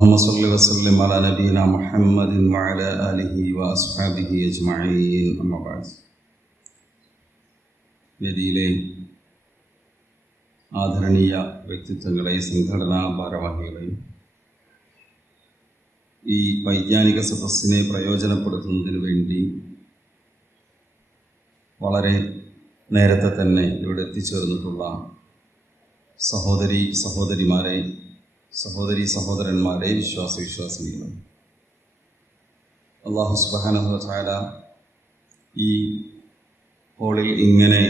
اللهم صل وسلم على نبينا محمد وعلى آله وأصحابه أجمعين أما بعد. വേദിയിലെ ആദരണീയ വ്യക്തിത്വങ്ങളെ, സംഘടനാ ഭാരവാഹികളെ, ഈ വൈജ്ഞാനിക സദസ്സിനെ പ്രയോജനപ്പെടുത്തുന്നതിന് വേണ്ടി വളരെ നേരത്തെ തന്നെ ഇവിടെ എത്തിച്ചേർന്നിട്ടുള്ള സഹോദരി സഹോദരന്മാരെ, വിശ്വാസിനികളെ, അല്ലാഹു സുബ്ഹാനഹു വ തആല ഈ ഹോളിൽ ഇങ്ങനെ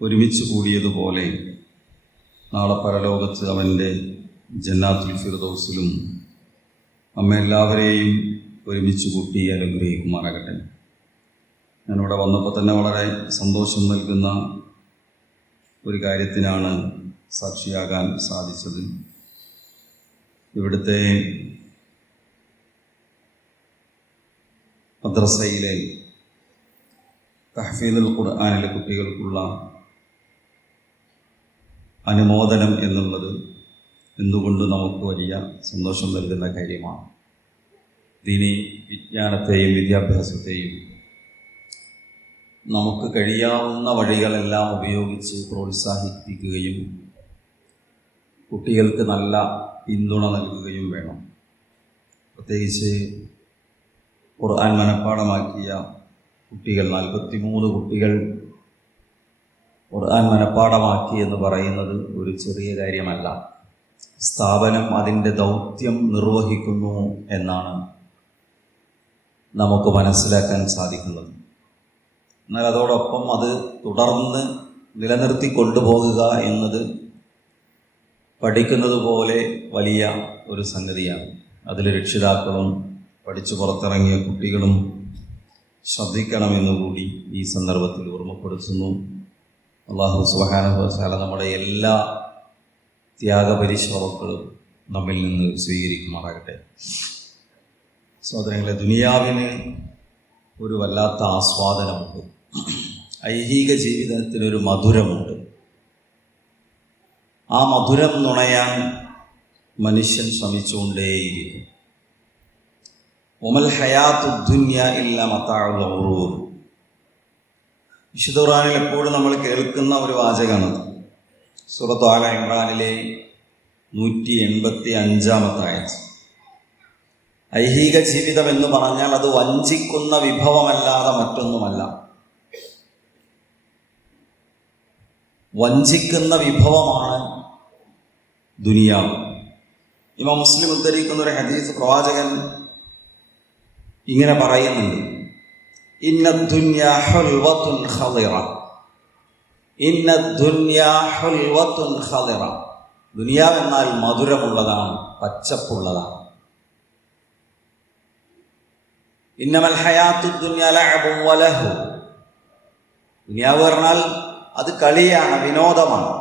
ഒരുമിച്ച് കൂടിയതുപോലെ നാളെ പരലോകത്ത് അവൻ്റെ ജന്നാത്തുൽ ഫിർദൗസിലും നമ്മെല്ലാവരെയും ഒരുമിച്ച് കൂട്ടി അനുഗ്രഹിക്കുമാറാകട്ടെ. ഞാനിവിടെ വന്നപ്പോൾ തന്നെ വളരെ സന്തോഷം നൽകുന്ന ഒരു കാര്യത്തിനാണ് സാക്ഷിയാകാൻ സാധിച്ചത്. ഇവിടുത്തെ മദ്രസയിലെ തഹ്ഫീദുൽ ഖുർആനിലെ കുട്ടികൾക്കുള്ള അനുമോദനം എന്നുള്ളത് എന്തുകൊണ്ട് നമുക്ക് വലിയ സന്തോഷം നൽകുന്ന കാര്യമാണ്. ദീനി വിജ്ഞാനത്തെയും വിദ്യാഭ്യാസത്തെയും നമുക്ക് കഴിയാവുന്ന വഴികളെല്ലാം ഉപയോഗിച്ച് പ്രോത്സാഹിപ്പിക്കുകയും കുട്ടികൾക്ക് നല്ല പിന്തുണ നൽകുകയും വേണം. പ്രത്യേകിച്ച് ഖുർആൻ മനഃപ്പാഠമാക്കിയ കുട്ടികൾ, 43 കുട്ടികൾ ഖുർആൻ മനഃപ്പാഠമാക്കി എന്ന് പറയുന്നത് ഒരു ചെറിയ കാര്യമല്ല. സ്ഥാപനം അതിൻ്റെ ദൗത്യം നിർവഹിക്കുന്നു എന്നാണ് നമുക്ക് മനസ്സിലാക്കാൻ സാധിക്കുന്നത്. എന്നാൽ അതോടൊപ്പം അത് തുടർന്ന് നിലനിർത്തി കൊണ്ടുപോകുക എന്നത് പഠിക്കുന്നത് പോലെ വലിയ ഒരു സംഗതിയാണ്. അതിൽ രക്ഷിതാക്കളും പഠിച്ചു പുറത്തിറങ്ങിയ കുട്ടികളും ശ്രദ്ധിക്കണമെന്നുകൂടി ഈ സന്ദർഭത്തിൽ ഓർമ്മപ്പെടുത്തുന്നു. അല്ലാഹു സുബ്ഹാനഹു വ തആല നമ്മുടെ എല്ലാ ത്യാഗപരിശ്രമങ്ങളും നമ്മിൽ നിന്ന് സ്വീകരിക്കുമാറാകട്ടെ. സഹോദരങ്ങളെ, ദുനിയാവിന് ഒരു വല്ലാത്ത ആസ്വാദനമുണ്ട്. ഐഹിക ജീവിതത്തിനൊരു മധുരമുണ്ട്. ആ മധുരം നുണയാൻ മനുഷ്യൻ ശ്രമിച്ചുകൊണ്ടേയിരിക്കും. വമൽ ഹയാത്തുദ് ദുനിയ ഇല്ലാ മതാഉൽ ഗുറൂർ. വിശുദ്ധ ഖുർആനിൽ എപ്പോഴും നമ്മൾ കേൾക്കുന്ന ഒരു വാചകമാണ്. സൂറത്ത് ആല ഇംറാനിലെ 185-ാമത്തെ ആയത്ത്. ഐഹിക ജീവിതം എന്ന് പറഞ്ഞാൽ അത് വഞ്ചിക്കുന്ന വിഭവമല്ലാതെ മറ്റൊന്നുമല്ല. വഞ്ചിക്കുന്ന വിഭവമാണ് ദുനിയാവ്. ഇമാം മുസ്ലിം ഉദ്ധരിക്കുന്ന ഒരു ഹദീസ് പ്രവാചകൻ ഇങ്ങനെ പറയുന്നുണ്ട്: ഇന്നദ്ദുനിയാ ഹുൽവത്തുൻ ഖളിറ, ഇന്നദ്ദുനിയാ ഹുൽവത്തുൻ ഖളിറ. ദുനിയാവ് എന്നാൽ മധുരമുള്ളതാണ്, പച്ചപ്പുള്ളതാണ്. ഇന്നമൽ ഹയാത്തുദ് ദുനിയ ലഅബുൻ വലഹു. ദുനിയാവ് പറഞ്ഞാൽ അത് കളിയാണ്, വിനോദമാണ്.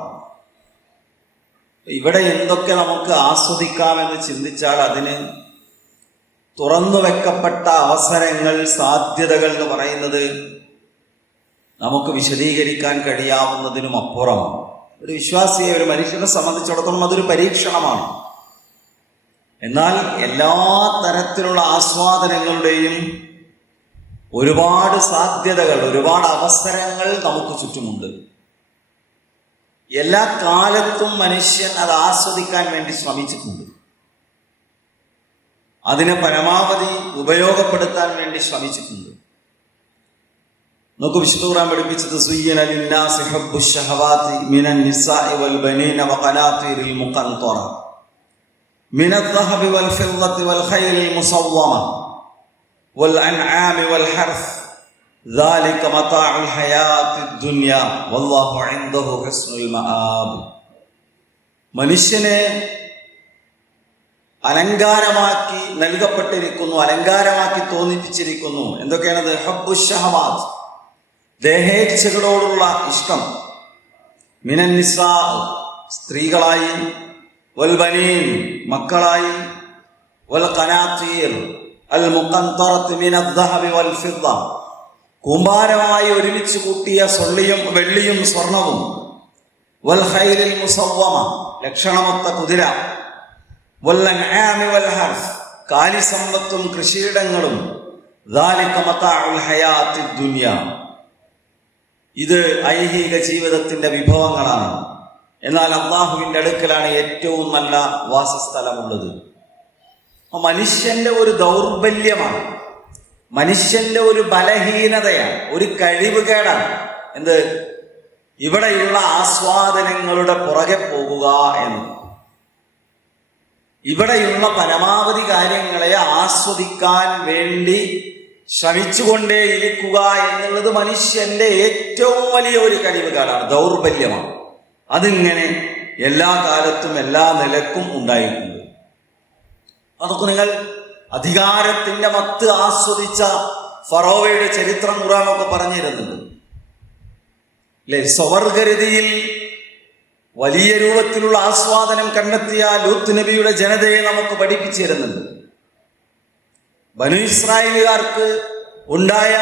ഇവിടെ എന്തൊക്കെ നമുക്ക് ആസ്വദിക്കാമെന്ന് ചിന്തിച്ചാൽ അതിന് തുറന്നു വെക്കപ്പെട്ട അവസരങ്ങൾ, സാധ്യതകൾ എന്ന് പറയുന്നത് നമുക്ക് വിശദീകരിക്കാൻ കഴിയാവുന്നതിനും അപ്പുറമാണ്. ഒരു വിശ്വാസിയെ, ഒരു മനുഷ്യനെ സംബന്ധിച്ചിടത്തോളം അതൊരു പരീക്ഷണമാണ്. എന്നാൽ എല്ലാ തരത്തിലുള്ള ആസ്വാദനങ്ങളുടെയും ഒരുപാട് സാധ്യതകൾ, ഒരുപാട് അവസരങ്ങൾ നമുക്ക് ചുറ്റുമുണ്ട്. എല്ലാ കാലത്തും മനുഷ്യൻ അത് ആസ്വദിക്കാൻ വേണ്ടി ശ്രമിച്ചിട്ടുണ്ട്. അതിനെ പരമാവധി ഉപയോഗപ്പെടുത്താൻ വേണ്ടി ശ്രമിച്ചിട്ടുണ്ട്. നമുക്ക് വിശുദ്ധ ഖുർആൻ പഠിപ്പിച്ചത്: സുയ്യിന ലിന്നാസി ഹുബ്ബുശ് ശഹവാതി മിനൻ നിസാഇ വൽ ബനീന വഖനാതീരിൽ മുഖന്തറ മിനൽ ദഹബി വൽ ഫിദ്ദത്തി വൽ ഖൈലിൽ മുസവ്വമ വൽ അൻആമി വൽ ഹർസ് ദാലിക മതാഉൽ ഹയാത്തിദ് ദുനിയ വല്ലാഹു ഇൻദഹു ഹുസ്നുൽ മആബ്. മനുഷ്യനെ അലങ്കാരമാക്കി നൽകപ്പെട്ടിരിക്കുന്നു, അലങ്കാരമാക്കി തോന്നിപ്പിച്ചിരിക്കുന്നു. എന്തൊക്കെയാണത്? ഹബ്ബുശ് ശഹവാത്ത്, ദേഹേച്ഛകളോടുള്ള ഇഷ്ടം. മിനൻ നിസാ, സ്ത്രീകളായി. വൽ ബനീൻ, മക്കളായി. വൽ ഖനാതീർ അൽ മുഖന്തറത്ത് മിനൽ ദഹബി വൽ ഫിദ്ദ, കൂമ്പാരമായി ഒരുമിച്ച് കൂട്ടിയ വെള്ളിയും സ്വർണവും. വൽ ഖൈലിൽ മുസവ്വമ, ലക്ഷണമൊത്ത കുതിര. വൽഅൻആമി വൽഹർഫ്, കാലിസമ്പത്തും കൃഷിയിടങ്ങളും, ദാലിക മതാഉൽ ഹയാത്തിദ് ദുനിയ, ഇത് ഐഹിക ജീവിതത്തിന്റെ വിഭവങ്ങളാണ്. എന്നാൽ അള്ളാഹുവിൻ്റെ അടുക്കലാണ് ഏറ്റവും നല്ല വാസസ്ഥലമുള്ളത്. മനുഷ്യന്റെ ഒരു ദൗർബല്യമാണ്, മനുഷ്യന്റെ ഒരു ബലഹീനതയാണ്, ഒരു കഴിവുകേടാണ്. എന്ത്? ഇവിടെയുള്ള ആസ്വാദനങ്ങളുടെ പുറകെ പോകുക എന്ന്. ഇവിടെയുള്ള പരമാവധി കാര്യങ്ങളെ ആസ്വദിക്കാൻ വേണ്ടി ശ്രമിച്ചുകൊണ്ടേയിരിക്കുക എന്നുള്ളത് മനുഷ്യന്റെ ഏറ്റവും വലിയ ഒരു കഴിവുകേടാണ്, ദൗർബല്യമാണ്. അതിങ്ങനെ എല്ലാ കാലത്തും എല്ലാ നിലക്കും ഉണ്ടായിട്ടുണ്ട്. അതൊക്കെ നിങ്ങൾ അധികാരത്തിന്റെ മത്ത് ആസ്വദിച്ച ഫറോവയുടെ ചരിത്രം ഖുർആനൊക്കെ പറഞ്ഞു തരുന്നുണ്ട് അല്ലെ. സ്വവർഗരതിയിൽ വലിയ രൂപത്തിലുള്ള ആസ്വാദനം കണ്ടെത്തിയ ലൂത്ത് നബിയുടെ ജനതയെ നമുക്ക് പഠിപ്പിച്ചു തരുന്നുണ്ട്. ബനു ഇസ്രായേലുകാർക്ക് ഉണ്ടായ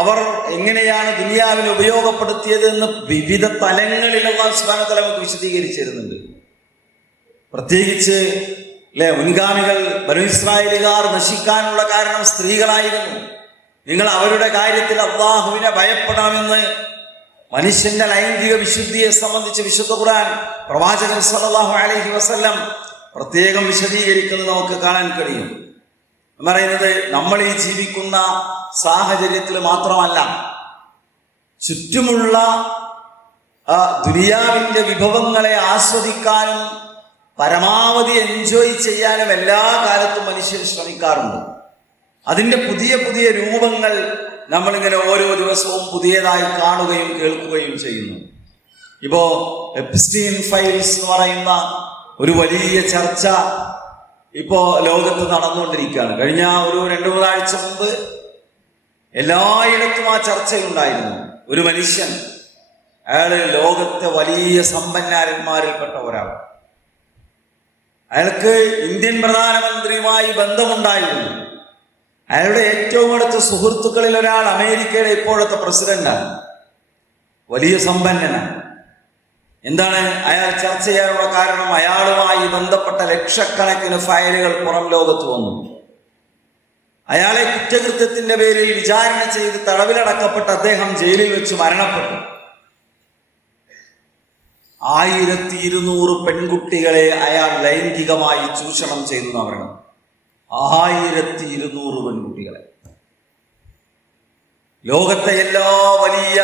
അവർ എങ്ങനെയാണ് ദുനിയാവിനെ ഉപയോഗപ്പെടുത്തിയത് എന്ന് വിവിധ തലങ്ങളിൽ അല്ലാഹു സുബ്ഹാനഹു വ തആല നമുക്ക് വിശദീകരിച്ചിരുന്നുണ്ട്. പ്രത്യേകിച്ച് മുൻഗാമികൾ ബനു ഇസ്രായേലുകാർ നശിക്കാനുള്ള കാരണം സ്ത്രീകളായിരുന്നു. നിങ്ങൾ അവരുടെ കാര്യത്തിൽ അല്ലാഹുവിനെ ഭയപ്പെടണമെന്ന് മനുഷ്യന്റെ ലൈംഗിക വിശുദ്ധിയെ സംബന്ധിച്ച് വിശുദ്ധ ഖുർആൻ പ്രവാചകൻ സല്ലല്ലാഹു അലൈഹി വസല്ലം പ്രത്യേകം വിശദീകരിക്കുന്നത് നമുക്ക് കാണാൻ കഴിയും. പറയുന്നത് നമ്മൾ ഈ ജീവിക്കുന്ന സാഹചര്യത്തിൽ മാത്രമല്ല, ചുറ്റുമുള്ള ദുനിയാവിന്റെ വിഭവങ്ങളെ ആസ്വദിക്കാനും പരമാവധി എൻജോയ് ചെയ്യാനും എല്ലാ കാലത്തും മനുഷ്യർ ശ്രമിക്കാറുണ്ട്. അതിൻ്റെ പുതിയ പുതിയ രൂപങ്ങൾ നമ്മളിങ്ങനെ ഓരോ ദിവസവും പുതിയതായി കാണുകയും കേൾക്കുകയും ചെയ്യുന്നു. ഇപ്പോ എപ്സ്റ്റീൻ ഫയൽസ് എന്ന് പറയുന്ന ഒരു വലിയ ചർച്ച ഇപ്പോ ലോകത്ത് നടന്നുകൊണ്ടിരിക്കുകയാണ്. കഴിഞ്ഞ ഒരു 2-3 ആഴ്ച മുമ്പ് എല്ലായിടത്തും ആ ചർച്ചയുണ്ടായിരുന്നു. ഒരു മനുഷ്യൻ, അയാള് ലോകത്തെ വലിയ സമ്പന്നന്മാരിൽപ്പെട്ട ഒരാൾ, അയാൾക്ക് ഇന്ത്യൻ പ്രധാനമന്ത്രിയുമായി ബന്ധമുണ്ടായിരുന്നു. അയാളുടെ ഏറ്റവും അടുത്ത സുഹൃത്തുക്കളിൽ ഒരാൾ അമേരിക്കയുടെ ഇപ്പോഴത്തെ പ്രസിഡന്റാണ്, വലിയ സമ്പന്നനാണ്. എന്താണ് അയാൾ ചർച്ച ചെയ്യാനുള്ള കാരണം? അയാളുമായി ബന്ധപ്പെട്ട ലക്ഷക്കണക്കിന് ഫയലുകൾ പുറം ലോകത്ത് വന്നു. അയാളെ കുറ്റകൃത്യത്തിന്റെ പേരിൽ വിചാരണ ചെയ്ത് തടവിലടക്കപ്പെട്ട അദ്ദേഹം ജയിലിൽ വെച്ച് മരണപ്പെട്ടു. 1200 പെൺകുട്ടികളെ അയാൾ ലൈംഗികമായി ചൂഷണം ചെയ്തു എന്ന് പറയണം. 1200 പെൺകുട്ടികളെ. ലോകത്തെ എല്ലാ വലിയ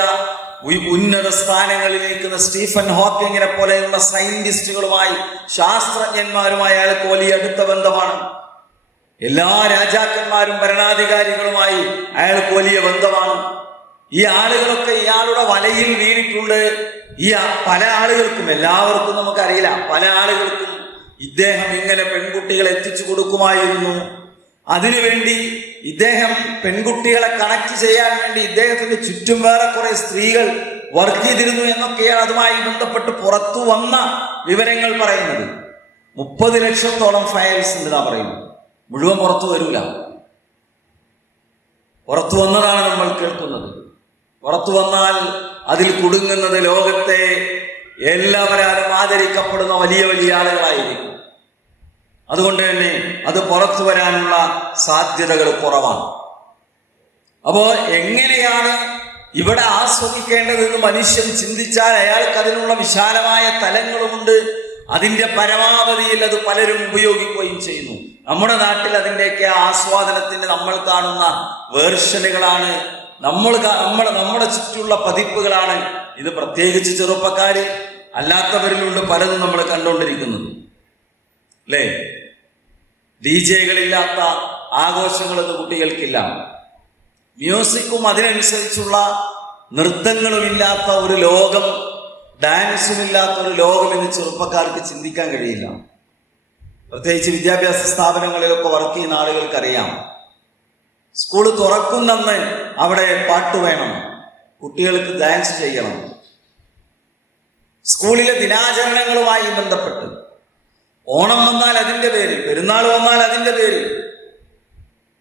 ഉന്നത സ്ഥാനങ്ങളിൽ നിൽക്കുന്ന സ്റ്റീഫൻ ഹോക്കിങ്ങിനെ പോലെയുള്ള സയന്റിസ്റ്റുകളുമായി, ശാസ്ത്രജ്ഞന്മാരുമായി അയാൾക്ക് വലിയ അടുത്ത ബന്ധമാണ്. എല്ലാ രാജാക്കന്മാരും ഭരണാധികാരികളുമായി അയാൾക്ക് വലിയ ബന്ധമാണ്. ഈ ആളുകളൊക്കെ ഇയാളുടെ വലയിൽ വീണിട്ടുണ്ട്. ഈ പല ആളുകൾക്കും, എല്ലാവർക്കും നമുക്കറിയില്ല, പല ആളുകൾക്കും ഇദ്ദേഹം ഇങ്ങനെ പെൺകുട്ടികളെ എത്തിച്ചു കൊടുക്കുമായിരുന്നു. അതിനുവേണ്ടി ഇദ്ദേഹം പെൺകുട്ടികളെ കണക്ട് ചെയ്യാൻ വേണ്ടി ഇദ്ദേഹത്തിന്റെ ചുറ്റും വേറെ കുറെ സ്ത്രീകൾ വർക്ക് ചെയ്തിരുന്നു എന്നൊക്കെയാണ് അതുമായി ബന്ധപ്പെട്ട് പുറത്തു വന്ന വിവരങ്ങൾ പറയുന്നത്. 30 ലക്ഷത്തോളം ഫയൽസ് ഉണ്ടെന്നാ പറയുന്നത്. മുഴുവൻ പുറത്തു വരൂല, പുറത്തു വന്നതാണ് നമ്മൾ കേൾക്കുന്നത്. പുറത്തു വന്നാൽ അതിൽ കുടുങ്ങുന്നത് ലോകത്തെ എല്ലാവരും ആദരിക്കപ്പെടുന്ന വലിയ വലിയ ആളുകളായിരിക്കും. അതുകൊണ്ട് തന്നെ അത് പുറത്തു വരാനുള്ള സാധ്യതകൾ കുറവാണ്. അപ്പോ എങ്ങനെയാണ് ഇവിടെ ആസ്വദിക്കേണ്ടതെന്ന് മനുഷ്യൻ ചിന്തിച്ചാൽ അയാൾക്ക് അതിനുള്ള വിശാലമായ തലങ്ങളുമുണ്ട്. അതിന്റെ പരമാവധിയിൽ അത് പലരും ഉപയോഗിക്കുകയും ചെയ്യുന്നു. നമ്മുടെ നാട്ടിൽ അതിൻ്റെയൊക്കെ ആസ്വാദനത്തിന് നമ്മൾ കാണുന്ന വേർഷനുകളാണ്, നമ്മുടെ ചുറ്റുള്ള പതിപ്പുകളാണ് ഇത്. പ്രത്യേകിച്ച് ചെറുപ്പക്കാര് അല്ലാത്തവരിലുണ്ട് പലതും നമ്മൾ കണ്ടുകൊണ്ടിരിക്കുന്നത് അല്ലേ. DJ-കളില്ലാത്ത ആഘോഷങ്ങളൊന്നും കുട്ടികൾക്കില്ല. മ്യൂസിക്കും അതിനനുസരിച്ചുള്ള നൃത്തങ്ങളുമില്ലാത്ത ഒരു ലോകം, ഡാൻസുമില്ലാത്ത ഒരു ലോകം എന്ന് ചെറുപ്പക്കാർക്ക് ചിന്തിക്കാൻ കഴിയില്ല. പ്രത്യേകിച്ച് വിദ്യാഭ്യാസ സ്ഥാപനങ്ങളിലൊക്കെ വർക്ക് ചെയ്യുന്ന ആളുകൾക്കറിയാം. സ്കൂള് തുറക്കുന്നന്ന് അവിടെ പാട്ട് വേണം, കുട്ടികൾക്ക് ഡാൻസ് ചെയ്യണം. സ്കൂളിലെ ദിനാചരണങ്ങളുമായി ബന്ധപ്പെട്ട് ഓണം വന്നാൽ അതിൻ്റെ പേര്, പെരുന്നാൾ വന്നാൽ അതിൻ്റെ പേര്,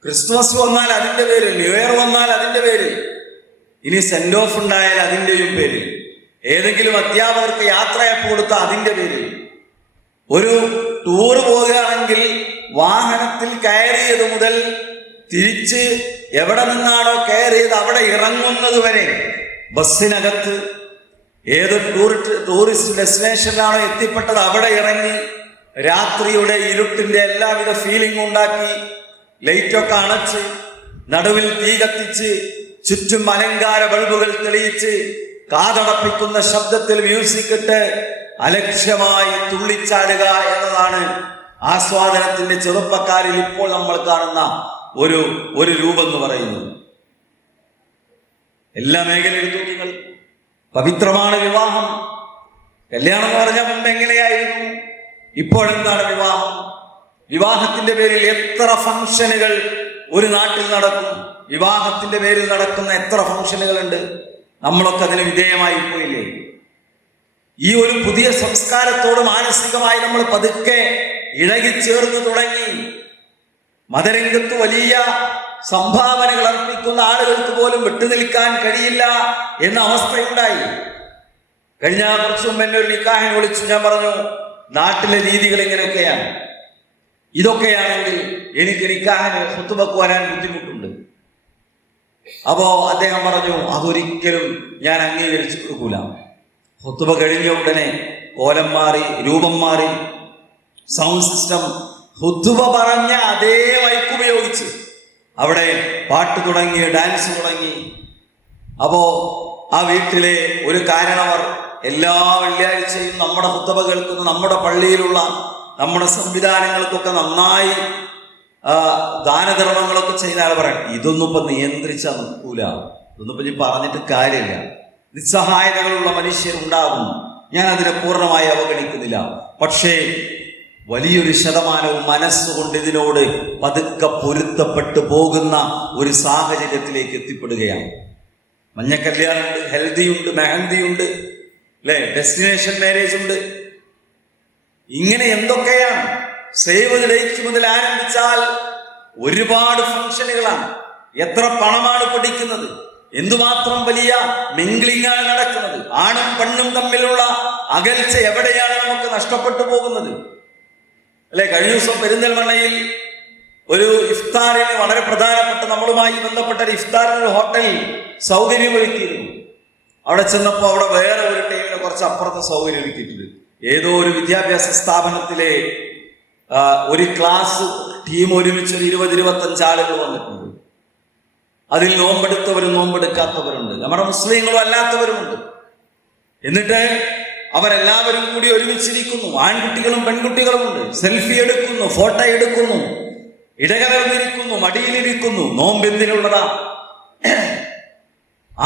ക്രിസ്മസ് വന്നാൽ അതിൻ്റെ പേര്, ന്യൂ ഇയർ വന്നാൽ അതിൻ്റെ പേര്, ഇനി സെൻഡ് ഓഫ് ഉണ്ടായാൽ അതിൻ്റെയും പേര്, ഏതെങ്കിലും അധ്യാപകർക്ക് യാത്രയപ്പ് കൊടുത്ത അതിൻ്റെ പേര്, ഒരു ടൂർ പോവുകയാണെങ്കിൽ വാഹനത്തിൽ കയറിയത് മുതൽ തിരിച്ച് എവിടെ നിന്നാണോ കയറിയത് അവിടെ ഇറങ്ങുന്നത് വരെ ബസ്സിനകത്ത് ഏതൊരു ടൂറിസ്റ്റ് ഡെസ്റ്റിനേഷനിലാണോ എത്തിപ്പെട്ടത് അവിടെ ഇറങ്ങി രാത്രിയുടെ ഇരുട്ടിന്റെ എല്ലാവിധ ഫീലിംഗ് ഉണ്ടാക്കി ലൈറ്റൊക്കെ അണച്ച് നടുവിൽ തീ കത്തിച്ച് ചുറ്റും അലങ്കാര ബൾബുകൾ തെളിയിച്ച് കാതടപ്പിക്കുന്ന ശബ്ദത്തിൽ മ്യൂസിക് ഇട്ട് അലക്ഷ്യമായി തുള്ളിച്ചാടുക എന്നതാണ് ആസ്വാദനത്തിന്റെ ചെറുപ്പക്കാരിൽ ഇപ്പോൾ നമ്മൾ കാണുന്ന ഒരു രൂപം എന്ന് പറയുന്നത്. എല്ലാ മേഖലയിലും നോക്കിങ്ങൾ പവിത്രമാണ് വിവാഹം. കല്യാണം എന്ന് പറഞ്ഞാൽ മുമ്പ് എങ്ങനെയായിരുന്നു, ഇപ്പോഴെന്താണ് വിവാഹം? വിവാഹത്തിന്റെ പേരിൽ എത്ര ഫംഗ്ഷനുകൾ ഒരു നാട്ടിൽ നടക്കും. വിവാഹത്തിന്റെ പേരിൽ നടക്കുന്ന എത്ര ഫംഗ്ഷനുകൾ ഉണ്ട്. നമ്മളൊക്കെ അതിന് വിധേയമായി പോയില്ലേ? ഈ ഒരു പുതിയ സംസ്കാരത്തോട് മാനസികമായി നമ്മൾ പതുക്കെ ഇഴകിച്ചേർന്ന് തുടങ്ങി. മതരംഗത്ത് വലിയ സംഭാവനകൾ അർപ്പിക്കുന്ന ആളുകൾക്ക് പോലും വിട്ടുനിൽക്കാൻ കഴിയില്ല എന്ന അവസ്ഥയുണ്ടായി. കഴിഞ്ഞ കുറച്ചു മുമ്പ് എന്നെ ഒരു നിക്കാഹിന് വിളിച്ചു. ഞാൻ പറഞ്ഞു, നാട്ടിലെ രീതികൾ ഇങ്ങനെയൊക്കെയാണ്, ഇതൊക്കെയാണെങ്കിൽ എനിക്ക് നിക്കാഹിന് ഖുത്ബക്ക് വരാൻ ബുദ്ധിമുട്ടുണ്ട്. അപ്പോ അദ്ദേഹം പറഞ്ഞു, അതൊരിക്കലും ഞാൻ അംഗീകരിച്ചു കൊടുക്കൂല. ഖുത്ബ കഴിഞ്ഞ ഉടനെ കോലം മാറി, രൂപം മാറി, സൗണ്ട് സിസ്റ്റം ഖുത്ബ പറഞ്ഞ അതേ മൈക്ക് ഉപയോഗിച്ച് അവിടെ പാട്ട് തുടങ്ങി, ഡാൻസ് തുടങ്ങി. അപ്പോ ആ വീട്ടിലെ ഒരു കാരണവർ എല്ലാ വെള്ളിയാഴ്ചയും നമ്മുടെ ഖുത്ബ കേൾക്കുന്ന നമ്മുടെ പള്ളിയിലുള്ള നമ്മുടെ സംവിധാനങ്ങൾക്കൊക്കെ നന്നായി ദാനധർമ്മങ്ങളൊക്കെ ചെയ്യുന്ന ആൾ പറയണം, ഇതൊന്നും ഇപ്പൊ നിയന്ത്രിച്ചാൽ നിൽക്കൂല, ഇതൊന്നും ഇപ്പൊ പറഞ്ഞിട്ട് കാര്യമില്ല. നിസ്സഹായതകളുള്ള മനുഷ്യരുണ്ടാകും, ഞാൻ അതിനെ പൂർണ്ണമായി അവഗണിക്കുന്നില്ല. പക്ഷേ വലിയൊരു ശതമാനവും മനസ്സുകൊണ്ട് ഇതിനോട് പതുക്കെ പൊരുത്തപ്പെട്ടു പോകുന്ന ഒരു സാഹചര്യത്തിലേക്ക് എത്തിപ്പെടുകയാണ്. മഞ്ഞക്കല്യാണമുണ്ട്, ഹെൽദിയുണ്ട്, മെഹന്തിയുണ്ട്, അല്ലെ, ഡെസ്റ്റിനേഷൻ മാരേജ് ഉണ്ട്. ഇങ്ങനെ എന്തൊക്കെയാണ്. സേവ് ദി ഡേറ്റ് മുതൽ ആരംഭിച്ചാൽ ഒരുപാട് ഫംഗ്ഷനുകളാണ്. എത്ര പണമാണ് പിടിക്കുന്നത്, എന്തുമാത്രം വലിയ മിംഗ്ലിംഗ് ആണ് നടക്കുന്നത്. ആണും പെണ്ണും തമ്മിലുള്ള അകൽച്ച എവിടെയാണ് നമുക്ക് നഷ്ടപ്പെട്ടു പോകുന്നത്, അല്ലെ? കഴിഞ്ഞ ദിവസം പെരിന്തൽമണ്ണയിൽ ഒരു ഇഫ്താറിന് വളരെ പ്രധാനപ്പെട്ട നമ്മളുമായി ബന്ധപ്പെട്ട ഒരു ഇഫ്താറിന് ഹോട്ടലിൽ സൗകര്യം ഒരുക്കിയിരുന്നു. അവിടെ ചെന്നപ്പോൾ അവിടെ വേറെ ഒരു ടീമിന് കുറച്ച് അപ്പുറത്തെ സൗകര്യം ഒരുക്കിയിട്ടുണ്ട്. ഏതോ ഒരു വിദ്യാഭ്യാസ സ്ഥാപനത്തിലെ ഒരു ക്ലാസ് ടീം ഒരുമിച്ച് ഒരു 20-25 ആളുകൾ വന്നിട്ടുണ്ട്. അതിൽ നോമ്പെടുത്തവരും നോമ്പെടുക്കാത്തവരുണ്ട്, നമ്മുടെ മുസ്ലിങ്ങളും അല്ലാത്തവരുമുണ്ട്. എന്നിട്ട് അവരെല്ലാവരും കൂടി ഒരുമിച്ചിരിക്കുന്നു. ആൺകുട്ടികളും പെൺകുട്ടികളുമുണ്ട്. സെൽഫി എടുക്കുന്നു, ഫോട്ടോ എടുക്കുന്നു, ഇടകലർന്നിരിക്കുന്നു, മടിയിലിരിക്കുന്നു. നോമ്പെന്തിനുള്ളതാ?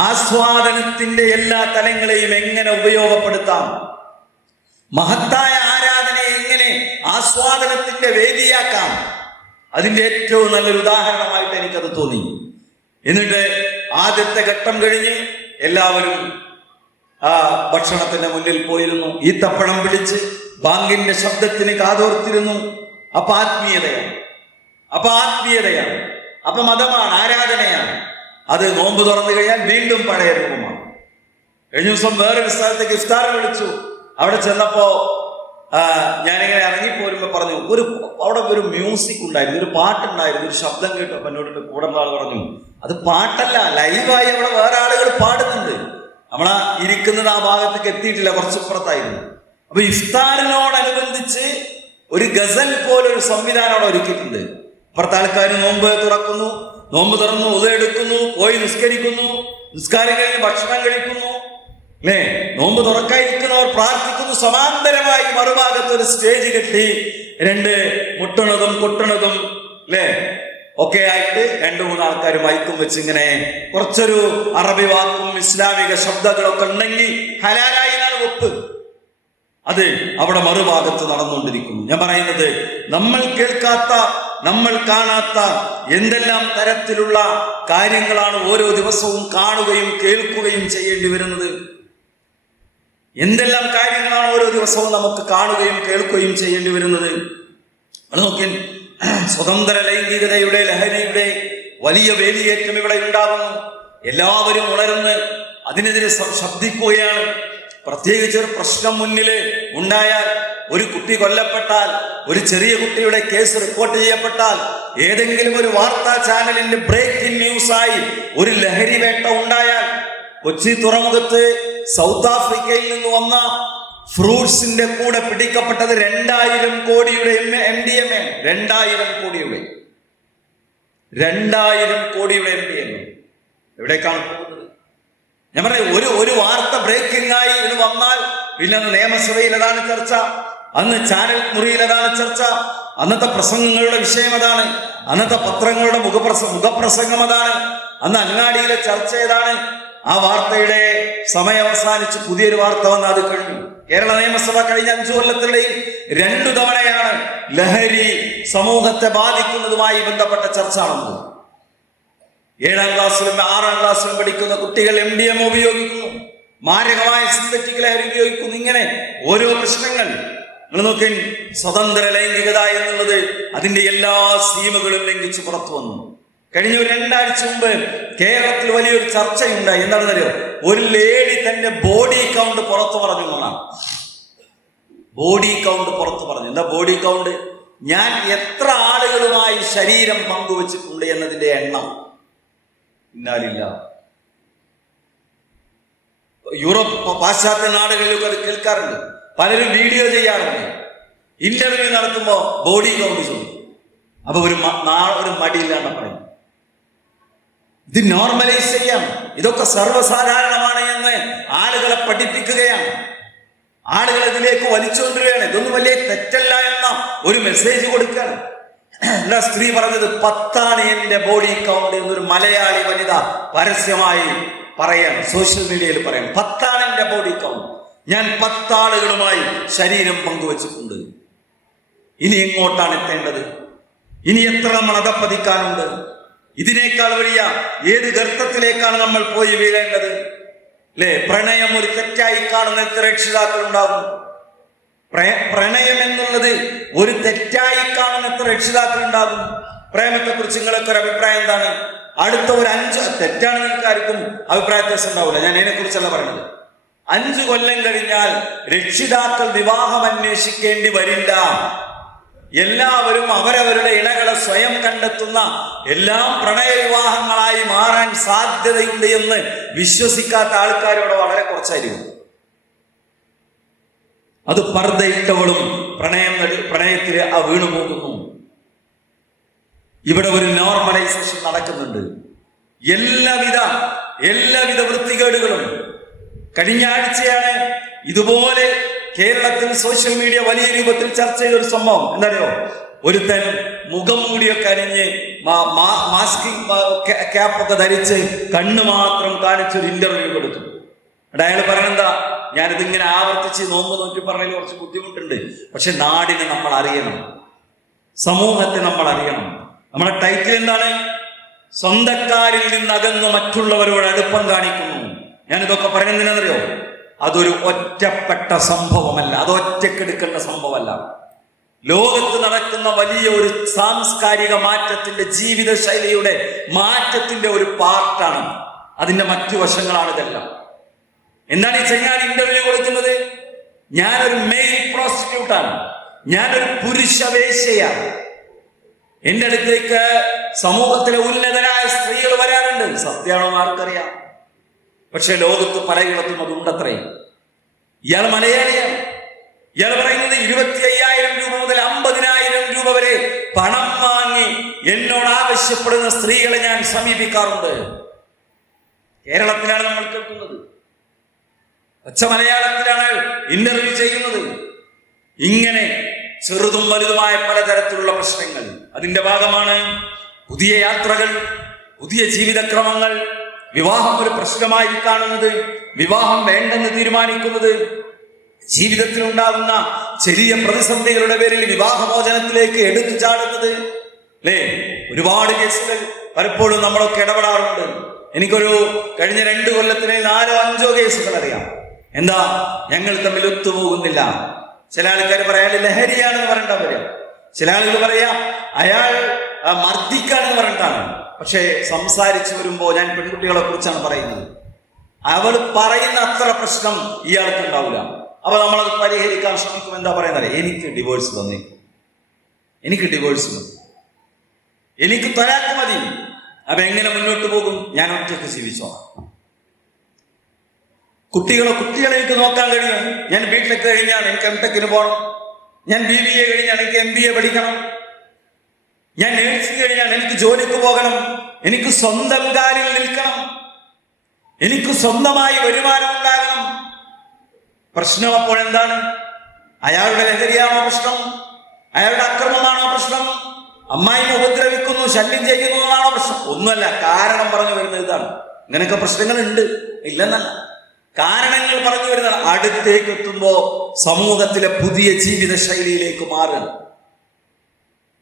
ആസ്വാദനത്തിന്റെ എല്ലാ തലങ്ങളെയും എങ്ങനെ ഉപയോഗപ്പെടുത്താം, മഹത്തായ ആരാധനയെ എങ്ങനെ ആസ്വാദനത്തിന്റെ വേദിയാക്കാം, അതിന്റെ ഏറ്റവും നല്ലൊരു ഉദാഹരണമായിട്ട് എനിക്കത് തോന്നി. എന്നിട്ട് ആദ്യത്തെ ഘട്ടം കഴിഞ്ഞ് എല്ലാവരും ഭക്ഷണത്തിന്റെ മുന്നിൽ പോയിരുന്നു. ഈത്തപ്പഴം പിടിച്ച് ബാങ്കിന്റെ ശബ്ദത്തിന് കാതോർത്തിരുന്നു. അപ്പൊ ആത്മീയതയാണ്, അപ്പൊ മതമാണ്, ആരാധനയാണ്. അത് നോമ്പ് തുറന്നു കഴിഞ്ഞാൽ വീണ്ടും പഴയ രൂപമാണ്. കഴിഞ്ഞ ദിവസം വേറൊരു സ്ഥലത്തേക്ക് ഇഫ്താർ വിളിച്ചു. അവിടെ ചെന്നപ്പോ ഞാനിങ്ങനെ ഇറങ്ങിപ്പോരുമ്പോ പറഞ്ഞു, അവിടെ ഒരു മ്യൂസിക് ഉണ്ടായിരുന്നു, ഒരു പാട്ടുണ്ടായിരുന്നു, ഒരു ശബ്ദം കേട്ടപ്പോ എന്നോട് കൂടെ ആൾ പറഞ്ഞു, അത് പാട്ടല്ല, ലൈവായി അവിടെ വേറെ ആളുകൾ പാടുന്നുണ്ട്. നമ്മളാ ഇരിക്കുന്നത് ആ ഭാഗത്തേക്ക് എത്തിയിട്ടില്ല, കുറച്ചുപ്പുറത്തായിരുന്നു. അപ്പൊ ഇഫ്താറിനോടനുബന്ധിച്ച് ഒരു ഗസൽ പോലെ ഒരു സംവിധാനം അവിടെ ഒരുക്കിയിട്ടുണ്ട്. അപ്പുറത്തെ ആൾക്കാർ നോമ്പ് തുറക്കുന്നു, നോമ്പ് തുറന്നു ഉദയെടുക്കുന്നു, പോയി നിസ്കരിക്കുന്നു, നിസ്കാരം കഴിഞ്ഞ് ഭക്ഷണം കഴിക്കുന്നു, അല്ലേ? നോമ്പ് തുറക്കാതിരിക്കുന്നവർ പ്രാർത്ഥിക്കുന്നു. സമാന്തരമായി മറുഭാഗത്ത് ഒരു സ്റ്റേജ് കെട്ടി 2 മുട്ടണതും കൊട്ടണതും, അല്ലേ, ഒക്കെ ആയിട്ട് 2-3 ആൾക്കാർ മൈക്കും വെച്ച് ഇങ്ങനെ കുറച്ചൊരു അറബി വാക്കും ഇസ്ലാമിക ശബ്ദങ്ങളൊക്കെ ഉണ്ടെങ്കിൽ ഹലാലായി വെപ്പ്. അത് അവിടെ മറുഭാഗത്ത് നടന്നുകൊണ്ടിരിക്കുന്നു. ഞാൻ പറയുന്നത്, നമ്മൾ കേൾക്കാത്ത, നമ്മൾ കാണാത്ത എന്തെല്ലാം തരത്തിലുള്ള കാര്യങ്ങളാണ് ഓരോ ദിവസവും കാണുകയും കേൾക്കുകയും ചെയ്യേണ്ടി വരുന്നത്. എന്തെല്ലാം കാര്യങ്ങളാണ് ഓരോ ദിവസവും നമുക്ക് കാണുകയും കേൾക്കുകയും ചെയ്യേണ്ടി വരുന്നത്. അത് നോക്കി, സ്വതന്ത്ര ലൈംഗികതയുടെ ലഹരിയുടെ വലിയ വേലിയേറ്റം ഇവിടെ ഉണ്ടാകുന്നു. എല്ലാവരും ഉണർന്ന് അതിനെതിരെ ശബ്ദിക്കുകയാണ്. പ്രത്യേകിച്ച് ഒരു പ്രശ്നം മുന്നിൽ ഉണ്ടായാൽ, ഒരു കുട്ടി കൊല്ലപ്പെട്ടാൽ, ഒരു ചെറിയ കുട്ടിയുടെ കേസ് റിപ്പോർട്ട് ചെയ്യപ്പെട്ടാൽ, ഏതെങ്കിലും ഒരു വാർത്താ ചാനലിന്റെ ബ്രേക്കിംഗ് ന്യൂസായി ഒരു ലഹരി വേട്ട ഉണ്ടായാൽ, കൊച്ചി തുറമുഖത്ത് സൗത്ത് ആഫ്രിക്കയിൽ നിന്ന് വന്ന ഫ്രൂട്ട്സിന്റെ കൂടെ പിടിക്കപ്പെട്ടത് 2000 കോടിയുടെ MDMA. 2000 കോടിയുടെ MDMA എവിടേക്കാണ് പോകുന്നത്? ഞാൻ പറയാം, ഒരു വാർത്ത ബ്രേക്കിംഗ് ആയി ഇത് വന്നാൽ പിന്നെ അന്ന് നിയമസഭയിൽ അതാണ് ചർച്ച, അന്ന് ചാനൽ മുറിയിൽ അതാണ് ചർച്ച, അന്നത്തെ പ്രസംഗങ്ങളുടെ വിഷയം അതാണ്, അന്നത്തെ പത്രങ്ങളുടെ മുഖപ്രസംഗം അതാണ്, അന്ന് അങ്ങാടിയിലെ ചർച്ച ഏതാണ്? ആ വാർത്തയുടെ സമയം അവസാനിച്ച് പുതിയൊരു വാർത്ത വന്ന് അത് കഴിഞ്ഞു. കേരള നിയമസഭ കഴിഞ്ഞ 5 കൊല്ലത്തിനിടയിൽ 2 തവണയാണ് ലഹരി സമൂഹത്തെ ബാധിക്കുന്നതുമായി ബന്ധപ്പെട്ട ചർച്ച നടന്നത്. 7ാം ക്ലാസ്സിലും 6ാം ക്ലാസ്സിലും പഠിക്കുന്ന കുട്ടികൾ MDMA ഉപയോഗിക്കുന്നു, മാരകമായ സിന്തറ്റിക് ലഹരി ഉപയോഗിക്കുന്നു. ഇങ്ങനെ ഓരോ പ്രശ്നങ്ങൾ നിങ്ങൾ നോക്കി. സ്വതന്ത്ര ലൈംഗികത എന്നുള്ളത് അതിന്റെ എല്ലാ സീമകളും ലംഘിച്ച് പുറത്തു വന്നു. കഴിഞ്ഞ ഒരു 2 ആഴ്ച മുമ്പ് കേരളത്തിൽ വലിയൊരു ചർച്ചയുണ്ടായി. എന്താണെന്നറിയോ? ഒരു ലേഡി തന്റെ ബോഡി കൗണ്ട് പുറത്തു പറഞ്ഞു എന്നാണ്. ബോഡി കൗണ്ട് പുറത്തു പറഞ്ഞു. എന്താ ബോഡി കൗണ്ട്? ഞാൻ എത്ര ആളുകളുമായി ശരീരം പങ്കുവച്ചിട്ടുണ്ട് എന്നതിന്റെ എണ്ണം. ഇന്നാലില്ല. യൂറോപ്പ്, പാശ്ചാത്യ നാടുകളിലൊക്കെ അത് കേൾക്കാറുണ്ട്. പലരും വീഡിയോ ചെയ്യാറുണ്ട്. ഇന്റർവ്യൂ നടത്തുമ്പോ ബോഡി കൗണ്ട് ചോദിക്കും. അപ്പൊ ഒരു മടിയില്ലാണ്ട് പറയും. ഇത് നോർമലൈസ് ചെയ്യാം. ഇതൊക്കെ സർവ്വസാധാരണമാണ് എന്ന് ആളുകളെ പഠിപ്പിക്കുകയാണ്. ആളുകൾ ഇതിലേക്ക് വലിച്ചുകൊണ്ടിരിക്കുകയാണ്. ഇതൊന്നും വലിയ തെറ്റല്ല എന്ന ഒരു മെസ്സേജ് കൊടുക്കുകയാണ്. എന്താ സ്ത്രീ പറഞ്ഞത്? 10 എന്റെ ബോഡി കൗണ്ട് എന്നൊരു മലയാളി വനിത പരസ്യമായി പറയാം, സോഷ്യൽ മീഡിയയിൽ പറയാം. 10 എന്റെ ബോഡി കൗണ്ട്. ഞാൻ 10 ആളുകളുമായി ശരീരം പങ്കുവച്ചിട്ടുണ്ട്. ഇനി എങ്ങോട്ടാണ് എത്തേണ്ടത്? ഇനി എത്ര നമ്മൾ അധപ്പതിക്കാനുണ്ട്? ഇതിനേക്കാൾ വലിയ ഏത് ഗർത്തത്തിലേക്കാണ് നമ്മൾ പോയി വീഴേണ്ടത്? അല്ലേ? പ്രണയം ഒരു തെറ്റായി കാണുന്ന എത്ര രക്ഷിതാക്കൾ ഉണ്ടാകും? പ്രണയം എന്നുള്ളത് ഒരു തെറ്റായി കാണുന്ന എത്ര രക്ഷിതാക്കൾ ഉണ്ടാകും? പ്രേമത്തെ കുറിച്ച് നിങ്ങളൊക്കെ ഒരു അഭിപ്രായം എന്താണ്? അടുത്ത ഒരു 5 തെറ്റാണ് നിങ്ങൾക്ക് ആർക്കും അഭിപ്രായ വ്യത്യാസം ഉണ്ടാവില്ല. ഞാൻ അതിനെ കുറിച്ചല്ല പറയുന്നത്. 5 കൊല്ലം കഴിഞ്ഞാൽ രക്ഷിതാക്കൾ വിവാഹം അന്വേഷിക്കേണ്ടി വരില്ല. എല്ലാവരും അവരവരുടെ ഇണകളെ സ്വയം കണ്ടെത്തുന്ന എല്ലാം പ്രണയവിവാഹങ്ങളായി മാറാൻ സാധ്യതയുണ്ട് എന്ന് വിശ്വസിക്കാത്ത ആൾക്കാരോട് വളരെ കുറച്ചായിരിക്കും. അത് പർദ്ദയിട്ടവളും പ്രണയത്തിൽ വീണു പോകുന്നു. ഇവിടെ ഒരു നോർമലൈസേഷൻ നടക്കുന്നുണ്ട്. എല്ലാവിധ വൃത്തികേടുകളും. കഴിഞ്ഞ ആഴ്ചയാണ് ഇതുപോലെ കേരളത്തിൽ സോഷ്യൽ മീഡിയ വലിയ രൂപത്തിൽ ചർച്ച ചെയ്തൊരു സംഭവം. എന്താണോ? ഒരുത്തൻ മുഖം മൂടിയൊക്കെ അണിഞ്ഞ് മാസ്കിംഗ് ക്യാപ്പൊക്കെ ധരിച്ച് കണ്ണ് മാത്രം കാണിച്ചൊരു ഇന്റർവ്യൂ കൊടുത്തു. അയാൾ പറയണെന്താ? ഞാനിതിങ്ങനെ ആവർത്തിച്ച് നോക്കി പറഞ്ഞതിൽ കുറച്ച് ബുദ്ധിമുട്ടുണ്ട്. പക്ഷെ നാടിനെ നമ്മൾ അറിയണം, സമൂഹത്തെ നമ്മൾ അറിയണം. നമ്മുടെ ടൈറ്റിൽ എന്താണ്? സ്വന്തക്കാരിൽ നിന്നകന്ന് മറ്റുള്ളവരോട് അടുപ്പം കാണിക്കുന്നു. ഞാനിതൊക്കെ പറയുന്നതിനെന്നറിയോ? അതൊരു ഒറ്റപ്പെട്ട സംഭവമല്ല, അത് ഒറ്റക്കെടുക്കേണ്ട സംഭവമല്ല. ലോകത്ത് നടക്കുന്ന വലിയ ഒരു സാംസ്കാരിക മാറ്റത്തിന്റെ, ജീവിത ശൈലിയുടെ മാറ്റത്തിന്റെ ഒരു പാർട്ടാണ്. അതിന്റെ മറ്റു വശങ്ങളാണ് ഇതെല്ലാം. എന്താണ് ഈ ചെങ്ങാൻ ഇന്റർവ്യൂ കൊടുക്കുന്നത്? ഞാനൊരു മെയിൽ പ്രോസ്റ്റിറ്റ്യൂട്ടാണ്, ഞാനൊരു പുരുഷ വേശ്യയാണ്. എന്റെ അടുത്തേക്ക് സമൂഹത്തിലെ ഉന്നതരായ സ്ത്രീകൾ വരാറുണ്ട്. സത്യമാണോ ആർക്കറിയാം? പക്ഷെ ലോകത്ത് പലയിടത്തും അതുണ്ടത്രേ. ഇയാൾ മലയാളിയാണ്. ഇയാൾ പറയുന്നത് 25,000 രൂപ മുതൽ 50,000 രൂപ വരെ പണം വാങ്ങി എന്നോട് ആവശ്യപ്പെടുന്ന സ്ത്രീകളെ ഞാൻ സമീപിക്കാറുണ്ട്. കേരളത്തിലാണ് നമ്മൾ കേൾക്കുന്നത്. പച്ച മലയാളത്തിലാണ് ഇന്റർവ്യൂ ചെയ്യുന്നത്. ഇങ്ങനെ ചെറുതും വലുതുമായ പലതരത്തിലുള്ള പ്രശ്നങ്ങൾ. അതിന്റെ ഭാഗമാണ് പുതിയ യാത്രകൾ, പുതിയ ജീവിതക്രമങ്ങൾ, വിവാഹം ഒരു പ്രശ്നമായി കാണുന്നത്, വിവാഹം വേണ്ടെന്ന് തീരുമാനിക്കുന്നത്, ജീവിതത്തിൽ ഉണ്ടാകുന്ന ചെറിയ പ്രതിസന്ധികളുടെ പേരിൽ വിവാഹമോചനത്തിലേക്ക് എടുത്തു ചാടുന്നത്. അല്ലേ? ഒരുപാട് കേസുകൾ പലപ്പോഴും നമ്മളൊക്കെ ഇടപെടാറുണ്ട്. എനിക്കൊരു കഴിഞ്ഞ 2 കൊല്ലത്തിന് 4-5 കേസുകൾ അറിയാം. എന്താ? ഞങ്ങൾ തമ്മിൽ ഒത്തുപോകുന്നില്ല. ചില ആൾക്കാർ പറയാൻ ലഹരിയാണെന്ന് പറഞ്ഞിട്ടാ പറയാം. ചില ആളുകൾ പറയാം അയാൾ മർദ്ദിക്കാണെന്ന് പറഞ്ഞിട്ടാണ്. പക്ഷെ സംസാരിച്ചു വരുമ്പോ ഞാൻ പെൺകുട്ടികളെ കുറിച്ചാണ് പറയുന്നത്. അവൾ പറയുന്ന അത്ര പ്രശ്നം ഇയാൾക്ക് ഉണ്ടാവില്ല. അപ്പൊ നമ്മളത് പരിഹരിക്കാൻ ശ്രമിക്കും. എന്താ പറയുന്നത്? എനിക്ക് ഡിവോഴ്സ് തന്നേക്കും, എനിക്ക് ഡിവോഴ്സ് മതി, എനിക്ക് തലാക്ക് മതി. അപ്പൊ എങ്ങനെ മുന്നോട്ട് പോകും? ഞാൻ ഒറ്റയ്ക്ക് ജീവിച്ചോളാം. കുട്ടികളെ എനിക്ക് നോക്കാൻ കഴിയും. ഞാൻ ബിടെക് കഴിഞ്ഞാൽ എനിക്ക് എംടെക്കിന് പോകണം, ഞാൻ BBA കഴിഞ്ഞാൽ എനിക്ക് MBA പഠിക്കണം, ഞാൻ നേഴ്സിംഗ് കഴിഞ്ഞാൽ എനിക്ക് ജോലിക്ക് പോകണം, എനിക്ക് സ്വന്തം കാലിൽ നിൽക്കണം, എനിക്ക് സ്വന്തമായി വരുമാനം ഉണ്ടാകണം. പ്രശ്നം അപ്പോൾ എന്താണ്? അയാളുടെ ലഹരിയാണോ പ്രശ്നം? അയാളുടെ അക്രമമാണോ പ്രശ്നം? അമ്മായിനെ ഉപദ്രവിക്കുന്നു, ശല്യം ചെയ്യുന്നതാണോ പ്രശ്നം? ഒന്നുമല്ല. കാരണം പറഞ്ഞു വരുന്നത് ഇതാണ്. ഇങ്ങനെയൊക്കെ പ്രശ്നങ്ങളുണ്ട്, ഇല്ലെന്നല്ല, കാരണങ്ങൾ പറഞ്ഞു വരുന്നതാണ്. അടുത്തേക്ക് എത്തുമ്പോ സമൂഹത്തിലെ പുതിയ ജീവിത ശൈലിയിലേക്ക് മാറുക.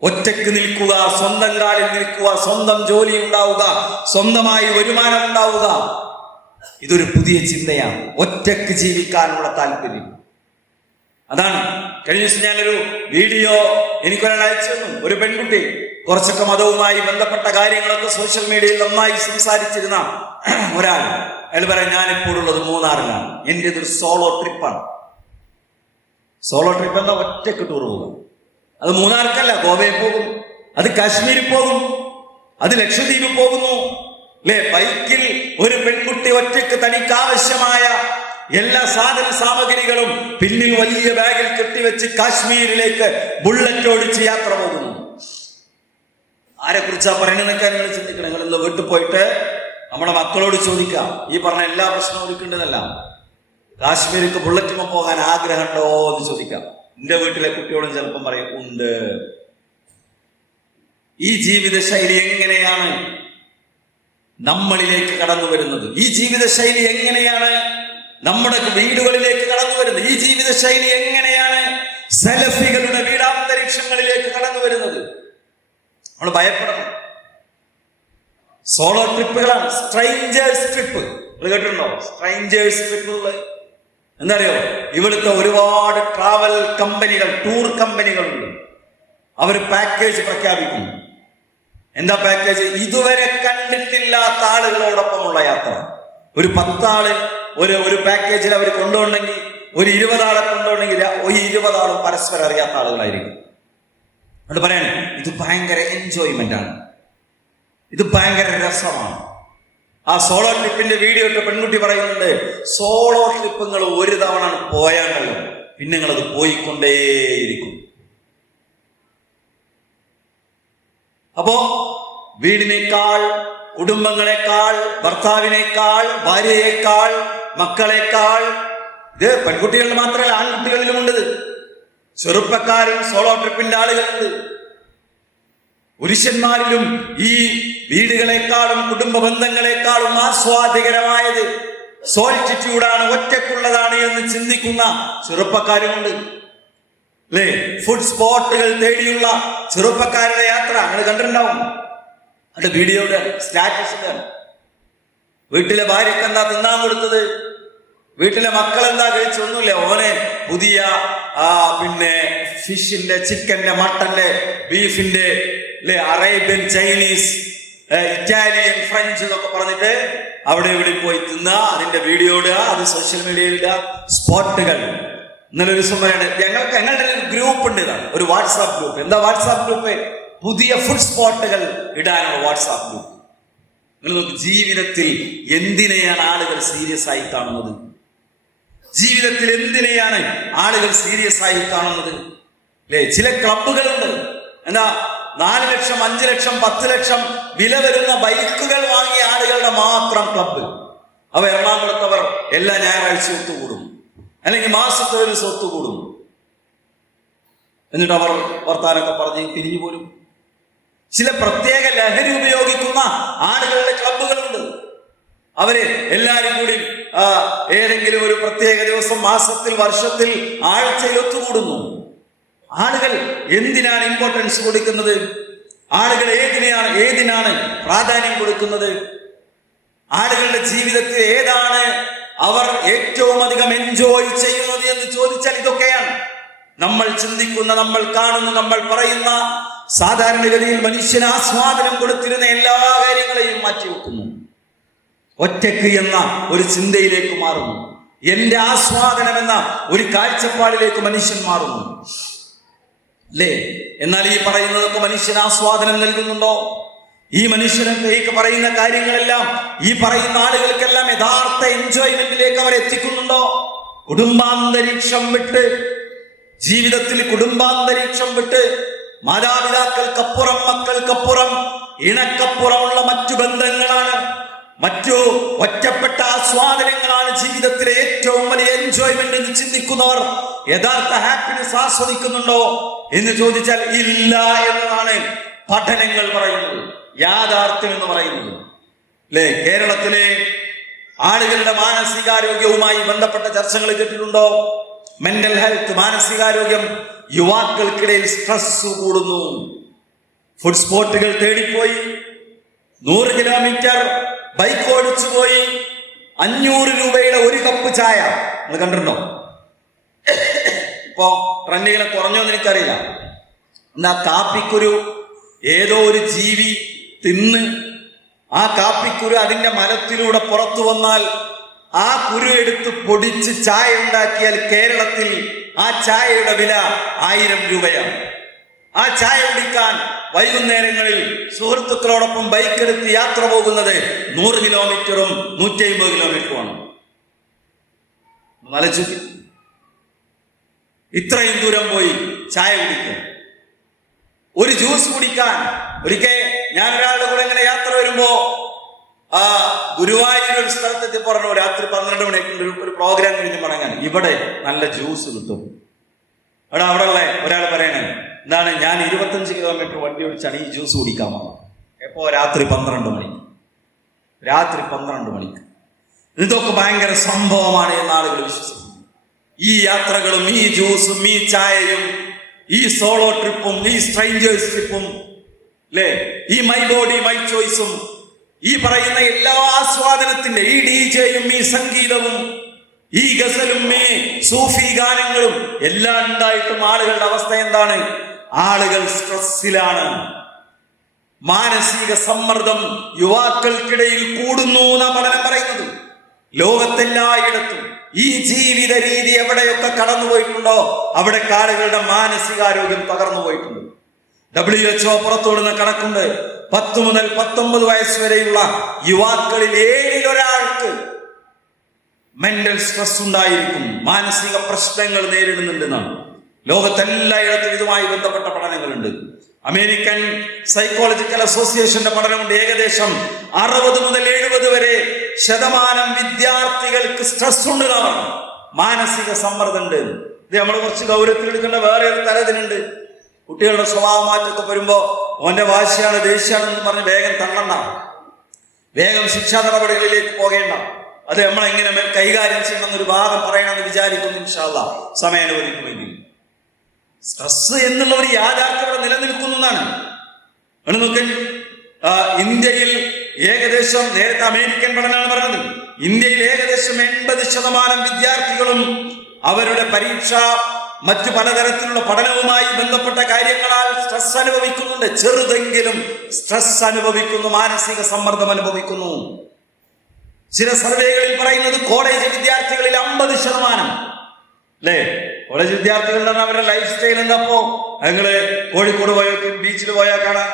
ഒറ്റക്ക് നിൽക്കുക, സ്വന്തം കാലിൽ നിൽക്കുക, സ്വന്തം ജോലി ഉണ്ടാവുക, സ്വന്തമായി വരുമാനം ഉണ്ടാവുക. ഇതൊരു പുതിയ ചിന്തയാണ്. ഒറ്റക്ക് ജീവിക്കാനുള്ള താല്പര്യം അതാണ്. കഴിഞ്ഞ ദിവസം ഞാനൊരു വീഡിയോ എനിക്കൊരാൾ അയച്ചു തന്നു. ഒരു പെൺകുട്ടി കുറച്ചൊക്കെ മതവുമായി ബന്ധപ്പെട്ട കാര്യങ്ങളൊക്കെ സോഷ്യൽ മീഡിയയിൽ നന്നായി സംസാരിച്ചിരുന്ന ഒരാൾ. അയാൾ പറയാം, ഞാനിപ്പോൾ ഉള്ളത് മൂന്നാറിലാണ്, എൻ്റെ ഇതൊരു സോളോ ട്രിപ്പാണ്. സോളോ ട്രിപ്പ് എന്താ? ഒറ്റക്ക് ടൂർ പോകുക. അത് മൂന്നാർക്കല്ല, ഗോവയിൽ പോകും, അത് കാശ്മീരിൽ പോകും, അത് ലക്ഷദ്വീപിൽ പോകുന്നു അല്ലെ. ബൈക്കിൽ ഒരു പെൺകുട്ടി ഒറ്റയ്ക്ക് തനിക്ക് ആവശ്യമായ എല്ലാ സാധന സാമഗ്രികളും പിന്നിൽ വലിയ ബാഗിൽ കെട്ടിവെച്ച് കാശ്മീരിലേക്ക് ബുള്ളറ്റ് ഓടിച്ച് യാത്ര പോകുന്നു. ആരെ കുറിച്ചാ പറയണെന്നൊക്കെ നിങ്ങൾ ചിന്തിക്കണം. നിങ്ങൾ ഇന്ന് വീട്ടിൽ പോയിട്ട് നമ്മുടെ മക്കളോട് ചോദിക്കാം, ഈ പറഞ്ഞ എല്ലാ പ്രശ്നവും ഒരുക്കേണ്ടതല്ല, കാശ്മീർക്ക് ബുള്ളറ്റുമ പോകാൻ ആഗ്രഹമുണ്ടോ എന്ന് ചോദിക്കാം. എന്റെ വീട്ടിലെ കുട്ടിയോടും ചിലപ്പം പറയും ഉണ്ട്. ഈ ജീവിത ശൈലി എങ്ങനെയാണ് നമ്മളിലേക്ക് കടന്നു വരുന്നത്? ഈ ജീവിത ശൈലി എങ്ങനെയാണ് നമ്മുടെ വീടുകളിലേക്ക് കടന്നു വരുന്നത്? ഈ ജീവിത ശൈലി എങ്ങനെയാണ് സലഫികളുടെ വീടാന്തരീക്ഷങ്ങളിലേക്ക് കടന്നു വരുന്നത്? നമ്മൾ ഭയപ്പെടണം. സോളോ ട്രിപ്പുകളാണ്, സ്ട്രേഞ്ചേഴ്സ് ട്രിപ്പ്. നിങ്ങൾ കേട്ടിട്ടുണ്ടോ? സ്ട്രേഞ്ചേഴ്സ് ട്രിപ്പുകൾ എന്തറിയോ? ഇവിടുത്തെ ഒരുപാട് ട്രാവൽ കമ്പനികൾ, ടൂർ കമ്പനികളുണ്ട്. അവർ പാക്കേജ് പ്രഖ്യാപിക്കും. എന്താ പാക്കേജ്? ഇതുവരെ കണ്ടിട്ടില്ലാത്ത ആളുകളോടൊപ്പമുള്ള യാത്ര. ഒരു 10 ആള് ഒരു പാക്കേജിൽ അവർ കൊണ്ടുപോകണമെങ്കിൽ, ഒരു 20 ആളെ കൊണ്ടുപോകണമെങ്കിൽ, ഈ 20 ആളും പരസ്പരം അറിയാത്ത ആളുകളായിരിക്കും. അതുകൊണ്ട് പറയാണ്, ഇത് ഭയങ്കര എൻജോയ്മെന്റ് ആണ്, ഇത് ഭയങ്കര രസമാണ്. ആ സോളോ ട്രിപ്പിന്റെ വീഡിയോ ഇട്ട് പെൺകുട്ടി പറയുന്നുണ്ട്, സോളോ ട്രിപ്പ് നിങ്ങൾ ഒരു തവണ പോയാണല്ലോ, പിന്നെ നിങ്ങളത് പോയിക്കൊണ്ടേയിരിക്കും. അപ്പോ വീടിനേക്കാൾ, കുടുംബങ്ങളെക്കാൾ, ഭർത്താവിനേക്കാൾ, ഭാര്യയേക്കാൾ, മക്കളെക്കാൾ, ഇത് പെൺകുട്ടികളിൽ മാത്രമല്ല ആൺകുട്ടികളിലുമുണ്ട്. ചെറുപ്പക്കാരും സോളോ ട്രിപ്പിന്റെ ആളുകളുണ്ട്. പുരുഷന്മാരിലും ഈ വീടുകളെക്കാളും കുടുംബ ബന്ധങ്ങളെക്കാളും ആസ്വാദികരമായത് സോൾറ്റിറ്റ്യൂഡാണ്, ഒറ്റക്കുള്ളതാണ് എന്ന് ചിന്തിക്കുന്ന ചെറുപ്പക്കാരുമുണ്ട് അല്ലേ. ഫുഡ് സ്പോട്ടുകൾ തേടിയുള്ള ചെറുപ്പക്കാരുടെ യാത്ര നിങ്ങൾ കണ്ടിട്ടുണ്ടാവും. അത് വീഡിയോയുടെ സ്റ്റാറ്റസ്. വീട്ടിലെ ഭാര്യക്ക് എന്താ തിന്നാൻ കൊടുത്തത്, വീട്ടിലെ മക്കൾ എന്താ കഴിച്ചൊന്നുമില്ല, ഓനെ പുതിയ പിന്നെ ഫിഷിന്റെ, ചിക്കന്റെ, മട്ടന്റെ, ബീഫിന്റെ അല്ലെ, അറേബ്യൻ, ചൈനീസ്, ഇറ്റാലിയൻ, ഫ്രഞ്ച് എന്നൊക്കെ പറഞ്ഞിട്ട് അവിടെ ഇവിടെ പോയി തിന്ന, അതിന്റെ വീഡിയോ ഇടുക, അത് സോഷ്യൽ മീഡിയയിൽ ഇടുക. സ്പോട്ടുകൾ. ഇന്നലെ ഒരു ദിവസം പറയാണ്, ഞങ്ങളുടെ ഒരു ഗ്രൂപ്പ് ഉണ്ട്, ഇതാണ് ഒരു വാട്സാപ്പ് ഗ്രൂപ്പ്. എന്താ വാട്സാപ്പ് ഗ്രൂപ്പ്? പുതിയ ഫുഡ് സ്പോട്ടുകൾ ഇടാനുള്ള വാട്സാപ്പ് ഗ്രൂപ്പ്. നിങ്ങൾ നോക്ക്, ജീവിതത്തിൽ എന്തിനെയാണ് ആളുകൾ സീരിയസ് ആയി കാണുന്നത്? ജീവിതത്തിൽ എന്തിനെയാണ് ആളുകൾ സീരിയസ് ആയി കാണുന്നത്? അല്ലേ, ചില ക്ലബുകളുണ്ട്. എന്താ, 4 ലക്ഷം, 5 ലക്ഷം, 10 ലക്ഷം വില വരുന്ന ബൈക്കുകൾ വാങ്ങിയ ആളുകളുടെ മാത്രം ക്ലബ്ബ്. അവ എറണാകുളത്തവർ എല്ലാ ഞായറാഴ്ചയും ഒത്തുകൂടും, അല്ലെങ്കിൽ മാസത്തെ ഒരു ഒത്തുകൂടും. എന്നിട്ട് അവർ വർത്താനൊക്കെ പറഞ്ഞ് പിരിഞ്ഞു പോലും. ചില പ്രത്യേക ലഹരി ഉപയോഗിക്കുന്ന ആളുകളുടെ ക്ലബ്ബുകളുണ്ട്. അവര് എല്ലാരും കൂടി ഏതെങ്കിലും ഒരു പ്രത്യേക ദിവസം, മാസത്തിൽ, വർഷത്തിൽ, ആഴ്ചയിൽ ഒത്തുകൂടുന്നു. ആളുകൾ എന്തിനാണ് ഇമ്പോർട്ടൻസ് കൊടുക്കുന്നത്? ആളുകൾ ഏതിനാണ് പ്രാധാന്യം കൊടുക്കുന്നത്? ആളുകളുടെ ജീവിതത്തിൽ ഏതാണ് അവർ ഏറ്റവും അധികം എൻജോയ് ചെയ്യുന്നത് എന്ന് ചോദിച്ചാൽ ഇതൊക്കെയാണ്. നമ്മൾ ചിന്തിക്കുന്ന, നമ്മൾ കാണുന്ന, നമ്മൾ പറയുന്ന, സാധാരണഗതിയിൽ മനുഷ്യന് ആസ്വാദനം കൊടുത്തിരുന്ന എല്ലാ കാര്യങ്ങളെയും മാറ്റിവെക്കുന്നു. ഒറ്റക്ക് എന്ന ഒരു ചിന്തയിലേക്ക് മാറുന്നു. എന്റെ ആസ്വാദനം എന്ന ഒരു കാഴ്ചപ്പാടിലേക്ക് മനുഷ്യൻ മാറുന്നു അല്ലേ? എന്നാൽ ഈ പറയുന്നതൊക്കെ മനുഷ്യന് ആസ്വാദനം നൽകുന്നുണ്ടോ? ഈ മനുഷ്യനൊക്കെ പറയുന്ന കാര്യങ്ങളെല്ലാം ഈ പറയുന്ന ആളുകൾക്കെല്ലാം യഥാർത്ഥ എൻജോയ്മെന്റിലേക്ക് അവർ എത്തിക്കുന്നുണ്ടോ? കുടുംബാന്തരീക്ഷം വിട്ട്, ജീവിതത്തിൽ കുടുംബാന്തരീക്ഷം വിട്ട്, മാതാപിതാക്കൾക്കപ്പുറം, മക്കൾക്കപ്പുറം, ഇണക്കപ്പുറമുള്ള മറ്റു ബന്ധങ്ങളാണ്, മറ്റു ഒറ്റപ്പെട്ട ആസ്വാദനങ്ങളാണ് ജീവിതത്തിലെ ഏറ്റവും വലിയ എൻജോയ്മെന്റ് എന്ന് ചിന്തിക്കുന്നവർ യഥാർത്ഥ ഹാപ്പിനെസ് ആസ്വദിക്കുന്നുണ്ടോ എന്ന് ചോദിച്ചാൽ ഇല്ല എന്നതാണ് പഠനങ്ങൾ പറയുന്നത്, യാഥാർത്ഥ്യം എന്ന് പറയുന്നത് അല്ലേ? കേരളത്തിലെ ആളുകളുടെ മാനസികാരോഗ്യവുമായി ബന്ധപ്പെട്ട ചർച്ചകൾ കേട്ടിട്ടുണ്ടോ? മെന്റൽ ഹെൽത്ത്, മാനസികാരോഗ്യം. യുവാക്കൾക്കിടയിൽ സ്ട്രെസ് കൂടുന്നു. ഫുഡ് സ്പോട്ടുകൾ തേടിപ്പോയി, 100 കിലോമീറ്റർ ബൈക്ക് ഓടിച്ചു പോയി, 500 രൂപയുടെ ഒരു കപ്പ് ചായ. നിങ്ങൾ കണ്ടിട്ടുണ്ടോ? ഇപ്പോ ട്രെൻഡുകളെ കുറഞ്ഞോന്ന് എനിക്കറിയില്ല. എന്നാ കാപ്പിക്കുരു ഏതോ ഒരു ജീവി തിന്ന് ആ കാപ്പിക്കുരു അതിന്റെ മലത്തിലൂടെ പുറത്തു വന്നാൽ ആ കുരു എടുത്ത് പൊടിച്ച് ചായ ഉണ്ടാക്കിയാൽ കേരളത്തിൽ ആ ചായയുടെ വില 1000 രൂപയാണ്. ആ ചായ കുടിക്കാൻ വൈകുന്നേരങ്ങളിൽ സുഹൃത്തുക്കളോടൊപ്പം ബൈക്ക് എടുത്ത് യാത്ര പോകുന്നത് 100 കിലോമീറ്ററും 150 കിലോമീറ്ററുമാണ്. ആലോചിച്ച് ഇത്രയും ദൂരം പോയി ചായ കുടിക്കാൻ, ഒരു ജ്യൂസ് കുടിക്കാൻ. ഒരിക്കൽ ഞാൻ ഒരാളുടെ കൂടെ ഇങ്ങനെ യാത്ര വരുമ്പോ ഗുരുവായൂർ ഒരു സ്ഥലത്തെത്തി പറഞ്ഞു, രാത്രി 12 മണിക്ക് ഒരു പ്രോഗ്രാം കഴിഞ്ഞ് മടങ്ങാൻ ഇവിടെ നല്ല ജ്യൂസ് കിട്ടും. അവിടെ ഉള്ള ഒരാൾ പറയണേ, എന്താണ്, ഞാൻ 25 കിലോമീറ്റർ വണ്ടി ഓടിച്ചാണ് ഈ ജ്യൂസ് കുടിക്കാൻ വന്നത്. എപ്പോ? രാത്രി 12 മണിക്ക്. രാത്രി 12 മണിക്ക്. ഇതൊക്കെ ഭയങ്കര സംഭവമാണ് എന്ന് ആളുകൾ വിശ്വസിക്കുന്നു. ഈ യാത്രകളും ഈ ജ്യൂസും ഈ ചായയും ഈ സോളോ ട്രിപ്പും ഈ സ്ട്രേഞ്ചേഴ്സ് ട്രിപ്പും അല്ലേ, ഈ മൈ ബോഡി മൈ ചോയ്സും, ഈ പറയുന്ന എല്ലാ ആസ്വാദനത്തിന്റെ ഈ ഡിജെയും ഈ സംഗീതവും ഈ ഗസലും ഈ സൂഫി ഗാനങ്ങളും എല്ലാം ഉണ്ടായിട്ടും ആളുകളുടെ അവസ്ഥ എന്താണ്? ആളുകൾ സ്ട്രെസ്സിലാണ്. മാനസിക സമ്മർദ്ദം യുവാക്കൾക്കിടയിൽ കൂടുന്നു എന്നാണ് പഠനം പറയുന്നത്. ലോകത്തെല്ലായിടത്തും ഈ ജീവിത രീതി എവിടെയൊക്കെ കടന്നുപോയിട്ടുണ്ടോ അവിടെ ആളുകളുടെ മാനസികാരോഗ്യം തകർന്നു പോയിട്ടുണ്ട്. WHO പുറത്തുവിടുന്ന കണക്കുണ്ട്, 10 മുതൽ 19 വയസ്സ് വരെയുള്ള യുവാക്കളിൽ 7-ൽ ഒരാൾക്ക് മെന്റൽ സ്ട്രെസ് ഉണ്ടായിരിക്കും, മാനസിക പ്രശ്നങ്ങൾ നേരിടുന്നുണ്ടെന്നാണ്. ലോകത്തെല്ലായിടത്തും ഇതുമായി ബന്ധപ്പെട്ട പഠനങ്ങളുണ്ട്. അമേരിക്കൻ സൈക്കോളജിക്കൽ അസോസിയേഷന്റെ പഠനമുണ്ട്. ഏകദേശം 60 മുതൽ 70 വരെ ശതമാനം വിദ്യാർത്ഥികൾക്ക് സ്ട്രെസ് ഉണ്ട്, മാനസിക സമ്മർദ്ദം ഉണ്ട്. ഇത് നമ്മൾ കുറച്ച് ഗൗരവത്തിലെടുക്കേണ്ട വേറെ ഒരു തലത്തിനുണ്ട്. കുട്ടികളുടെ സ്വഭാവമാറ്റമൊക്കെ വരുമ്പോ ഓന്റെ വാശിയാണ്, ദേഷ്യമാണെന്ന് പറഞ്ഞ് വേഗം തള്ളണ്ട, വേഗം ശിക്ഷാ നടപടികളിലേക്ക് പോകേണ്ട. അത് നമ്മളെങ്ങനെ കൈകാര്യം ചെയ്യണമെന്നൊരു ഭാഗം പറയണമെന്ന് വിചാരിക്കുന്നു ഇൻഷാ അല്ലാഹ് സമയം അനുവദിക്കുമെങ്കിൽ. സ്ട്രെസ് എന്നുള്ള ഒരു യാഥാർത്ഥ്യം ഇവിടെ നിലനിൽക്കുന്നു എന്നാണ്. നോക്കി, ഇന്ത്യയിൽ ഏകദേശം, നേരത്തെ അമേരിക്കൻ പഠനമാണ് പറഞ്ഞത്, ഇന്ത്യയിൽ ഏകദേശം 80% വിദ്യാർത്ഥികളും അവരുടെ പരീക്ഷ മറ്റു പലതരത്തിലുള്ള പഠനവുമായി ബന്ധപ്പെട്ട കാര്യങ്ങളാൽ സ്ട്രെസ് അനുഭവിക്കുന്നുണ്ട്. ചെറുതെങ്കിലും സ്ട്രെസ് അനുഭവിക്കുന്നു, മാനസിക സമ്മർദ്ദം അനുഭവിക്കുന്നു. ചില സർവേകളിൽ പറയുന്നത് കോളേജ് വിദ്യാർത്ഥികളിൽ 50% അല്ലേ? കോളേജ് വിദ്യാർത്ഥികളുടെ അവരുടെ ലൈഫ് സ്റ്റൈൽ എന്താപ്പോ? നിങ്ങള് കോഴിക്കോട് പോയ ബീച്ചിൽ പോയാൽ കാണാം,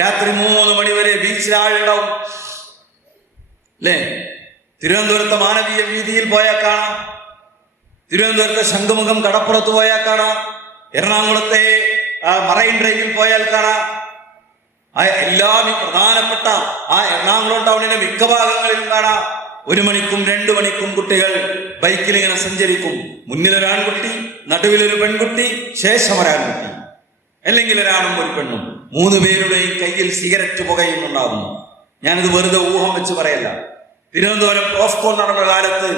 രാത്രി 3 മണി വരെ ബീച്ചിൽ ആളുണ്ടാവും അല്ലേ? തിരുവനന്തപുരത്തെ മാനവീയ വീതിയിൽ പോയാൽ കാണാം, തിരുവനന്തപുരത്തെ ശംഖുമുഖം കടപ്പുറത്ത് പോയാൽ കാണാം, എറണാകുളത്തെ മറൈൻ ഡ്രൈവിൽ പോയാൽ കാണാം. എല്ലാം ഈ പ്രധാനപ്പെട്ട എറണാകുളം ടൗണിലെ മിക്ക ഭാഗങ്ങളിലും കാണാം 1 മണിക്കും 2 മണിക്കും കുട്ടികൾ ബൈക്കിൽ ഇങ്ങനെ സഞ്ചരിക്കും. മുന്നിലൊരാൺകുട്ടി, നടുവിലൊരു പെൺകുട്ടി, ശേഷം ഒരാൺകുട്ടി, അല്ലെങ്കിൽ ഒരാണും ഒരു പെണ്ണും. 3 പേരുടെയും കയ്യിൽ സിഗരറ്റ് പുകയും ഉണ്ടാകുന്നു. ഞാനിത് വെറുതെ ഊഹം വെച്ച് പറയല്ല. തിരുവനന്തപുരം പ്രോഫ്കോൺ നടന്ന കാലത്ത്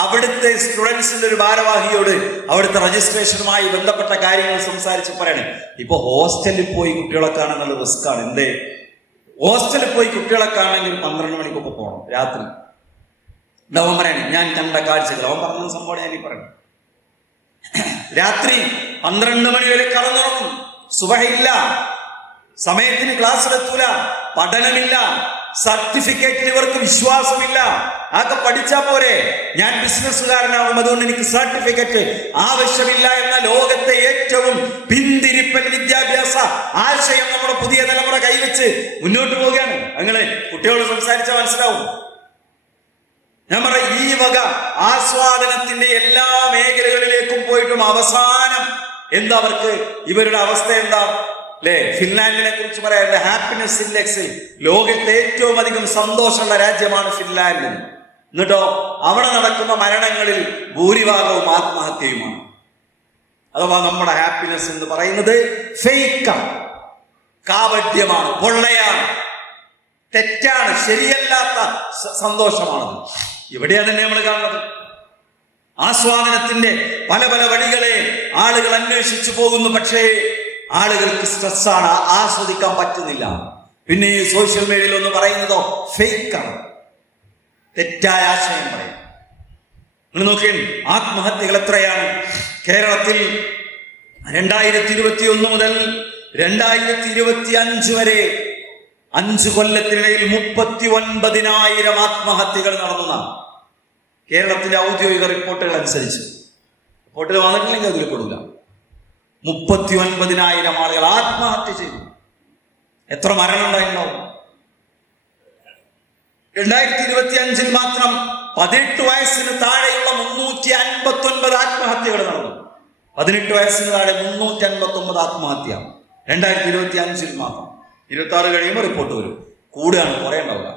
അവിടുത്തെ സ്റ്റുഡൻസിന്റെ ഒരു ഭാരവാഹിയോട് അവിടുത്തെ രജിസ്ട്രേഷനുമായി ബന്ധപ്പെട്ട കാര്യങ്ങൾ സംസാരിച്ച് പറയണേ, ഇപ്പൊ ഹോസ്റ്റലിൽ പോയി കുട്ടികളെ കാണാനുള്ള റിസ്ക് ആണ്. എന്തേ? ഹോസ്റ്റലിൽ പോയി കുട്ടികളെ കാണണമെങ്കിൽ 12 മണിക്കൊക്കെ പോകണം രാത്രി. അവൻ പറയണേ, ഞാൻ കണ്ട കാഴ്ചകൾ, അവൻ പറഞ്ഞ സംഭവം ഞാൻ ഈ പറയണം. രാത്രി 12 മണി വരെ കടന്നുറങ്ങും, സുബഹയില്ല, സമയത്തിന് ക്ലാസ്സിലെത്തൂല, പഠനമില്ല, സർട്ടിഫിക്കറ്റിൽ ഇവർക്ക് വിശ്വാസമില്ല. അതൊക്കെ പഠിച്ചാ പോരെ, ഞാൻ ബിസിനസ്സുകാരനാകും അതുകൊണ്ട് എനിക്ക് സർട്ടിഫിക്കറ്റ് ആവശ്യമില്ല എന്ന ലോകത്തെ ഏറ്റവും പിന്തിരിപ്പൻ വിദ്യാഭ്യാസ ആശയം നമ്മുടെ പുതിയ തലമുറ കൈവച്ച് മുന്നോട്ട് പോവുകയാണ്. അങ്ങനെ കുട്ടികളോട് സംസാരിച്ചാൽ മനസ്സിലാവും. ഞാൻ പറയാം, ഈ വക ആസ്വാദനത്തിന്റെ എല്ലാ മേഖലകളിലേക്കും പോയിട്ടും അവസാനം എന്താ അവർക്ക് ഇവരുടെ അവസ്ഥ എന്താ? അല്ലെ, ഫിൻലാൻഡിനെ കുറിച്ച് പറയാം, ഹാപ്പിനെസ് ഇൻഡെക്സിൽ ലോകത്തെ ഏറ്റവും അധികം സന്തോഷമുള്ള രാജ്യമാണ് ഫിൻലാൻഡ്. എന്നിട്ടോ അവിടെ നടക്കുന്ന മരണങ്ങളിൽ ഭൂരിഭാഗവും ആത്മഹത്യയുമാണ്. അഥവാ നമ്മുടെ ഹാപ്പിനെസ് എന്ന് പറയുന്നത് ഫേക്കാണ്, കാപട്യമാണ്, പൊള്ളയാണ്, തെറ്റാണ്, ശരിയല്ലാത്ത സന്തോഷമാണത്. ഇവിടെയാണ് തന്നെ നമ്മൾ കാണുന്നത്. ആസ്വാദനത്തിന്റെ പല പല വഴികളെ ആളുകൾ അന്വേഷിച്ചു പോകുന്നു. പക്ഷേ ആളുകൾക്ക് സ്ട്രെസ്സാണ്, ആസ്വദിക്കാൻ പറ്റുന്നില്ല. പിന്നെ ഈ സോഷ്യൽ മീഡിയയിൽ ഒന്ന് പറയുന്നതോ ഫേക്കാണ്, തെറ്റായ ആശയം പറയും. നിങ്ങൾ നോക്കിയാൽ ആത്മഹത്യകൾ എത്രയാണ് കേരളത്തിൽ 2021 മുതൽ 2025 വരെ 5 കൊല്ലത്തിനിടയിൽ 39,000 ആത്മഹത്യകൾ നടന്നതാണ് കേരളത്തിലെ ഔദ്യോഗിക റിപ്പോർട്ടുകൾ അനുസരിച്ച്. റിപ്പോർട്ടിൽ വന്നിട്ടില്ലെങ്കിൽ അതിൽ പെടില്ല. 39,000 ആളുകൾ ആത്മഹത്യ ചെയ്തു. എത്ര മരണം ഉണ്ടായിട്ടുണ്ടാവും? 2025 മാത്രം 18 വയസ്സിന് താഴെയുള്ള 359 ആത്മഹത്യകൾ നടന്നു. 18 വയസ്സിന് താഴെ 359 ആത്മഹത്യ 2025 മാത്രം. 26 കഴിയുമ്പോൾ റിപ്പോർട്ട് വരും. കൂടുകയാണ്, കുറേ ഉണ്ടാവുക.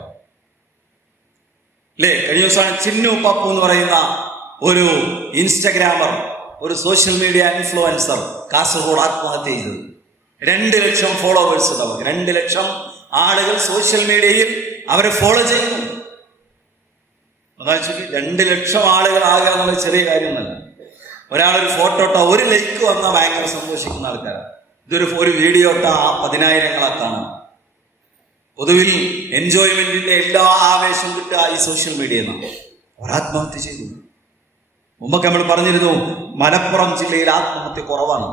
അല്ലേ, കഴിഞ്ഞ ദിവസമാണ് ചിന്നു പപ്പു എന്ന് പറയുന്ന ഒരു ഇൻസ്റ്റഗ്രാമർ, ഒരു സോഷ്യൽ മീഡിയ ഇൻഫ്ലുവൻസർ കാസർഗോഡ് ആത്മഹത്യ ചെയ്തത്. 2 ലക്ഷം ഫോളോവേഴ്സ് ഉണ്ടാവും. 2 ലക്ഷം ആളുകൾ സോഷ്യൽ മീഡിയയിൽ അവരെ ഫോളോ ചെയ്യുന്നു. 2 ലക്ഷം ആളുകൾ ആകുക എന്നുള്ള ചെറിയ കാര്യമൊന്നുമല്ല. ഒരാളൊരു ഫോട്ടോ ഇട്ടാ 1 ലൈക്ക് വന്നാൽ ഭയങ്കര സന്തോഷിക്കുന്ന ആൾക്കാരാണ്. ഒരു വീഡിയോ ഇട്ടാ 10,000 കാണും. പൊതുവിൽ എൻജോയ്മെന്റിന്റെ എല്ലാ ആവേശം കിട്ടുക ഈ സോഷ്യൽ മീഡിയയിൽ നിന്നാണ്. ഒരാത്മഹത്യ ചെയ്തു. മുമ്പൊക്കെ നമ്മൾ പറഞ്ഞിരുന്നു, മലപ്പുറം ജില്ലയിൽ ആത്മഹത്യ കുറവാണ്.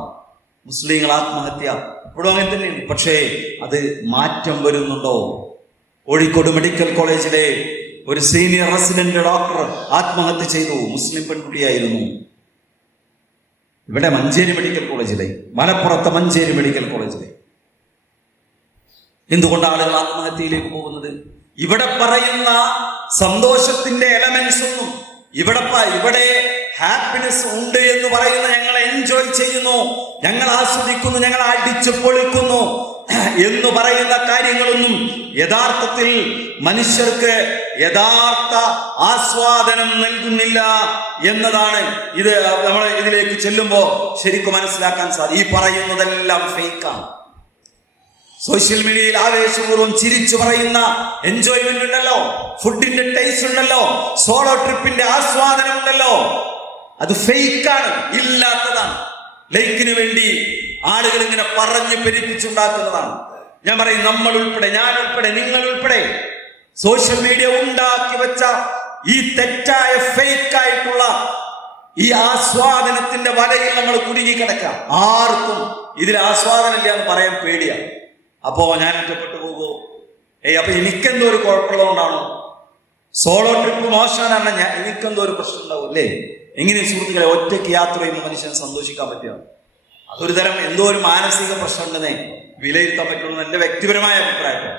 മുസ്ലിങ്ങൾ ആത്മഹത്യ ഇപ്പോഴും അങ്ങനെ തന്നെയാണ്. പക്ഷേ അത് മാറ്റം വരുന്നുണ്ടോ? കോഴിക്കോട് മെഡിക്കൽ കോളേജിലെ ഒരു സീനിയർ റെസിഡന്റ് ഡോക്ടർ ആത്മഹത്യ ചെയ്തു. മുസ്ലിം പെൺകുട്ടിയായിരുന്നു. ഇവിടെ മഞ്ചേരി മെഡിക്കൽ കോളേജിലെ, മലപ്പുറത്തെ മഞ്ചേരി മെഡിക്കൽ കോളേജിലെ. എന്തുകൊണ്ടാണ് ആളുകൾ ആത്മഹത്യയിലേക്ക് പോകുന്നത്? ഇവിടെ പറയുന്ന സന്തോഷത്തിന്റെ എലമെന്റ്സ് ഒന്നും ഇവിടെ ഹാപ്പിനെസ് ഉണ്ട് എന്ന് പറയുന്ന, ഞങ്ങൾ എൻജോയ് ചെയ്യുന്നു, ഞങ്ങൾ ആസ്വദിക്കുന്നു, ഞങ്ങൾ അടിച്ചു പൊളിക്കുന്നു എന്ന് പറയുന്ന കാര്യങ്ങളൊന്നും യഥാർത്ഥത്തിൽ മനുഷ്യർക്ക് യഥാർത്ഥ ആസ്വാദനം നൽകുന്നില്ല എന്നതാണ് ഇത് നമ്മൾ ഇതിലേക്ക് ചെല്ലുമ്പോൾ ശരിക്കും മനസ്സിലാക്കാൻ സാധിക്കും. ഈ പറയുന്നതെല്ലാം ഫേക്കാണ്. സോഷ്യൽ മീഡിയയിൽ ആവേശപൂർവ്വം ചിരിച്ചു പറയുന്ന എൻജോയ്മെന്റ് ഉണ്ടല്ലോ, ഫുഡിന്റെ ടേസ്റ്റ് ഉണ്ടല്ലോ, സോളോ ട്രിപ്പിന്റെ ആസ്വാദനം ഉണ്ടല്ലോ, അത് ഫേക്കാണ്, ഇല്ലാത്തതാണ്. ലൈക്കിന് വേണ്ടി ആളുകൾ ഇങ്ങനെ പറഞ്ഞു പെരുപ്പിച്ചുണ്ടാക്കുന്നതാണ്. ഞാൻ പറയും, നമ്മൾ ഉൾപ്പെടെ, ഞാൻ ഉൾപ്പെടെ, നിങ്ങൾ ഉൾപ്പെടെ സോഷ്യൽ മീഡിയ ഉണ്ടാക്കി വെച്ച ഈ തെറ്റായ ഫേക്കായിട്ടുള്ള ഈ ആസ്വാദനത്തിന്റെ വലയിൽ നമ്മൾ കുടുങ്ങി കിടക്കാം. ആർക്കും ഇതിൽ ആസ്വാദനം ഇല്ല എന്ന് പറയാൻ പേടിയാണ്. അപ്പോ ഞാൻ ഒറ്റപ്പെട്ടു പോകുമോ? അപ്പൊ എനിക്കെന്തോ ഒരു കുഴപ്പമുള്ളതുകൊണ്ടാണോ? സോളോ ട്രിപ്പ് മോശമാണ്, എനിക്കെന്തോ ഒരു പ്രശ്നം ഉണ്ടാവും അല്ലേ? എങ്ങനെ സുഹൃത്തുക്കളെ ഒറ്റയ്ക്ക് യാത്ര ചെയ്യുന്ന മനുഷ്യന് സന്തോഷിക്കാൻ പറ്റുക? അതൊരു തരം എന്തോ ഒരു മാനസിക പ്രശ്നം ഉണ്ടെന്നേ വിലയിരുത്താൻ പറ്റുള്ളൂ. എന്റെ വ്യക്തിപരമായ അഭിപ്രായം.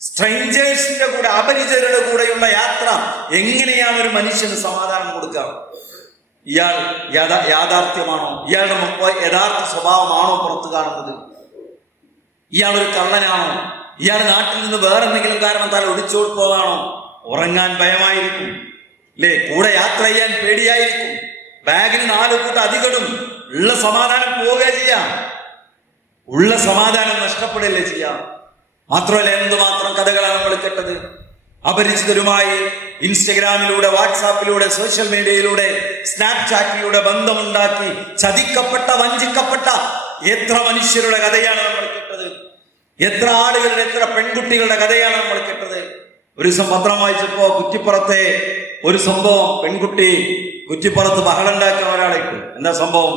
സ്ട്രേഞ്ചേഴ്സിന്റെ കൂടെ, അപരിചിതരുടെ കൂടെയുള്ള യാത്ര എങ്ങനെയാണ് ഒരു മനുഷ്യന് സമാധാനം കൊടുക്കുക? ഇയാൾ യാഥാർത്ഥ്യമാണോ? ഇയാളുടെ യഥാർത്ഥ സ്വഭാവമാണോ പുറത്തു കാണുന്നത്? ഇയാളൊരു കള്ളനാണോ? ഇയാൾ നാട്ടിൽ നിന്ന് വേറെ എന്തെങ്കിലും കാരണത്താൽ ഒളിച്ചോട് പോകാണോ? ഉറങ്ങാൻ ഭയമായിരിക്കും അല്ലേ? കൂടെ യാത്ര ചെയ്യാൻ പേടിയായിരിക്കും. ബാഗിന് 4 കൂട്ടം അധികടും. ഉള്ള സമാധാനം പോവുക ചെയ്യാം, ഉള്ള സമാധാനം നഷ്ടപ്പെടുകയല്ലേ ചെയ്യാം. മാത്രമല്ല, എന്തുമാത്രം കഥകളാണ് നമ്മൾ കേട്ടത്. അപരിചിതരുമായി ഇൻസ്റ്റഗ്രാമിലൂടെ, വാട്സാപ്പിലൂടെ, സോഷ്യൽ മീഡിയയിലൂടെ, സ്നാപ്ചാറ്റിലൂടെ ബന്ധമുണ്ടാക്കി ചതിക്കപ്പെട്ട, വഞ്ചിക്കപ്പെട്ട എത്ര മനുഷ്യരുടെ കഥയാണ് നമ്മൾ കേട്ടത്. എത്ര ആളുകളുടെ, എത്ര പെൺകുട്ടികളുടെ കഥയാണ് നമ്മൾ കേട്ടത്. ഒരു ദിവസം പത്രം വായിച്ചപ്പോ കുറ്റിപ്പുറത്തെ ഒരു സംഭവം, പെൺകുട്ടി കുറ്റിപ്പുറത്ത് ബഹളുണ്ടാക്കിയ ഒരാളെ ഇട്ടു. എന്താ സംഭവം?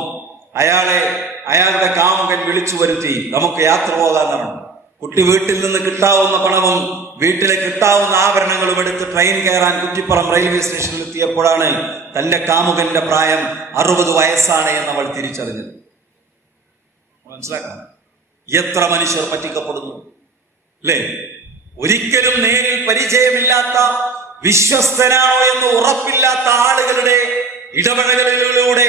അയാളുടെ കാമുകൻ വിളിച്ചു വരുത്തി, നമുക്ക് യാത്ര പോകാൻ പറഞ്ഞു. കുട്ടി വീട്ടിൽ നിന്ന് കിട്ടാവുന്ന പണവും വീട്ടിലെ കിട്ടാവുന്ന ആഭരണങ്ങളും എടുത്ത് ട്രെയിൻ കയറാൻ കുറ്റിപ്പുറം റെയിൽവേ സ്റ്റേഷനിൽ എത്തിയപ്പോഴാണ് തന്റെ കാമുകന്റെ പ്രായം 60 വയസ്സാണ് എന്ന് അവൾ തിരിച്ചറിഞ്ഞത്. മനസ്സിലാക്കണം, എത്ര മനുഷ്യർ പറ്റിക്കപ്പെടുന്നു അല്ലേ? ഒരിക്കലും നേരിൽ പരിചയമില്ലാത്ത, വിശ്വസ്തനാണോ എന്ന് ഉറപ്പില്ലാത്ത ആളുകളുടെ ഇടപഴകലുകളിലൂടെ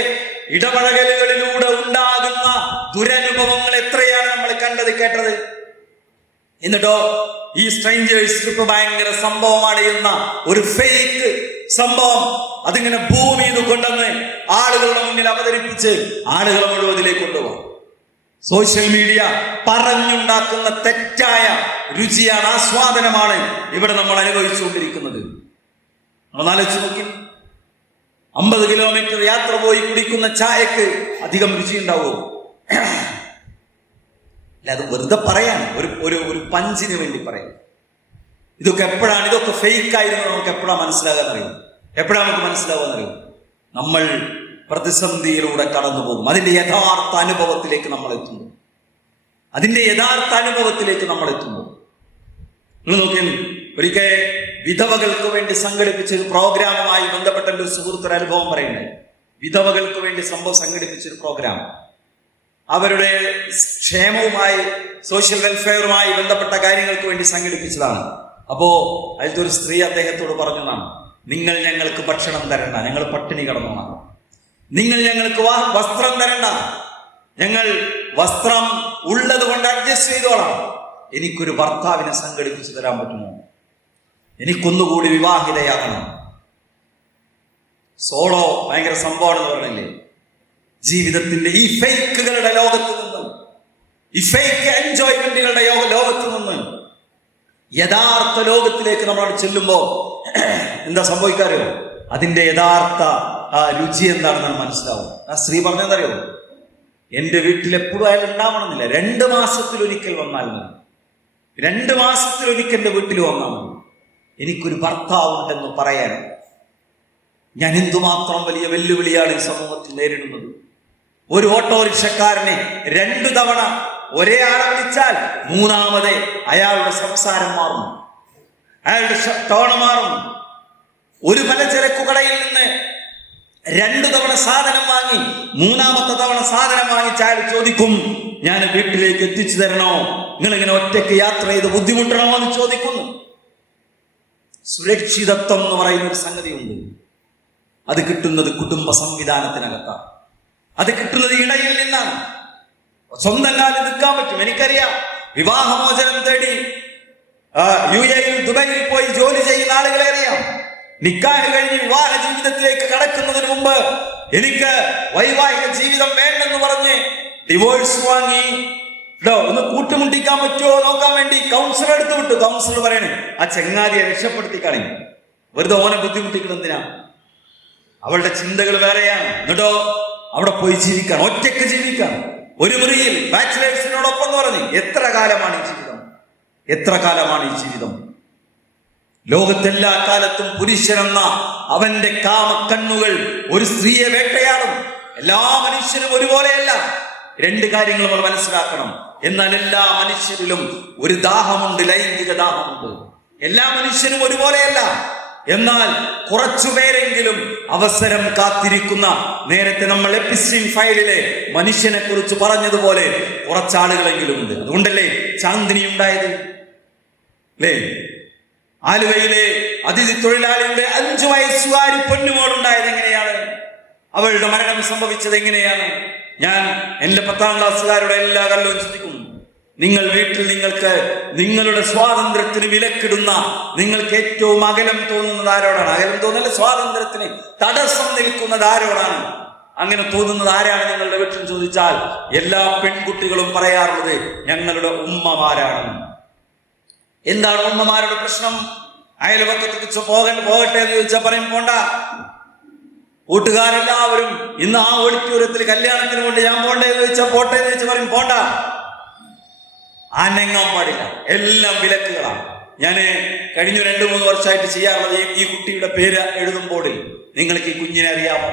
ഉണ്ടാകുന്ന ദുരനുഭവങ്ങൾ എത്രയാണ് നമ്മൾ കണ്ടത്, കേട്ടത്. എന്നിട്ടോ ഈ സ്ട്രേഞ്ചേഴ്സ് ട്രിപ്പ് ഭയങ്കര സംഭവമാണ് എന്ന ഒരു ഫേക്ക് സംഭവം അതിങ്ങനെ ഭൂമിയിൽ കൊണ്ടുവന്ന് ആളുകളുടെ മുന്നിൽ അവതരിപ്പിച്ച് ആളുകളെ മുഴുവതിലേക്ക് കൊണ്ടുപോകും. സോഷ്യൽ മീഡിയ പറഞ്ഞുണ്ടാക്കുന്ന തെറ്റായ രുചിയാണ്, ആസ്വാദനമാണ് ഇവിടെ നമ്മൾ അനുഭവിച്ചുകൊണ്ടിരിക്കുന്നത്. നമ്മൾ ആലോചിച്ച് നോക്കി, 50 കിലോമീറ്റർ യാത്ര പോയി കുടിക്കുന്ന ചായക്ക് അധികം രുചി ഉണ്ടാവുമോ? അത് വെറുതെ പറയാൻ, ഒരു പഞ്ചിന് വേണ്ടി പറയാം. ഇതൊക്കെ എപ്പോഴാണ്, ഇതൊക്കെ ഫേക്ക് ആയിരുന്നു നമുക്ക് എപ്പോഴാണ് മനസ്സിലാകാന്നറിയും? എപ്പോഴാണ് നമുക്ക് മനസ്സിലാവുമെന്നറിയും? നമ്മൾ പ്രതിസന്ധിയിലൂടെ കടന്നു പോകും. അതിന്റെ യഥാർത്ഥ അനുഭവത്തിലേക്ക് നമ്മൾ എത്തുന്നു. നിങ്ങൾ നോക്കി, ഒരിക്കൽ വിധവകൾക്ക് വേണ്ടി സംഘടിപ്പിച്ച ഒരു പ്രോഗ്രാമുമായി ബന്ധപ്പെട്ട ഒരു സുഹൃത്തൊരു അനുഭവം പറയുന്നത്. വിധവകൾക്ക് വേണ്ടി സംഘടിപ്പിച്ചൊരു പ്രോഗ്രാം, അവരുടെ ക്ഷേമവുമായി, സോഷ്യൽ വെൽഫെയറുമായി ബന്ധപ്പെട്ട കാര്യങ്ങൾക്ക് വേണ്ടി സംഘടിപ്പിച്ചതാണ്. അപ്പോ അതിലത്തെ ഒരു സ്ത്രീ അദ്ദേഹത്തോട് പറഞ്ഞതാണ്, നിങ്ങൾ ഞങ്ങൾക്ക് ഭക്ഷണം തരണ്ട, ഞങ്ങൾ പട്ടിണി കിടന്നോണം. നിങ്ങൾ ഞങ്ങൾക്ക് വസ്ത്രം തരണ്ട, ഞങ്ങൾ വസ്ത്രം ഉള്ളത് കൊണ്ട് അഡ്ജസ്റ്റ് ചെയ്തോളാം. എനിക്കൊരു ഭർത്താവിനെ സംഘടിപ്പിച്ചു തരാൻ പറ്റുമോ? എനിക്കൊന്നുകൂടി വിവാഹിതയാകണം. സോളോ ഭയങ്കര സംഭവമാണെന്ന് പറഞ്ഞില്ലേ? ജീവിതത്തിന്റെ ഈ ഫേക്കുകളുടെ ലോകത്ത് നിന്ന്, ഈ ഫേക്ക് എൻജോയ്മെന്റുകളുടെ ലോകത്ത് നിന്ന് യഥാർത്ഥ ലോകത്തിലേക്ക് നമ്മൾ ചെല്ലുമ്പോൾ എന്താ സംഭവിക്കാറിയോ? അതിന്റെ യഥാർത്ഥ രുചി എന്താണെന്ന് മനസ്സിലാവും. ആ സ്ത്രീ പറഞ്ഞെന്തറിയോ? എന്റെ വീട്ടിൽ എപ്പോഴും അയാൾ ഉണ്ടാവണമെന്നില്ല, 2 മാസത്തിലൊരിക്കൽ വന്നാൽ മതി. 2 മാസത്തിലൊരിക്കൽ എന്റെ വീട്ടിൽ വന്നാൽ മതി. എനിക്കൊരു ഭർത്താവുണ്ടെന്ന് പറയാൻ ഞാൻ എന്തുമാത്രം വലിയ വെല്ലുവിളിയാണ് ഈ സമൂഹത്തിൽ നേരിടുന്നത്. ഒരു ഓട്ടോറിക്ഷക്കാരനെ 2 തവണ ഒരേ ആളെ വിളിച്ചാൽ 3ാമത് അയാളുടെ സംസാരം മാറും, അയാളുടെ ടോൺ മാറും. ഒരു പലചരക്കു കടയിൽ നിന്ന് 2 തവണ സാധനം വാങ്ങി 3ാമത്തെ തവണ സാധനം വാങ്ങിച്ച അയാൾ ചോദിക്കും, ഞാൻ വീട്ടിലേക്ക് എത്തിച്ചു തരണോ? നിങ്ങൾ ഇങ്ങനെ ഒറ്റയ്ക്ക് യാത്ര ചെയ്ത് ബുദ്ധിമുട്ടണോ എന്ന് ചോദിക്കുന്നു. സുരക്ഷിതത്വം എന്ന് പറയുന്ന ഒരു സംഗതിയുണ്ട്. അത് കിട്ടുന്നത് കുടുംബ സംവിധാനത്തിനകത്താണ്. അത് കിട്ടുന്നത് ഇടയിൽ നിന്നാണ്. സ്വന്തം കാലിൽ നിൽക്കാൻ പറ്റും. എനിക്കറിയാം, വിവാഹമോചനം തേടി UAE ദുബൈയിൽ പോയി ജോലി ചെയ്യുന്ന ആളുകളെ അറിയാം. നിക്കാഹ് കഴിഞ്ഞ് വിവാഹ ജീവിതത്തിലേക്ക് കടക്കുന്നതിന് മുമ്പ് എനിക്ക് വൈവാഹിക ജീവിതം വേണ്ടെന്ന് പറഞ്ഞ് ഡിവോഴ്സ് വാങ്ങി ഒന്ന് കൂട്ടുമുട്ടിക്കാൻ പറ്റുമോ നോക്കാൻ വേണ്ടി കൗൺസിലർ എടുത്തു വിട്ടു. കൗൺസിലർ പറയണേ, ആ ചെങ്ങാതിയെ രക്ഷപ്പെടുത്തി കളയും, വെറുതെ ഓനെ ബുദ്ധിമുട്ടിക്കണം എന്തിനാ? അവളുടെ ചിന്തകൾ വേറെയാണ്. എന്നിട്ടോ അവിടെ പോയി ജീവിക്കാൻ, ഒറ്റയ്ക്ക് ജീവിക്കാൻ, ഒരു മുറിയിൽ ബാച്ചിലേഴ്സിനോടൊപ്പം എന്ന് പറഞ്ഞ് എത്ര കാലമാണ് ഈ ജീവിതം? ലോകത്തെല്ലാ കാലത്തും പുരുഷനെന്ന അവന്റെ കാമക്കണ്ണുകൾ ഒരു സ്ത്രീയെ വേട്ടയാടും. എല്ലാ മനുഷ്യരും ഒരുപോലെയല്ല. 2 കാര്യങ്ങൾ നമ്മൾ മനസ്സിലാക്കണം. എന്നാൽ എല്ലാ മനുഷ്യരിലും ഒരു ദാഹമുണ്ട്, ലൈംഗിക ദാഹമുണ്ട്. എല്ലാ മനുഷ്യരും ഒരുപോലെയല്ല. എന്നാൽ കുറച്ചുപേരെങ്കിലും അവസരം കാത്തിരിക്കുന്ന, നേരത്തെ നമ്മൾ എപ്പിസ്റ്റീൻ ഫയലിലെ മനുഷ്യനെ കുറിച്ച് പറഞ്ഞതുപോലെ കുറച്ചാളുകളെങ്കിലും ഉണ്ട്. അതുകൊണ്ടല്ലേ ചാന്ദിനി ഉണ്ടായത് അല്ലേ? ആലുവയിലെ അതിഥി തൊഴിലാളിയുടെ 5 വയസ്സുകാരി പൊന്നുമോളുണ്ടായത് എങ്ങനെയാണ്? അവളുടെ മരണം സംഭവിച്ചത് എങ്ങനെയാണ്? ഞാൻ എന്റെ 10ാം ക്ലാസ്സുകാരുടെ എല്ലാ കല്ലവും ചിന്തിക്കുന്നു. നിങ്ങൾ വീട്ടിൽ നിങ്ങൾക്ക് നിങ്ങളുടെ സ്വാതന്ത്ര്യത്തിന് വിലക്കിടുന്ന, നിങ്ങൾക്ക് ഏറ്റവും അകലം തോന്നുന്നത് ആരോടാണ്? അകലം തോന്നല്ല, സ്വാതന്ത്ര്യത്തിന് തടസ്സം നിൽക്കുന്നത് ആരോടാണ്? അങ്ങനെ തോന്നുന്നത് ആരാണ് നിങ്ങളുടെ വീട്ടിൽ ചോദിച്ചാൽ എല്ലാ പെൺകുട്ടികളും പറയാറുള്ളത് ഞങ്ങളുടെ ഉമ്മമാരാണ്. എന്താണ് ഉമ്മമാരുടെ പ്രശ്നം? അയൽവക്കത്തേക്ക് പോകട്ടെ എന്ന് ചോദിച്ചാൽ പറയും പോണ്ട. കൂട്ടുകാരെല്ലാവരും ഇന്ന് ആ ഓഡിറ്റോറിയത്തിൽ കല്യാണത്തിന് കൊണ്ട് ഞാൻ പോണ്ടേ എന്ന് ചോദിച്ചാൽ പോട്ടെ എന്ന് ചോദിച്ചാൽ പറയും പോണ്ട. അനങ്ങാൻ പാടില്ല, എല്ലാം വിലക്കുകളാണ്. ഞാൻ കഴിഞ്ഞ 2-3 വർഷമായിട്ട് ചെയ്യാറുള്ളത്, ഈ കുട്ടിയുടെ പേര് എഴുതുമ്പോൾ നിങ്ങൾക്ക് ഈ കുഞ്ഞിനെ അറിയാമോ,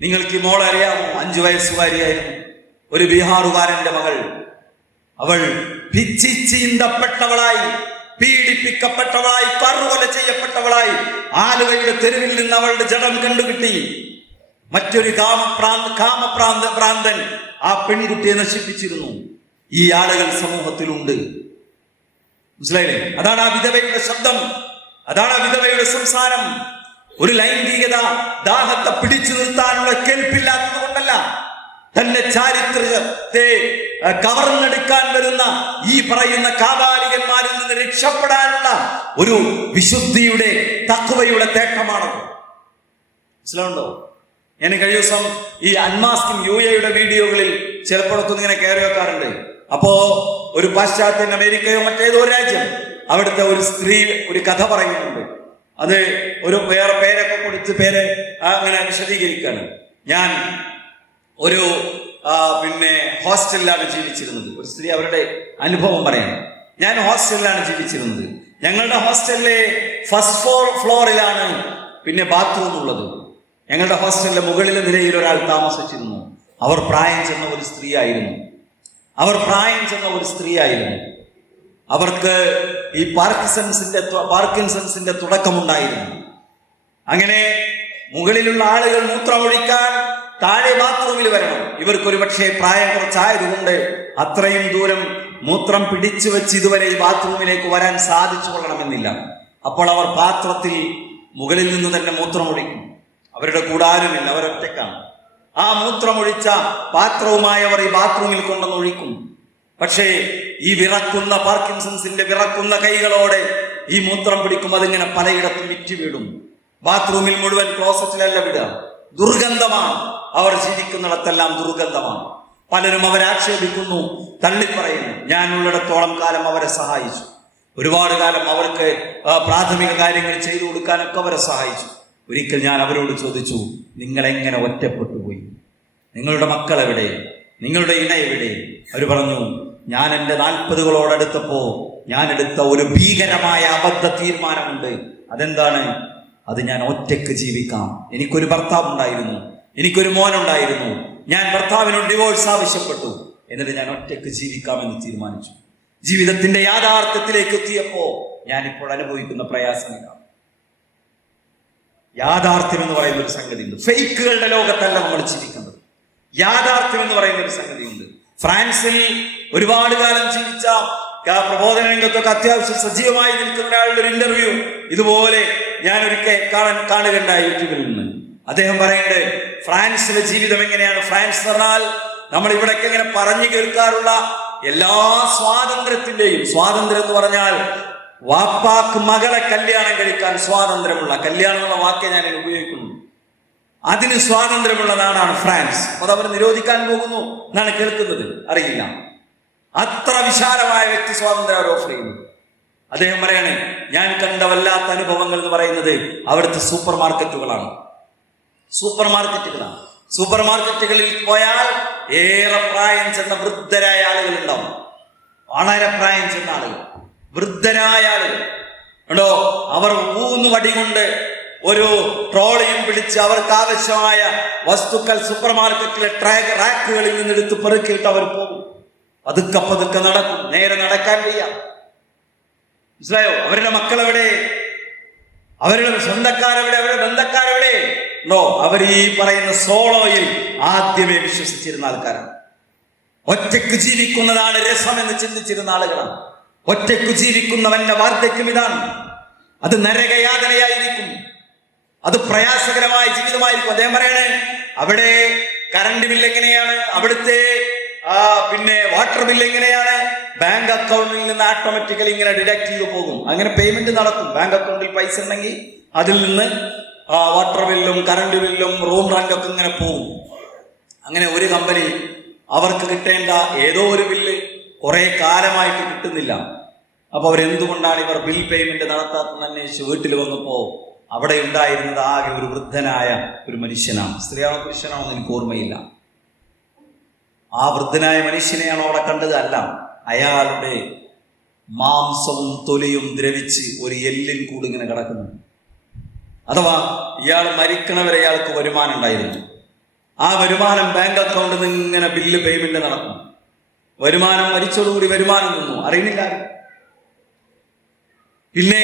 നിങ്ങൾക്ക് ഈ മോളെ അറിയാമോ? 5 വയസ്സുകാരിയായിരുന്നു, ഒരു ബീഹാറുകാരന്റെ മകൾ. അവൾ പിച്ചിച്ചീന്തപ്പെട്ടവളായി, പീഡിപ്പിക്കപ്പെട്ടവളായി, കറുകൊല ചെയ്യപ്പെട്ടവളായി ആലുവയുടെ തെരുവിൽ നിന്ന് അവളുടെ ജഡം കണ്ടുകിട്ടി. മറ്റൊരു കാമഭ്രാന്തൻ ആ പെൺകുട്ടിയെ നശിപ്പിച്ചിരുന്നു. ഈ ആളുകൾ സമൂഹത്തിലുണ്ട്. മനസ്സിലായില്ലേ? അതാണ് ആ വിധവയുടെ ശബ്ദം, അതാണ് ആ വിധവയുടെ സംസാരം. ഒരു ലൈംഗികത ദാഹത്തെ പിടിച്ചു നിർത്താനുള്ള കേൾപ്പില്ലാത്തത് കൊണ്ടല്ല, തന്റെ ചാരിത്രത്തെ കവർന്നെടുക്കാൻ വരുന്ന ഈ പറയുന്ന കാബാലികന്മാരിൽ നിന്ന് രക്ഷപ്പെടാനുള്ള ഒരു വിശുദ്ധിയുടെ തഖ്വയുടെ തേട്ടമാണത്. മനസ്സിലാവുണ്ടോ? ഞാൻ കഴിഞ്ഞ ദിവസം ഈ അൺമാസ്കിംഗ് UAE വീഡിയോകളിൽ ചിലപ്പോഴൊക്കെ ഇങ്ങനെ കയറി വെക്കാറുണ്ട്. അപ്പോ ഒരു പാശ്ചാത്യൻ, അമേരിക്കയോ മറ്റേതോ രാജ്യം, അവിടുത്തെ ഒരു സ്ത്രീ ഒരു കഥ പറയുന്നുണ്ട്. അത് ഒരു വേറെ പേരൊക്കെ കൊടുത്ത് പേര് അങ്ങനെ വിശദീകരിക്കുകയാണ്. ഞാൻ ഒരു ഹോസ്റ്റലിലാണ് ജീവിച്ചിരുന്നത്. ഒരു സ്ത്രീ അവരുടെ അനുഭവം പറയാണ്. ഞാൻ ഹോസ്റ്റലിലാണ് ജീവിച്ചിരുന്നത്. ഞങ്ങളുടെ ഹോസ്റ്റലിലെ ഫസ്റ്റ് ഫ്ലോറിലാണ് ബാത്റൂം ഉള്ളത്. ഞങ്ങളുടെ ഹോസ്റ്റലിന്റെ മുകളിലെ നിലയിൽ ഒരാൾ താമസിച്ചിരുന്നു. അവർ പ്രായം ചെന്ന ഒരു സ്ത്രീയായിരുന്നു. അവർക്ക് ഈ പാർക്കിൻസൺസിന്റെ തുടക്കമുണ്ടായിരുന്നു. അങ്ങനെ മുകളിലുള്ള ആളുകൾ മൂത്രമൊഴിക്കാൻ താഴെ ബാത്റൂമിൽ വരണം. ഇവർക്കൊരു പക്ഷേ പ്രായം കുറച്ചായതുകൊണ്ട് അത്രയും ദൂരം മൂത്രം പിടിച്ചു വെച്ച് ഇതുവരെ ഈ ബാത്റൂമിലേക്ക് വരാൻ സാധിച്ചു കൊള്ളണമെന്നില്ല. അപ്പോൾ അവർ പാത്രത്തിൽ മുകളിൽ നിന്ന് തന്നെ മൂത്രമൊഴിക്കും. അവരുടെ കൂടാരുമില്ല, അവരൊറ്റക്കാണ്. ആ മൂത്രമൊഴിച്ച പാത്രവുമായി അവർ ഈ ബാത്റൂമിൽ കൊണ്ടുവന്നൊഴിക്കും. പക്ഷേ ഈ വിറക്കുന്ന പാർക്കിൻസൺസിന്റെ വിറക്കുന്ന കൈകളോടെ ഈ മൂത്രം പിടിക്കും. അതിങ്ങനെ പലയിടത്തും വിറ്റ് വീടും. ബാത്റൂമിൽ മുഴുവൻ ക്ലോസറ്റിലല്ല വിടുക, ദുർഗന്ധമാണ്. അവർ ജീവിക്കുന്നിടത്തെല്ലാം ദുർഗന്ധമാണ്. പലരും അവരെ ആക്ഷേപിക്കുന്നു, തള്ളിപ്പറയുന്നു. ഞാൻ ഉള്ളിടത്തോളം കാലം അവരെ സഹായിച്ചു. ഒരുപാട് കാലം അവർക്ക് പ്രാഥമിക കാര്യങ്ങൾ ചെയ്തു കൊടുക്കാനൊക്കെ അവരെ സഹായിച്ചു. ഒരിക്കൽ ഞാൻ അവരോട് ചോദിച്ചു, നിങ്ങളെങ്ങനെ ഒറ്റപ്പെട്ടു പോയി? നിങ്ങളുടെ മക്കൾ എവിടെ? നിങ്ങളുടെ ഇണ എവിടെ? അവർ പറഞ്ഞു, ഞാൻ എൻ്റെ 40കളോടടുത്തപ്പോ ഞാൻ എടുത്ത ഒരു ഭീകരമായ അബദ്ധ തീരുമാനമുണ്ട്. അതെന്താണ്? അത് ഞാൻ ഒറ്റയ്ക്ക് ജീവിക്കാം. എനിക്കൊരു ഭർത്താവ് ഉണ്ടായിരുന്നു, എനിക്കൊരു മോനുണ്ടായിരുന്നു. ഞാൻ ഭർത്താവിനോട് ഡിവോഴ്സ് ആവശ്യപ്പെട്ടു. എന്നിട്ട് ഞാൻ ഒറ്റയ്ക്ക് ജീവിക്കാമെന്ന് തീരുമാനിച്ചു. ജീവിതത്തിന്റെ യാഥാർത്ഥ്യത്തിലേക്ക് എത്തിയപ്പോ ഞാനിപ്പോൾ അനുഭവിക്കുന്ന പ്രയാസമില്ല. യാഥാർത്ഥ്യം എന്ന് പറയുന്ന ഒരു സംഗതി ഉണ്ട്. ഫേക്കുകളുടെ ലോകത്തല്ല നമ്മൾ ജീവിക്കുന്നത്. യാഥാർത്ഥ്യം എന്ന് പറയുന്ന ഒരു സംഗതിയുണ്ട്. ഫ്രാൻസിൽ ഒരുപാട് കാലം ജീവിച്ച പ്രബോധന രംഗത്തൊക്കെ അത്യാവശ്യം സജീവമായി നിൽക്കുന്ന ഒരാളുടെ ഒരു ഇന്റർവ്യൂ ഇതുപോലെ ഞാൻ ഒരിക്കൽ കാണുകയുണ്ടായി യൂട്യൂബിൽ നിന്ന്. അദ്ദേഹം പറയുന്നത് ഫ്രാൻസിലെ ജീവിതം എങ്ങനെയാണ്. ഫ്രാൻസ് എന്ന് പറഞ്ഞാൽ നമ്മൾ ഇവിടേക്ക് ഇങ്ങനെ പറഞ്ഞു കേൾക്കാറുള്ള എല്ലാ സ്വാതന്ത്ര്യത്തിന്റെയും സ്വാതന്ത്ര്യം എന്ന് പറഞ്ഞാൽ വാപ്പാക്ക് മകളെ കല്യാണം കഴിക്കാൻ സ്വാതന്ത്ര്യമുള്ള, കല്യാണം എന്നുള്ള വാക്കേ ഞാൻ ഉപയോഗിക്കുന്നു, അതിന് സ്വാതന്ത്ര്യമുള്ള നാടാണ് ഫ്രാൻസ്. അത് അവർ നിരോധിക്കാൻ പോകുന്നു എന്നാണ് കേൾക്കുന്നത്, അറിയില്ല. അത്ര വിശാലമായ വ്യക്തി സ്വാതന്ത്ര്യം അവർ ഓഫർ ചെയ്യുന്നു. അദ്ദേഹം പറയണേ, ഞാൻ കണ്ട വല്ലാത്ത അനുഭവങ്ങൾ എന്ന് പറയുന്നത് അവിടുത്തെ സൂപ്പർ മാർക്കറ്റുകളാണ്. സൂപ്പർ മാർക്കറ്റുകളിൽ പോയാൽ ഏറെ പ്രായം ചെന്ന വൃദ്ധരായ ആളുകൾ ഉണ്ടാവും. വളരെ പ്രായം ചെന്ന ആളുകൾ, വൃദ്ധരായ ആളുകൾ ഉണ്ടോ. അവർ വടി കൊണ്ട് ഒരു ട്രോളിയും പിടിച്ച് അവർക്ക് ആവശ്യമായ വസ്തുക്കൾ സൂപ്പർ മാർക്കറ്റിലെ റാക്കുകളിൽ നിന്ന് എടുത്ത് പെറുക്കിയിട്ട് അവർ പോകും. പതുക്കെ നടക്കും. നേരെ നടക്കാൻ വയ്യ. മനസ്സിലായോ? അവരുടെ മക്കളെവിടെ? അവരുടെ സ്വന്തക്കാരെവിടെ? അവരുടെ ബന്ധക്കാരെവിടെ? അവർ ഈ പറയുന്ന സോളോയിൽ ആദ്യമേ വിശ്വസിച്ചിരുന്ന ആൾക്കാരാണ്. ഒറ്റയ്ക്ക് ജീവിക്കുന്നതാണ് രസം എന്ന് ചിന്തിച്ചിരുന്ന ആളുകളാണ്. ഒറ്റയ്ക്ക് ജീവിക്കുന്നവന്റെ വാർദ്ധക്യം ഇതാണ്. അത് നരകയാതനയായിരിക്കും, അത് പ്രയാസകരമായ ജീവിതമായിരിക്കും. അദ്ദേഹം പറയണേ, അവിടെ കറണ്ട് ബില്ല് എങ്ങനെയാണ്, അവിടുത്തെ വാട്ടർ ബില്ല് എങ്ങനെയാണ്, ബാങ്ക് അക്കൗണ്ടിൽ നിന്ന് ഓട്ടോമാറ്റിക്കലി ഇങ്ങനെ ഡിഡക്ട് ചെയ്ത് പോകും. അങ്ങനെ പേയ്മെന്റ് നടക്കും. ബാങ്ക് അക്കൗണ്ടിൽ പൈസ ഉണ്ടെങ്കിൽ അതിൽ നിന്ന് വാട്ടർ ബില്ലും കറണ്ട് ബില്ലും റൂം റെന്റൊക്കെ ഇങ്ങനെ പോകും. അങ്ങനെ ഒരു കമ്പനി അവർക്ക് കിട്ടേണ്ട ഏതോ ഒരു ബില്ല് കുറെ കാലമായിട്ട് കിട്ടുന്നില്ല. അപ്പൊ അവരെന്തുകൊണ്ടാണ് ഇവർ ബിൽ പേയ്മെന്റ് നടത്താത്തെന്ന് അന്വേഷിച്ച് വീട്ടിൽ വന്നപ്പോ അവിടെ ഉണ്ടായിരുന്നത് ആകെ ഒരു വൃദ്ധനായ ഒരു മനുഷ്യനാണ്. സ്ത്രീയാണോ പുരുഷനാണോ എന്ന് എനിക്ക് ഓർമ്മയില്ല. ആ വൃദ്ധനായ മനുഷ്യനെയാണോ അവിടെ കണ്ടത്? അല്ല, അയാളുടെ മാംസവും തൊലിയും ദ്രവിച്ച് ഒരു എല്ലിൻ കൂടി ഇങ്ങനെ കിടക്കുന്നു. അഥവാ ഇയാൾ മരിക്കണവരെ ഇയാൾക്ക് വരുമാനം ഉണ്ടായിരുന്നു. ആ വരുമാനം ബാങ്ക് അക്കൗണ്ടിൽ നിന്ന് ഇങ്ങനെ ബില്ല് പേയ്മെന്റ് നടക്കും. വരുമാനം മരിച്ചോടുകൂടി വരുമാനം നിന്നു, അറിയുന്നില്ല. പിന്നെ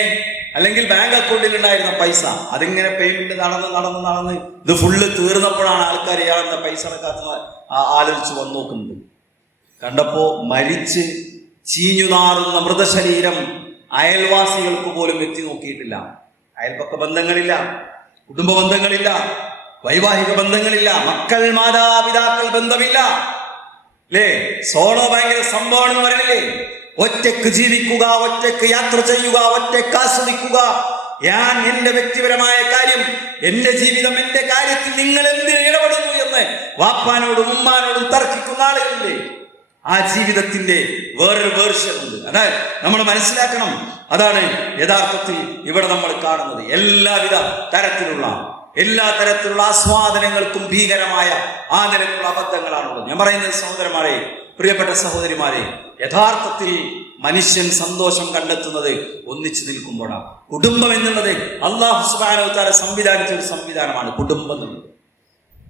അല്ലെങ്കിൽ ബാങ്ക് അക്കൗണ്ടിൽ ഉണ്ടായിരുന്ന പൈസ അതിങ്ങനെ പേയ്മെന്റ് നടന്ന് ഇത് ഫുള്ള് തീർന്നപ്പോഴാണ് ആൾക്കാർ ഇയാളുടെ പൈസ അടക്കാത്ത ആലോചിച്ച് വന്നു നോക്കുന്നത്. കണ്ടപ്പോ മരിച്ച് ചീഞ്ഞു നാറുന്ന മൃതശരീരം അയൽവാസികൾക്ക് പോലും എത്തി നോക്കിയിട്ടില്ല. അയൽപക്ക ബന്ധങ്ങളില്ല, കുടുംബ ബന്ധങ്ങളില്ല, വൈവാഹിക ബന്ധങ്ങളില്ല, മക്കൾ മാതാപിതാക്കൾ ബന്ധമില്ല. അല്ലേ? സോളോ ഭയങ്കര സംഭവം പറയണില്ലേ? ഒറ്റക്ക് ജീവിക്കുക, ഒറ്റക്ക് യാത്ര ചെയ്യുക, ഒറ്റക്ക് ആസ്വദിക്കുക. ഞാൻ എന്റെ വ്യക്തിപരമായ കാര്യം, എന്റെ ജീവിതം, എന്റെ കാര്യത്തിൽ നിങ്ങൾ എന്തിനു ഇടപെടുന്നു എന്ന് വാപ്പാനോടും ഉമ്മാനോടും തർക്കിക്കുന്ന ആളുകളില്ലേ? ആ ജീവിതത്തിന്റെ വേറൊരു വേർഷൻ ഉണ്ട്. അതായത് നമ്മൾ മനസ്സിലാക്കണം, അതാണ് യഥാർത്ഥത്തിൽ ഇവിടെ നമ്മൾ കാണുന്നത്. എല്ലാ തരത്തിലുള്ള ആസ്വാദനങ്ങൾക്കും ഭീകരമായ ആ നിലക്കുള്ള അബദ്ധങ്ങളാണുള്ളത്. ഞാൻ പറയുന്നത് സഹോദരന്മാരെ, പ്രിയപ്പെട്ട സഹോദരിമാരെ, യഥാർത്ഥത്തിൽ മനുഷ്യൻ സന്തോഷം കണ്ടെത്തുന്നത് ഒന്നിച്ചു നിൽക്കുമ്പോഴാണ്. കുടുംബം എന്നുള്ളത് അല്ലാഹു സുബ്ഹാനഹു വ തആല സംവിധാനിച്ച ഒരു സംവിധാനമാണ് കുടുംബം എന്നുള്ളത്.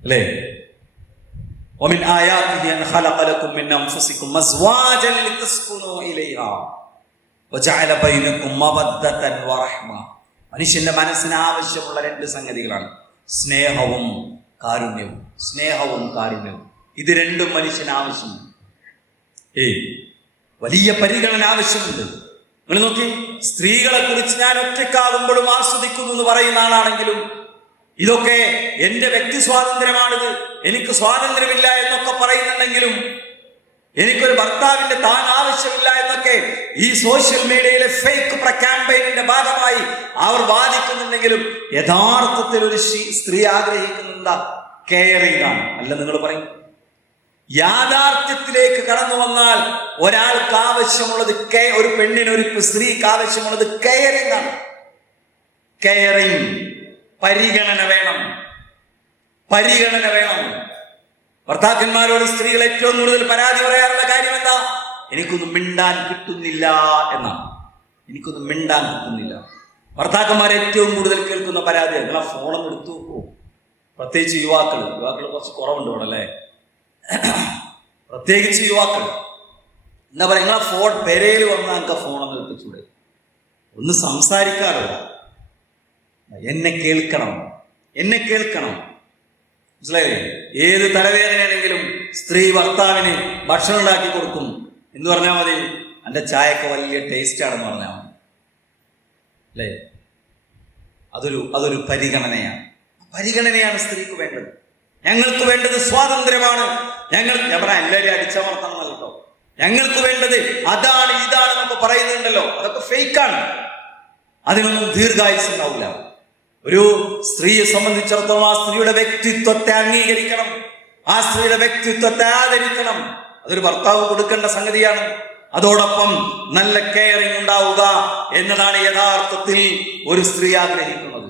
അല്ലേ? ومن آياته أن خلق لكم من أنفسكم أزواجا لتسكنوا إليها وجعل بينكم مودة ورحمة. മനുഷ്യന്റെ മനസ്സിന് ആവശ്യമുള്ള രണ്ട് സംഗതികളാണ് സ്നേഹവും കാരുണ്യവും. ഇത് രണ്ടും മനുഷ്യന് ആവശ്യമുണ്ട്. വലിയ പരിഗണന ആവശ്യമുണ്ട്. നിങ്ങൾ നോക്കി, സ്ത്രീകളെ കുറിച്ച് ഞാൻ ഒറ്റക്കാകുമ്പോഴും ആസ്വദിക്കുന്നു എന്ന് പറയുന്ന ആളാണെങ്കിലും ഇതൊക്കെ എന്റെ വ്യക്തി സ്വാതന്ത്ര്യമാണിത്, എനിക്ക് സ്വാതന്ത്ര്യമില്ല എന്നൊക്കെ പറയുന്നുണ്ടെങ്കിലും, എനിക്കൊരു ഭർത്താവിന്റെ താൻ ആവശ്യമില്ല എന്നൊക്കെ ഈ സോഷ്യൽ മീഡിയയിലെ ഫേക്ക് ക്യാമ്പയിനിന്റെ ഭാഗമായി അവർ വാദിക്കുന്നുണ്ടെങ്കിലും യഥാർത്ഥത്തിൽ ഒരു സ്ത്രീ ആഗ്രഹിക്കുന്നുണ്ട കെയറിംഗ് ആണ്. അല്ല നിങ്ങൾ പറയും, യാഥാർത്ഥ്യത്തിലേക്ക് കടന്നു വന്നാൽ ഒരാൾക്ക് ആവശ്യമുള്ളത്, ഒരു പെണ്ണിന്, ഒരു സ്ത്രീക്ക് ആവശ്യമുള്ളത് കെയറിംഗ് ആണ്. കെയറിംഗ്, പരിഗണന വേണം. ഭർത്താക്കന്മാരോട് സ്ത്രീകൾ ഏറ്റവും കൂടുതൽ പരാതി പറയാറുള്ള കാര്യം എന്താ? എനിക്കൊന്നും മിണ്ടാൻ കിട്ടുന്നില്ല എന്നാണ്. ഭർത്താക്കന്മാർ ഏറ്റവും കൂടുതൽ കേൾക്കുന്ന പരാതി, നിങ്ങൾ ആ ഫോണൊന്നും എടുത്തു നോക്കൂ. പ്രത്യേകിച്ച് യുവാക്കൾ കുറച്ച് കുറവുണ്ട് ഇവിടെ അല്ലേ? പ്രത്യേകിച്ച് യുവാക്കൾ എന്താ പറയുക, നിങ്ങളെ ഫോൺ പെരയിൽ വന്നാൽ നിങ്ങൾക്ക് ഫോണൊന്നും എടുപ്പിച്ചൂടെ? ഒന്ന് സംസാരിക്കാറില്ല. എന്നെ കേൾക്കണം. മനസ്സിലായില്ലേ? ഏത് തലവേദനയാണെങ്കിലും സ്ത്രീ ഭർത്താവിന് ഭക്ഷണം ഉണ്ടാക്കി കൊടുക്കും എന്ന് പറഞ്ഞാൽ മതി. എൻ്റെ ചായക്ക് വലിയ ടേസ്റ്റ് ആണെന്ന് പറഞ്ഞാൽ മതി. അല്ലേ? അതൊരു പരിഗണനയാണ് സ്ത്രീക്ക് വേണ്ടത്. ഞങ്ങൾക്ക് വേണ്ടത് സ്വാതന്ത്ര്യമാണ്. ഞാൻ പറയാം, എല്ലാവരും അടിച്ചമർത്തണം കേട്ടോ. ഞങ്ങൾക്ക് വേണ്ടത് അതാണ് ഇതാണ് എന്നൊക്കെ പറയുന്നുണ്ടല്ലോ, അതൊക്കെ ഫേക്കാണ്. അതിനൊന്നും ദീർഘായുസ് ഉണ്ടാവില്ല. ഒരു സ്ത്രീയെ സംബന്ധിച്ചിടത്തോളം ആ സ്ത്രീയുടെ വ്യക്തിത്വത്തെ അംഗീകരിക്കണം, ആ സ്ത്രീയുടെ വ്യക്തിത്വത്തെ ആദരിക്കണം. അതൊരു ഭർത്താവ് കൊടുക്കേണ്ട സംഗതിയാണ്. അതോടൊപ്പം നല്ല കെയറിംഗ് ഉണ്ടാവുക എന്നതാണ് യഥാർത്ഥത്തിൽ ഒരു സ്ത്രീ ആഗ്രഹിക്കുന്നത്.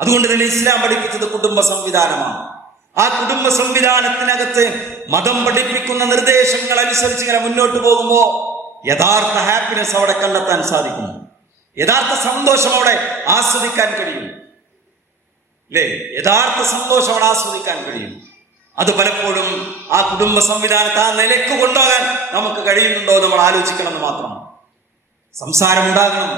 അതുകൊണ്ട് തന്നെ ഇസ്ലാം പഠിപ്പിച്ചത് കുടുംബ സംവിധാനമാണ്. ആ കുടുംബ സംവിധാനത്തിനകത്ത് മതം പഠിപ്പിക്കുന്ന നിർദ്ദേശങ്ങൾ അനുസരിച്ച് ഇങ്ങനെ മുന്നോട്ട് പോകുമ്പോൾ യഥാർത്ഥ ഹാപ്പിനെസ് അവിടെ കണ്ടെത്താൻ സാധിക്കും. യഥാർത്ഥ സന്തോഷം അവിടെ ആസ്വദിക്കാൻ കഴിയും. അല്ലേ? യഥാർത്ഥ സന്തോഷം അവിടെ ആസ്വദിക്കാൻ കഴിയും. അത് പലപ്പോഴും ആ കുടുംബ സംവിധാനത്തെ ആ നിലക്ക് കൊണ്ടുപോകാൻ നമുക്ക് കഴിയുന്നുണ്ടോ നമ്മൾ ആലോചിക്കണം എന്ന് മാത്രമാണ്. സംസാരം ഉണ്ടാകണം,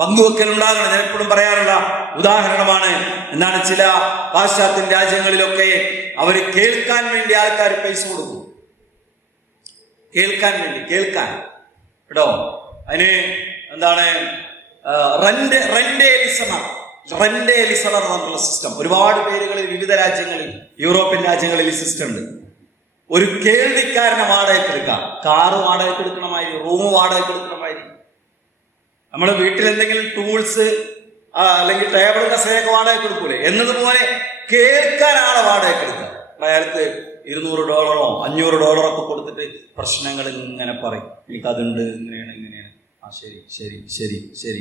പങ്കുവെക്കൽ ഉണ്ടാകണം. ഞാൻ എപ്പോഴും പറയാറുള്ള ഉദാഹരണമാണ് എന്താണ്, ചില പാശ്ചാത്യ രാജ്യങ്ങളിലൊക്കെ അവർ കേൾക്കാൻ വേണ്ടി ആൾക്കാർ പൈസ കൊടുക്കും. കേൾക്കാൻ കേട്ടോ. അതിന് എന്താണ് റെന്റ് ലിസണർ എന്നുള്ള സിസ്റ്റം ഒരുപാട് പേരുകളിൽ, വിവിധ രാജ്യങ്ങളിൽ, യൂറോപ്യൻ രാജ്യങ്ങളിൽ ഈ സിസ്റ്റം ഉണ്ട്. ഒരു കേൾവിക്കാരനെ വാടകയ്ക്ക് എടുക്കാം. കാറ് വാടകയ്ക്ക് എടുക്കണമാതിരി, റൂം വാടകയ്ക്ക് എടുക്കണമാതിരി. നമ്മൾ വീട്ടിൽ എന്തെങ്കിലും ടൂൾസ് അല്ലെങ്കിൽ ടേബിൾ കസേരയൊക്കെ വാടകയ്ക്ക് എടുക്കൂലേ, എന്നതുപോലെ കേൾക്കാൻ ആളെ വാടകയ്ക്ക് എടുക്കുക. അയാൾക്ക് $200 $500 ഒക്കെ കൊടുത്തിട്ട് പ്രശ്നങ്ങൾ ഇങ്ങനെ പറയും. എനിക്കതുണ്ട്, ഇങ്ങനെയാണ്. ആ ശരി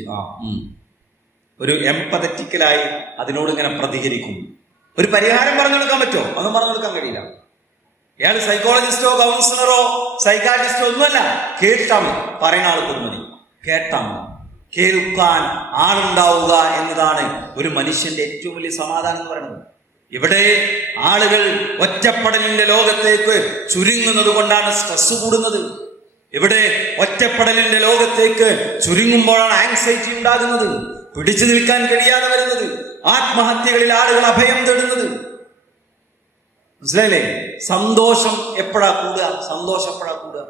ഒരു എംപതറ്റിക്കലായി അതിനോട് ഇങ്ങനെ പ്രതികരിക്കും. ഒരു പരിഹാരം പറഞ്ഞു കൊടുക്കാൻ പറ്റുമോ? അതൊന്നും പറഞ്ഞു കൊടുക്കാൻ കഴിയില്ല. അയാൾ സൈക്കോളജിസ്റ്റോ കൗൺസിലറോ സൈക്കാട്രിസ്റ്റോ ഒന്നുമല്ല. കേട്ടാൽ മതി, പറയുന്ന ആൾക്ക് മതി. കേട്ടാൽ മതി. കേൾക്കാൻ ആളുണ്ടാവുക എന്നതാണ് ഒരു മനുഷ്യന്റെ ഏറ്റവും വലിയ സമാധാനം എന്ന് പറയുന്നത്. ഇവിടെ ആളുകൾ ഒറ്റപ്പെടലിന്റെ ലോകത്തേക്ക് ചുരുങ്ങുന്നത് കൊണ്ടാണ് സ്ട്രെസ് കൂടുന്നത്. ഇവിടെ ഒറ്റപ്പെടലിന്റെ ലോകത്തേക്ക് ചുരുങ്ങുമ്പോഴാണ് ആങ്സൈറ്റി ഉണ്ടാകുന്നത്, പിടിച്ചു നിൽക്കാൻ കഴിയാതെ വരുന്നത്, ആത്മഹത്യകളിൽ ആളുകൾ അഭയം തേടുന്നത്. മനസ്സിലായില്ലേ? സന്തോഷം എപ്പോഴാ കൂടുക? സന്തോഷം എപ്പോഴാ കൂടുക?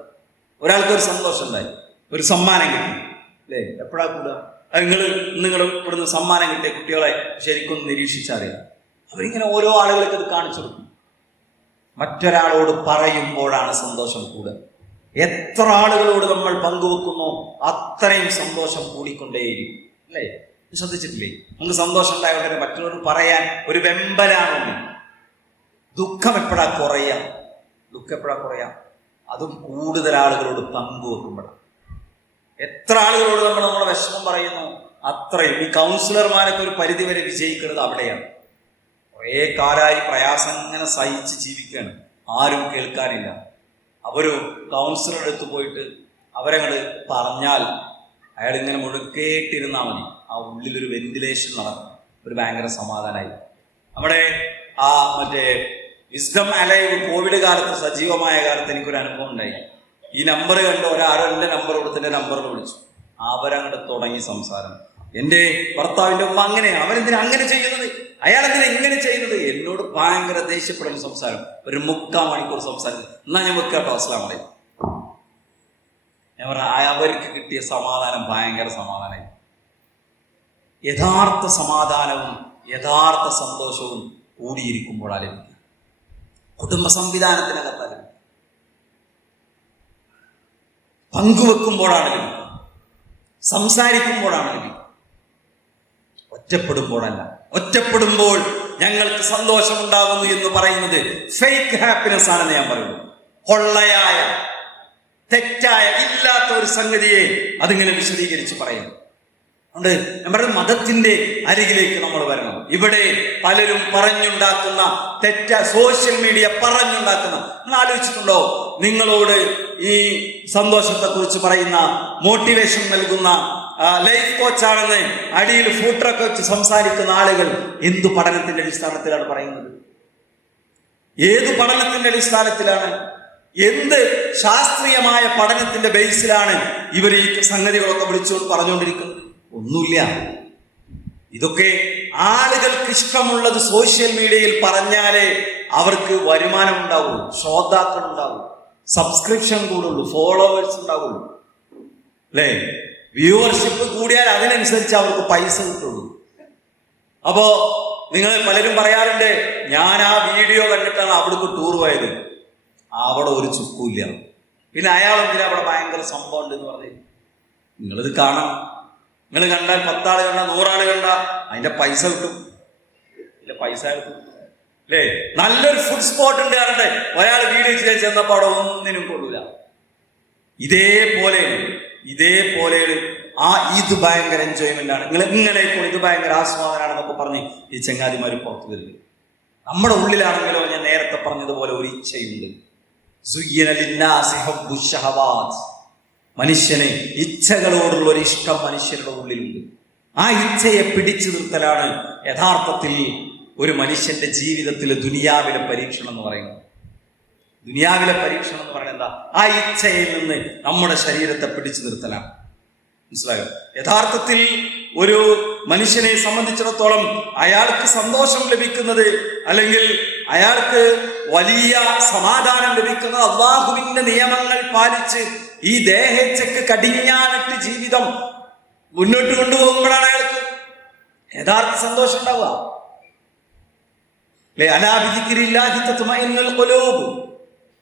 ഒരാൾക്ക് ഒരു സന്തോഷം ഉണ്ടായി, ഒരു സമ്മാനം കിട്ടി, അല്ലേ? എപ്പോഴാ കൂടുക? നിങ്ങൾ ഇവിടുന്ന് സമ്മാനം കിട്ടിയ കുട്ടികളെ ശരിക്കും നിരീക്ഷിച്ചറിയാം. അവരിങ്ങനെ ഓരോ ആളുകൾക്ക് ഇത് കാണിച്ചു കൊടുക്കും. മറ്റൊരാളോട് പറയുമ്പോഴാണ് സന്തോഷം കൂടുക. എത്ര ആളുകളോട് നമ്മൾ പങ്കുവെക്കുന്നോ അത്രയും സന്തോഷം കൂടിക്കൊണ്ടേയിരിക്കും, അല്ലേ? ശ്രദ്ധിച്ചിട്ടില്ലേ? നമുക്ക് സന്തോഷം ഉണ്ടായതുകൊണ്ട് മറ്റുള്ളവരോട് പറയാൻ ഒരു വെമ്പലാണൊന്നും. ദുഃഖം എപ്പോഴാ കുറയാം? ദുഃഖം എപ്പോഴാ കുറയാം? അതും കൂടുതൽ ആളുകളോട് പങ്കുവെക്കുമ്പോഴാണ്. എത്ര ആളുകളോട് നമ്മൾ നമ്മുടെ വിഷമം പറയുന്നു അത്രയും. ഈ കൗൺസിലർമാരൊക്കെ ഒരു പരിധി വരെ വിജയിക്കുന്നത് അവിടെയാണ്. കുറേ കാലമായി പ്രയാസം ഇങ്ങനെ സഹിച്ച് ജീവിക്കുകയാണ്, ആരും കേൾക്കാനില്ല. അവരു കൗൺസിലറുടെ അടുത്ത് പോയിട്ട് അവരങ്ങോട്ട് പറഞ്ഞാൽ അയാൾ ഇങ്ങനെ മുഴുക്കേട്ടിരുന്നാൽ മതി, ആ ഉള്ളിലൊരു വെന്റിലേഷൻ നടക്കും, ഒരു ഭയങ്കര സമാധാനമായി. നമ്മുടെ ആ മറ്റേ വിസ്ഡം അലൈവ് കോവിഡ് കാലത്ത് സജീവമായ കാലത്ത് എനിക്കൊരു അനുഭവം ഉണ്ടായി. ഈ നമ്പർ കണ്ട് ഒരാരോ എൻ്റെ നമ്പർ കൊടുത്ത് നമ്പറിൽ വിളിച്ചു. അവരങ്ങോട്ട് തുടങ്ങി സംസാരം. എൻ്റെ ഭർത്താവിൻ്റെ ഉമ്മ അങ്ങനെയാണ്, അവരെന്തിനാ അങ്ങനെ ചെയ്യുന്നത്, അയാളെന്തിനാ ഇങ്ങനെ ചെയ്യുന്നത്, എന്നോട് ഭയങ്കര ദേഷ്യപ്പെടുന്ന സംസാരം. ഒരു 3/4 മണിക്കൂർ സംസാരിച്ചു. എന്നാ ഞാൻ വെക്കാട്ടോ, അസ്സലാമു അലൈക്കും. ഞാൻ പറഞ്ഞ അവർക്ക് കിട്ടിയ സമാധാനം ഭയങ്കര സമാധാനമായി. യഥാർത്ഥ സമാധാനവും യഥാർത്ഥ സന്തോഷവും കൂടിയിരിക്കുമ്പോഴാണ് ലഭിക്കുക. കുടുംബ സംവിധാനത്തിനകത്തല്ല, പങ്കുവെക്കുമ്പോഴാണ് ലഭിക്കുക, സംസാരിക്കുമ്പോഴാണ് ലഭിക്കുക, ഒറ്റപ്പെടുമ്പോഴല്ല. ഒറ്റപ്പെടുമ്പോൾ ഞങ്ങൾക്ക് സന്തോഷമുണ്ടാകുന്നു എന്ന് പറയുന്നത് ഫേക്ക് ഹാപ്പിനെസ് ആണെന്ന് ഞാൻ പറയുന്നു. പൊള്ളയായ, തെറ്റായ, ഇല്ലാത്ത ഒരു സംഗതിയെ അതിങ്ങനെ വിശദീകരിച്ച് പറയുന്നു. അതുകൊണ്ട് നമ്മുടെ മതത്തിന്റെ അരികിലേക്ക് നമ്മൾ വരണം. ഇവിടെ പലരും പറഞ്ഞുണ്ടാക്കുന്ന സോഷ്യൽ മീഡിയ പറഞ്ഞുണ്ടാക്കുന്ന, നിങ്ങൾ ആലോചിച്ചിട്ടുണ്ടോ? നിങ്ങളോട് ഈ സന്തോഷത്തെ കുറിച്ച് പറയുന്ന, മോട്ടിവേഷൻ നൽകുന്ന ലൈഫ് കോച്ചാണെന്ന് അടിയിൽ ഫൂട്ടറൊക്കെ വെച്ച് സംസാരിക്കുന്ന ആളുകൾ എന്തു പഠനത്തിന്റെ അടിസ്ഥാനത്തിലാണ് പറയുന്നത്? ഏത് പഠനത്തിന്റെ അടിസ്ഥാനത്തിലാണ്? എന്ത് ശാസ്ത്രീയമായ പഠനത്തിന്റെ ബേസിലാണ് ഇവർ ഈ സംഗതികളൊക്കെ വിളിച്ചുകൊണ്ട് പറഞ്ഞുകൊണ്ടിരിക്കുന്നത്? ഒന്നുമില്ല. ഇതൊക്കെ ആളുകൾക്ക് ഇഷ്ടമുള്ളത് സോഷ്യൽ മീഡിയയിൽ പറഞ്ഞാലേ അവർക്ക് വരുമാനം ഉണ്ടാവുള്ളൂ, ശ്രോതാക്കൾ ഉണ്ടാവുള്ളൂ, സബ്സ്ക്രിപ്ഷൻ കൂടുള്ളൂ, ഫോളോവേഴ്സ് ഉണ്ടാവുള്ളൂ, അല്ലേ? വ്യൂവർഷിപ്പ് കൂടിയാൽ അതിനനുസരിച്ച് അവർക്ക് പൈസ കിട്ടുള്ളൂ. അപ്പോ നിങ്ങൾ പലരും പറയാറുണ്ട്, ഞാൻ ആ വീഡിയോ കണ്ടിട്ടാണ് അവിടേക്ക് ടൂർ പോയത്. അവിടെ ഒരു ചുക്കുമില്ല. പിന്നെ അയാൾ എന്തിനാ അവിടെ ഭയങ്കര സംഭവം ഉണ്ട് എന്ന് പറഞ്ഞു? നിങ്ങളിത് കാണണം. നിങ്ങൾ കണ്ടാൽ 10 ആള് കണ്ടാൽ 100 ആള് കണ്ടാൽ അതിന്റെ പൈസ കിട്ടും, അതിന്റെ പൈസ കിട്ടും, അല്ലേ? നല്ലൊരു ഫുഡ് സ്പോട്ട് ഉണ്ട് പറഞ്ഞിട്ട് ഒരാൾ വീഡിയോ ചെയ്യാൻ ചെന്നപ്പോൾ അവിടെ ഒന്നിനും കൊള്ളൂല. ഇതേപോലെ ഇത് ഭയങ്കര എൻജോയ്മെന്റ് ആണ്, ഇങ്ങനെ ഇത് ഭയങ്കര ആസ്വാദനാണെന്നൊക്കെ പറഞ്ഞ് ഈ ചങ്ങാതിമാര് പുറത്തു വരുന്നത്. നമ്മുടെ ഉള്ളിലാണെങ്കിലോ ഞാൻ നേരത്തെ പറഞ്ഞതുപോലെ ഒരു ഇച്ഛയുണ്ട്. മനുഷ്യന് ഇച്ഛകളോടുള്ള ഒരു ഇഷ്ടം മനുഷ്യരുടെ ഉള്ളിലുണ്ട്. ആ ഇച്ഛയെ പിടിച്ചു നിർത്തലാണ് യഥാർത്ഥത്തിൽ ഒരു മനുഷ്യന്റെ ജീവിതത്തിലെ ദുനിയാവിലെ പരീക്ഷണം എന്ന് പറയുന്നത്. ദുനിയാവിലെ പരീക്ഷണം എന്ന് പറയുന്നത് എന്താ? ആ ഇച്ഛയിൽ നിന്ന് നമ്മുടെ ശരീരത്തെ പിടിച്ചു നിർത്തലാണ്. മനസ്സിലായോ? യഥാർത്ഥത്തിൽ ഒരു മനുഷ്യനെ സംബന്ധിച്ചിടത്തോളം അയാൾക്ക് സന്തോഷം ലഭിക്കുന്നത്, അല്ലെങ്കിൽ അയാൾക്ക് വലിയ സമാധാനം ലഭിക്കുന്നത് അല്ലാഹുവിന്റെ നിയമങ്ങൾ പാലിച്ച് ഈ ദേഹേച്ഛക്ക് കടിഞ്ഞാണിട്ട് ജീവിതം മുന്നോട്ട് കൊണ്ടുപോകുമ്പോഴാണ് അയാൾക്ക് യഥാർത്ഥ സന്തോഷം ഉണ്ടാവുക.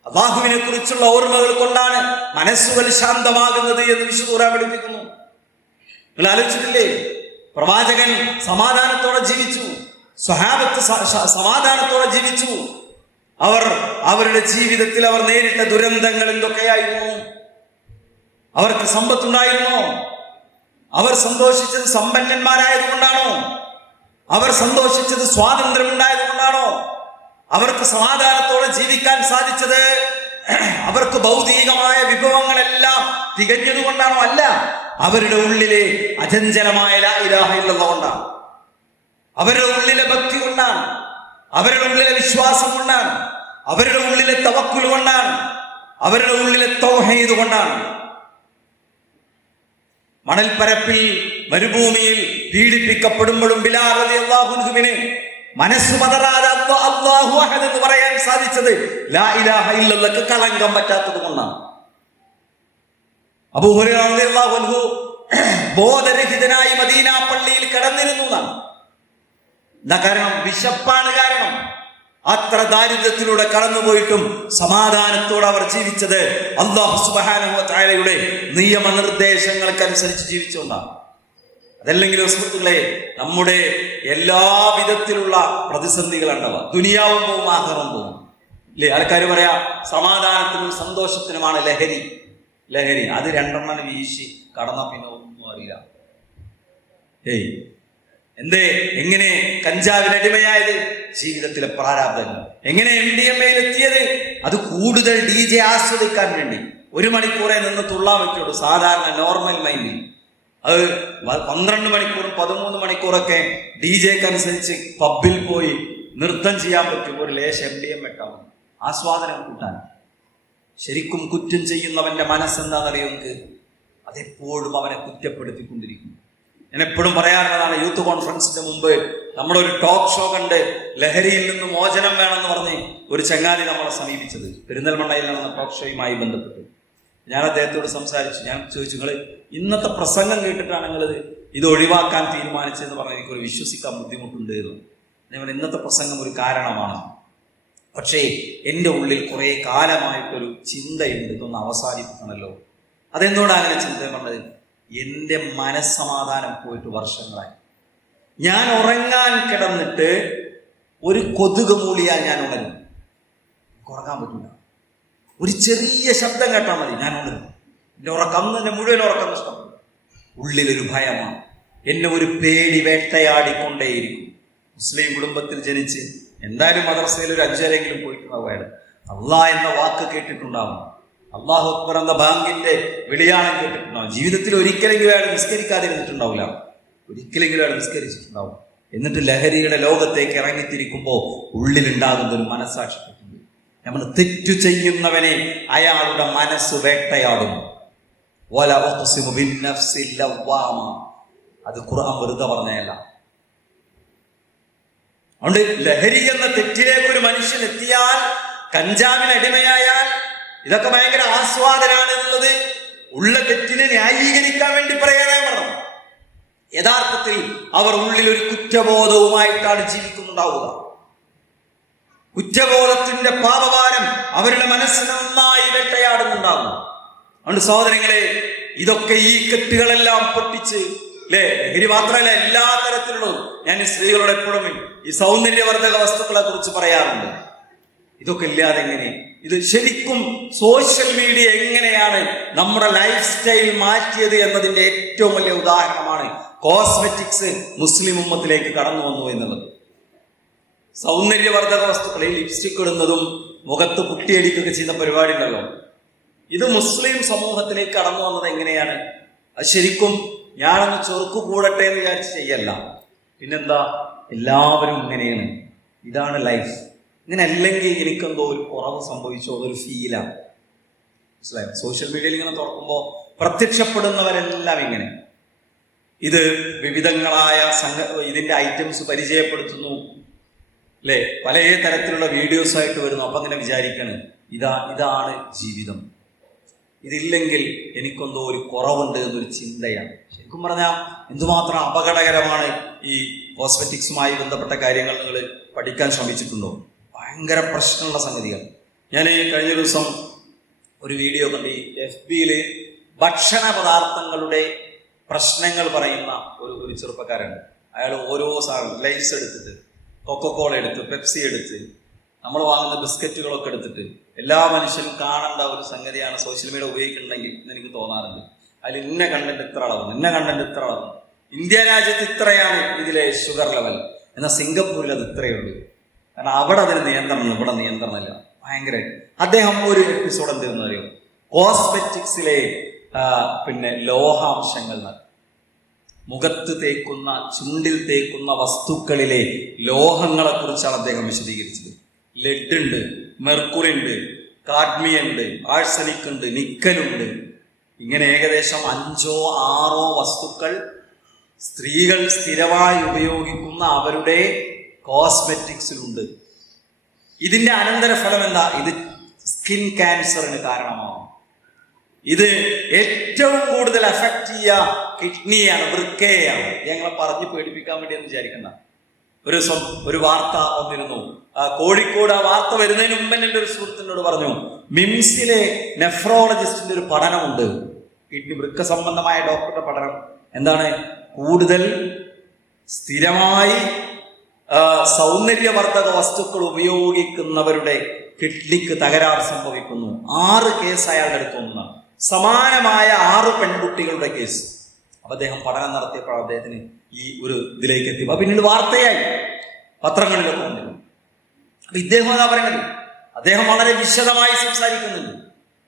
അല്ലാഹുവിനെ കുറിച്ചുള്ള ഓർമ്മകൾ കൊണ്ടാണ് മനസ്സുകൾ ശാന്തമാകുന്നത് എന്ന് വിശുദ്ധ ഖുർആൻ പഠിപ്പിക്കുന്നു. നിങ്ങൾ ആലോചിച്ചിട്ടില്ലേ? പ്രവാചകൻ സമാധാനത്തോടെ ജീവിച്ചു, സ്വഹാബത്ത് സമാധാനത്തോടെ ജീവിച്ചു. അവരുടെ ജീവിതത്തിൽ അവർ നേരിട്ട ദുരന്തങ്ങൾ എന്തൊക്കെയായിരുന്നു? അവർക്ക് സമ്പത്തുണ്ടായിരുന്നോ? അവർ സന്തോഷിച്ചത് സമ്പന്നന്മാരായതുകൊണ്ടാണോ? അവർ സന്തോഷിച്ചത് സ്വാതന്ത്ര്യം ഉണ്ടായതുകൊണ്ടാണോ? അവർക്ക് സമാധാനത്തോടെ ജീവിക്കാൻ സാധിച്ചത് അവർക്ക് ഭൗതികമായ വിഭവങ്ങളെല്ലാം തികഞ്ഞതുകൊണ്ടാണോ? അല്ല, അവരുടെ ഉള്ളിലെ അചഞ്ചലമായ ലാ ഇലാഹ ഇല്ലല്ലാഹ് കൊണ്ടാണ്, അവരുടെ ഉള്ളിലെ ഭക്തി കൊണ്ടാണ്, അവരുടെ ഉള്ളിലെ വിശ്വാസം കൊണ്ടാണ്, അവരുടെ ഉള്ളിലെ തവക്കുൽ കൊണ്ടാണ്, അവരുടെ ഉള്ളിലെ തൗഹീദ് കൊണ്ടാണ്. മണൽപ്പരപ്പിൽ മരുഭൂമിയിൽ പീഡിപ്പിക്കപ്പെടുമ്പോഴും ബിലാൽ റളിയല്ലാഹു അൻഹുവിന് മനസ്സ് പതറാതെ അല്ലാഹു അഹദ് എന്ന് പറയാൻ സാധിച്ചത് ലാ ഇലാഹ ഇല്ലല്ലാഹ്ക്ക് കളങ്കം പറ്റാത്തത് കൊണ്ടാണ്. അബൂ ഹുറൈറ റളിയല്ലാഹു അൻഹു ബോധരഹിതനായി മദീന പള്ളിയിൽ കിടന്നിരുന്നു എന്നാണ്. എന്താ കാരണം? വിശപ്പാണ് കാരണം. അത്ര ദാരിദ്ര്യത്തിലൂടെ കടന്നുപോയിട്ടും സമാധാനത്തോടെ അവർ ജീവിച്ചത് അല്ലാഹു സുബ്ഹാനഹു വ തആലയുടെ നിയമനിർദ്ദേശങ്ങൾക്കനുസരിച്ച് ജീവിച്ചുകൊണ്ടാണ്. അതല്ലെങ്കിൽ സുഹൃത്തുക്കളെ, നമ്മുടെ എല്ലാ വിധത്തിലുള്ള പ്രതിസന്ധികൾ ഉണ്ടാവുക. ദുനിയാവും പോവും, ആഖിറവും പോവും. ഇല്ലേ? ആൾക്കാർ പറയാ സമാധാനത്തിനും സന്തോഷത്തിനുമാണ് ലഹരി. ലഹരി അത് രണ്ടെണ്ണം വീശി കടന്ന പിന്നെ ഒന്നും അറിയില്ല. എന്തേ? എങ്ങനെ കഞ്ചാവിന് അടിമയായത്? ജീവിതത്തിലെ പ്രാരാബ്ധങ്ങൾ. എങ്ങനെ MDMA എത്തിയത്? അത് കൂടുതൽ DJ ആസ്വദിക്കാൻ വേണ്ടി 1 മണിക്കൂറെ നിന്ന് തുള്ളാൻ പറ്റുള്ളൂ സാധാരണ നോർമൽ മൈൻഡിൽ. അത് 12 മണിക്കൂറും 13 മണിക്കൂറൊക്കെ DJക്ക് അനുസരിച്ച് പബ്ബിൽ പോയി നൃത്തം ചെയ്യാൻ പറ്റും. ഒരു ലേശം MDMA ഇട്ടാവും ആസ്വാദനം കൂട്ടാൻ. ശരിക്കും കുറ്റം ചെയ്യുന്നവന്റെ മനസ്സെന്താണെന്നറിയുമെങ്കിൽ അതെപ്പോഴും അവനെ കുറ്റപ്പെടുത്തിക്കൊണ്ടിരിക്കും. ഞാൻ എപ്പോഴും പറയാറുള്ളതാണ്, യൂത്ത് കോൺഫറൻസിന്റെ മുമ്പ് നമ്മളൊരു ടോക്ക് ഷോ കണ്ട് ലഹരിയിൽ നിന്ന് മോചനം വേണമെന്ന് പറഞ്ഞ് ഒരു ചങ്ങാതി നമ്മളെ സമീപിച്ചത് പെരിന്തൽമണ്ണയിൽ നടന്ന ടോക്ക് ഷോയുമായി ബന്ധപ്പെട്ട്. ഞാൻ അദ്ദേഹത്തോട് സംസാരിച്ചു. ഞാൻ ചോദിച്ചു, നിങ്ങൾ ഇന്നത്തെ പ്രസംഗം കേട്ടിട്ടാണ് നിങ്ങൾ ഇത് ഒഴിവാക്കാൻ തീരുമാനിച്ചതെന്ന് പറഞ്ഞാൽ എനിക്കൊരു വിശ്വസിക്കാൻ ബുദ്ധിമുട്ടുണ്ട് എന്ന്. ഞാൻ ഇന്നത്തെ പ്രസംഗം ഒരു കാരണമാണ്, പക്ഷേ എൻ്റെ ഉള്ളിൽ കുറേ കാലമായിട്ടൊരു ചിന്തയുണ്ട്, ഇതൊന്ന് അവസാനിപ്പിക്കണമല്ലോ. അതെന്തുകൊണ്ടാണ് അങ്ങനെ ചിന്ത പറഞ്ഞത്? എൻ്റെ മനസ്സമാധാനം പോയിട്ട് വർഷങ്ങളായി. ഞാൻ ഉറങ്ങാൻ കിടന്നിട്ട് ഒരു കൊതുക് മൂളിയാൽ ഞാൻ ഉണരും. ഉറങ്ങാൻ പറ്റില്ല. ഒരു ചെറിയ ശബ്ദം കേട്ടാൽ മതി, ഞാൻ ഉണരും. എൻ്റെ ഉറക്കം എൻ്റെ മുഴുവൻ ഉറക്കം നഷ്ടപ്പെടും. ഉള്ളിലൊരു ഭയമാണ്, എന്നെ ഒരു പേടി വേട്ടയാടിക്കൊണ്ടേയിരിക്കും. മുസ്ലിം കുടുംബത്തിൽ ജനിച്ച് എന്തായാലും മദ്രസയിൽ ഒരു 5 വരെയെങ്കിലും പോയിട്ടുണ്ടാവും. അള്ളാഹ് എന്ന വാക്ക് കേട്ടിട്ടുണ്ടാവും. അല്ലാഹു അക്ബർ എന്ന ബാങ്കിന്റെ വിളിയാണം കേട്ടിട്ടുണ്ടാവും. ജീവിതത്തിൽ ഒരിക്കലെങ്കിലും അയാൾ നിസ്കരിക്കാതിരുന്നിട്ടുണ്ടാവില്ല. ഒരിക്കലെങ്കിലും അയാൾ നിസ്കരിച്ചിട്ടുണ്ടാവും. എന്നിട്ട് ലഹരിയുടെ ലോകത്തേക്ക് ഇറങ്ങിത്തിരിക്കുമ്പോൾ ഉള്ളിലുണ്ടാകുന്ന ഒരു മനസ്സാക്ഷിപ്പെട്ടുണ്ട്. നമ്മൾ തെറ്റു ചെയ്യുന്നവനെ അയാളുടെ മനസ്സ് വേട്ടയാടും. അത് ഖുർആൻ വെറുതെ പറഞ്ഞതല്ല. അതുകൊണ്ട് ലഹരി എന്ന തെറ്റിലേക്ക് ഒരു മനുഷ്യൻ എത്തിയാൽ, കഞ്ചാവിന് അടിമയായാൽ, ഇതൊക്കെ ഭയങ്കര ആസ്വാദനാണ് എന്നുള്ളത് ഉള്ള തെറ്റിനെ ന്യായീകരിക്കാൻ വേണ്ടി പറയാനായി പറഞ്ഞു. യഥാർത്ഥത്തിൽ അവർ ഉള്ളിൽ ഒരു കുറ്റബോധവുമായിട്ടാണ് ജീവിക്കുന്നുണ്ടാവുക. കുറ്റബോധത്തിന്റെ പാപഭാരം അവരുടെ മനസ്സിനെ നന്നായി വേട്ടയാടുന്നുണ്ടാകും. അതുകൊണ്ട് സഹോദരങ്ങളെ, ഇതൊക്കെ ഈ കെട്ടുകളെല്ലാം പൊട്ടിച്ച്, അല്ലേ, ലഹരി മാത്രമല്ല എല്ലാ തരത്തിലുള്ളതും. ഞാൻ സ്ത്രീകളോട് എപ്പോഴും ഈ സൗന്ദര്യവർദ്ധക വസ്തുക്കളെ കുറിച്ച് പറയാറുണ്ട്. ഇതൊക്കെ ഇല്ലാതെ എങ്ങനെ? ഇത് ശരിക്കും സോഷ്യൽ മീഡിയ എങ്ങനെയാണ് നമ്മുടെ ലൈഫ് സ്റ്റൈൽ മാറ്റിയത് എന്നതിന്റെ ഏറ്റവും വലിയ ഉദാഹരണമാണ് കോസ്മെറ്റിക്സ് മുസ്ലിം ഉമ്മത്തിലേക്ക് കടന്നു വന്നു എന്നുള്ളത്. സൗന്ദര്യവർദ്ധക വസ്തുക്കളിൽ ലിപ്സ്റ്റിക് ഇടുന്നതും മുഖത്ത് പുട്ടിയടിക്കുകയൊക്കെ ചെയ്യുന്ന പരിപാടി ഉണ്ടല്ലോ, ഇത് മുസ്ലിം സമൂഹത്തിലേക്ക് കടന്നു വന്നത് എങ്ങനെയാണ്? അത് ശരിക്കും ഞാനൊന്ന് ചെറുക്കു കൂടട്ടെ എന്ന് വിചാരിച്ച് ചെയ്യല്ല. പിന്നെന്താ, എല്ലാവരും ഇങ്ങനെയാണ്, ഇതാണ് ലൈഫ്. ഇങ്ങനെ അല്ലെങ്കിൽ എനിക്കെന്തോ ഒരു കുറവ് സംഭവിച്ചോ അതൊരു ഫീലാണ്. മനസ്സിലായോ? സോഷ്യൽ മീഡിയയിൽ ഇങ്ങനെ തുറക്കുമ്പോൾ പ്രത്യക്ഷപ്പെടുന്നവരെല്ലാം ഇങ്ങനെ ഇത് വിവിധങ്ങളായ ഇതിന്റെ ഐറ്റംസ് പരിചയപ്പെടുത്തുന്നു, അല്ലേ, പല തരത്തിലുള്ള വീഡിയോസ് ആയിട്ട് വരുന്നു. അപ്പം അങ്ങനെ വിചാരിക്കണം, ഇതാണ് ജീവിതം, ഇതില്ലെങ്കിൽ എനിക്കെന്തോ ഒരു കുറവുണ്ട് എന്നൊരു ചിന്തയാണ്. ശരിക്കും പറഞ്ഞാൽ എന്തുമാത്രം അപകടകരമാണ് ഈ കോസ്മെറ്റിക്സുമായി ബന്ധപ്പെട്ട കാര്യങ്ങൾ. നിങ്ങൾ പഠിക്കാൻ ശ്രമിച്ചിട്ടുണ്ടോ? ഭയങ്കര പ്രശ്നമുള്ള സംഗതികൾ. ഞാൻ കഴിഞ്ഞ ദിവസം ഒരു വീഡിയോ കണ്ട്, ഈ FB-യിൽ ഭക്ഷണ പദാർത്ഥങ്ങളുടെ പ്രശ്നങ്ങൾ പറയുന്ന ഒരു ചെറുപ്പക്കാരുണ്ട്. അയാൾ ഓരോ സാധനം ലൈസ് എടുത്തിട്ട്, കൊക്കക്കോള എടുത്ത്, പെപ്സി എടുത്ത്, നമ്മൾ വാങ്ങുന്ന ബിസ്ക്കറ്റുകളൊക്കെ എടുത്തിട്ട്, എല്ലാ മനുഷ്യനും കാണേണ്ട ഒരു സംഗതിയാണ് സോഷ്യൽ മീഡിയ ഉപയോഗിക്കുന്നുണ്ടെങ്കിൽ എന്ന് എനിക്ക് തോന്നാറുണ്ട്. അതിൽ ഇന്ന കണ്ടന്റ് ഇത്ര അളവ്, ഇന്ന കണ്ടന്റ് ഇത്ര അളവ്. ഇന്ത്യ രാജ്യത്ത് ഇത്രയാണ് ഇതിലെ ഷുഗർ ലെവൽ, എന്നാൽ സിംഗപ്പൂരിൽ അത് ഇത്രയേ ഉള്ളൂ. കാരണം അവിടെ അതിന് നിയന്ത്രണം, ഇവിടെ നിയന്ത്രണമില്ല. ഭയങ്കരമായിട്ട് അദ്ദേഹം ഒരു എപ്പിസോഡ് എന്തെന്ന് അറിയും, കോസ്മെറ്റിക്സിലെ ലോഹാംശങ്ങൾ, മുഖത്ത് തേക്കുന്ന, ചുണ്ടിൽ തേക്കുന്ന വസ്തുക്കളിലെ ലോഹങ്ങളെ കുറിച്ചാണ് അദ്ദേഹം വിശദീകരിച്ചത്. ലെഡ് ഉണ്ട്, മെർക്കുറി ഉണ്ട്, കാഡ്മിയം ഉണ്ട്, ആഴ്സനിക് ഉണ്ട്, നിക്കലുണ്ട്. ഇങ്ങനെ ഏകദേശം 5-6 വസ്തുക്കൾ സ്ത്രീകൾ സ്ഥിരമായി ഉപയോഗിക്കുന്ന അവരുടെ കോസ്മെറ്റിക്സിലുണ്ട്. ഇതിന്റെ അനന്തരഫലം എന്താ? ഇത് സ്കിൻ ക്യാൻസറിന് കാരണമാകും. ഇത് ഏറ്റവും കൂടുതൽ അഫക്റ്റ് ചെയ്യുക കിഡ്നിയാണ്, വൃക്കയാണ്. ഞങ്ങളെ പറഞ്ഞ് പേടിപ്പിക്കാൻ വേണ്ടി എന്ന് വിചാരിക്കണ്ട. ഒരു ദിവസം ഒരു വാർത്ത വന്നിരുന്നു കോഴിക്കോട്. ആ വാർത്ത വരുന്നതിന് മുമ്പ് എൻ്റെ ഒരു സുഹൃത്തിനോട് പറഞ്ഞു, മിംസിലെ നെഫ്രോളജിസ്റ്റിന്റെ ഒരു പഠനമുണ്ട്, കിഡ്നി വൃക്ക സംബന്ധമായ ഡോക്ടറുടെ പഠനം. എന്താണ്? കൂടുതൽ സ്ഥിരമായി സൗന്ദര്യവർദ്ധക വസ്തുക്കൾ ഉപയോഗിക്കുന്നവരുടെ കിഡ്നിക്ക് തകരാറ് സംഭവിക്കുന്നു. 6 കേസ് അയാളുടെ അടുത്ത് ഒന്നാണ്. സമാനമായ 6 പെൺകുട്ടികളുടെ കേസ്. അപ്പൊ അദ്ദേഹം പഠനം നടത്തിയപ്പോൾ അദ്ദേഹത്തിന് ഈ ഒരു ഇതിലേക്ക് എത്തി. അപ്പൊ പിന്നീട് വാർത്തയായി, പത്രങ്ങളിലൊക്കെ വന്നിരുന്നു. അപ്പൊ ഇദ്ദേഹം എന്താ പറയുന്നത്? അദ്ദേഹം വളരെ വിശദമായി സംസാരിക്കുന്നുണ്ട്.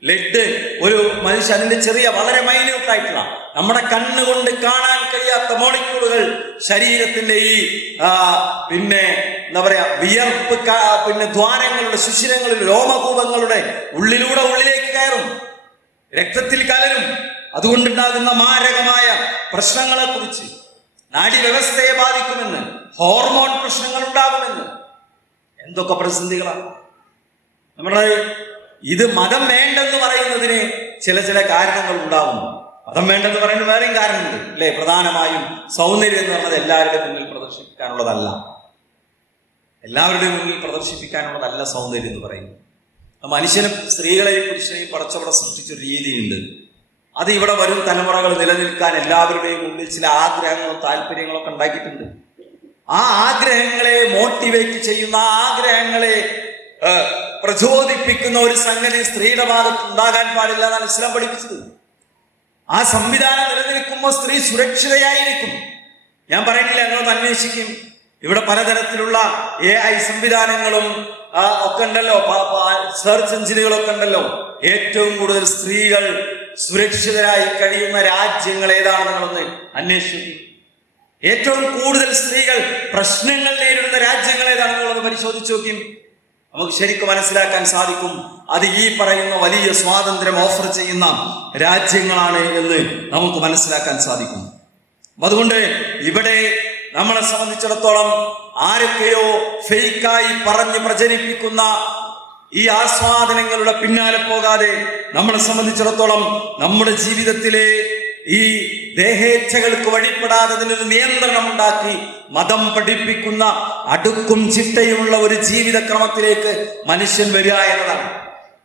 ലെഡ് ഒരു മനുഷ്യ, അതിന്റെ ചെറിയ വളരെ മൈന്യൂട്ടായിട്ടുള്ള നമ്മുടെ കണ്ണുകൊണ്ട് കാണാൻ കഴിയാത്ത മോളിക്യൂളുകൾ ശരീരത്തിന്റെ ഈ പിന്നെ എന്താ പറയാ വിയർപ്പ് പിന്നെ ദ്വാരങ്ങളുടെ സുഷിരങ്ങളിൽ രോമകൂപങ്ങളുടെ ഉള്ളിലേക്ക് കയറും, രക്തത്തിൽ കലരും. അതുകൊണ്ടുണ്ടാകുന്ന മാരകമായ പ്രശ്നങ്ങളെ കുറിച്ച്, നാഡീവ്യവസ്ഥയെ ബാധിക്കുമെന്ന്, ഹോർമോൺ പ്രശ്നങ്ങൾ ഉണ്ടാകുമെന്ന്, എന്തൊക്കെ പ്രതിസന്ധികളാണ് നമ്മുടെ. ഇത് മതം വേണ്ടെന്ന് പറയുന്നതിന് ചില കാരണങ്ങൾ ഉണ്ടാകുന്നു. മതം വേണ്ടെന്ന് പറയുന്നത് വേറെയും കാരണമുണ്ട് അല്ലെ. പ്രധാനമായും സൗന്ദര്യം എന്ന് പറഞ്ഞത് എല്ലാവരുടെയും മുന്നിൽ പ്രദർശിപ്പിക്കാനുള്ളതല്ല. എല്ലാവരുടെയും മുന്നിൽ പ്രദർശിപ്പിക്കാനുള്ളതല്ല സൗന്ദര്യം എന്ന് പറയുന്നത്. മനുഷ്യനും സ്ത്രീകളെയും പുരുഷനെയും പടച്ചവിടെ സൃഷ്ടിച്ചൊരു രീതിയുണ്ട്. അത് ഇവിടെ വരും തലമുറകൾ നിലനിൽക്കാൻ എല്ലാവരുടെയും മുന്നിൽ ചില ആഗ്രഹങ്ങളും താല്പര്യങ്ങളും ഒക്കെ ഉണ്ടാക്കിയിട്ടുണ്ട്. ആ ആഗ്രഹങ്ങളെ മോട്ടിവേറ്റ് ചെയ്യുന്ന, ആ ആഗ്രഹങ്ങളെ പ്രചോദിപ്പിക്കുന്ന ഒരു സംഗതി സ്ത്രീയുടെ ഭാഗത്ത് ഉണ്ടാകാൻ പാടില്ല എന്നാണ് ഇസ്ലാം പഠിപ്പിച്ചത്. ആ സംവിധാനം നിലനിൽക്കുമ്പോൾ സ്ത്രീ സുരക്ഷിതയായിരിക്കും. ഞാൻ പറയുന്നില്ല, ഞങ്ങളൊന്ന് അന്വേഷിക്കും. ഇവിടെ പലതരത്തിലുള്ള AI സംവിധാനങ്ങളും ഒക്കെ ഉണ്ടല്ലോ, സെർച്ച് എഞ്ചിനുകളൊക്കെ ഉണ്ടല്ലോ. ഏറ്റവും കൂടുതൽ സ്ത്രീകൾ സുരക്ഷിതരായി കഴിയുന്ന രാജ്യങ്ങൾ ഏതാണെന്ന് നിങ്ങളൊന്ന് അന്വേഷിക്കും. ഏറ്റവും കൂടുതൽ സ്ത്രീകൾ പ്രശ്നങ്ങൾ നേരിടുന്ന രാജ്യങ്ങൾ ഏതാണെന്ന് നിങ്ങളൊന്ന് പരിശോധിച്ച് നോക്കും. നമുക്ക് ശരിക്കും മനസ്സിലാക്കാൻ സാധിക്കും അത് ഈ പറയുന്ന വലിയ സ്വാതന്ത്ര്യം ഓഫർ ചെയ്യുന്ന രാജ്യങ്ങളാണ് എന്ന് നമുക്ക് മനസ്സിലാക്കാൻ സാധിക്കും. അതുകൊണ്ട് ഇവിടെ നമ്മളെ സംബന്ധിച്ചിടത്തോളം ആരൊക്കെയോ ഫേക്കായി പറഞ്ഞ് പ്രചരിപ്പിക്കുന്ന ഈ ആസ്വാദനങ്ങളുടെ പിന്നാലെ പോകാതെ നമ്മളെ സംബന്ധിച്ചിടത്തോളം നമ്മുടെ ജീവിതത്തിലെ ഈ ദേഹേച്ഛകൾക്ക് വഴിപ്പെടാതെ അതിനൊരു നിയന്ത്രണം ഉണ്ടാക്കി മതം പഠിപ്പിക്കുന്ന അടുക്കും ചിട്ടയുമുള്ള ഒരു ജീവിതക്രമത്തിലേക്ക് മനുഷ്യൻ വരിക എന്നതാണ്.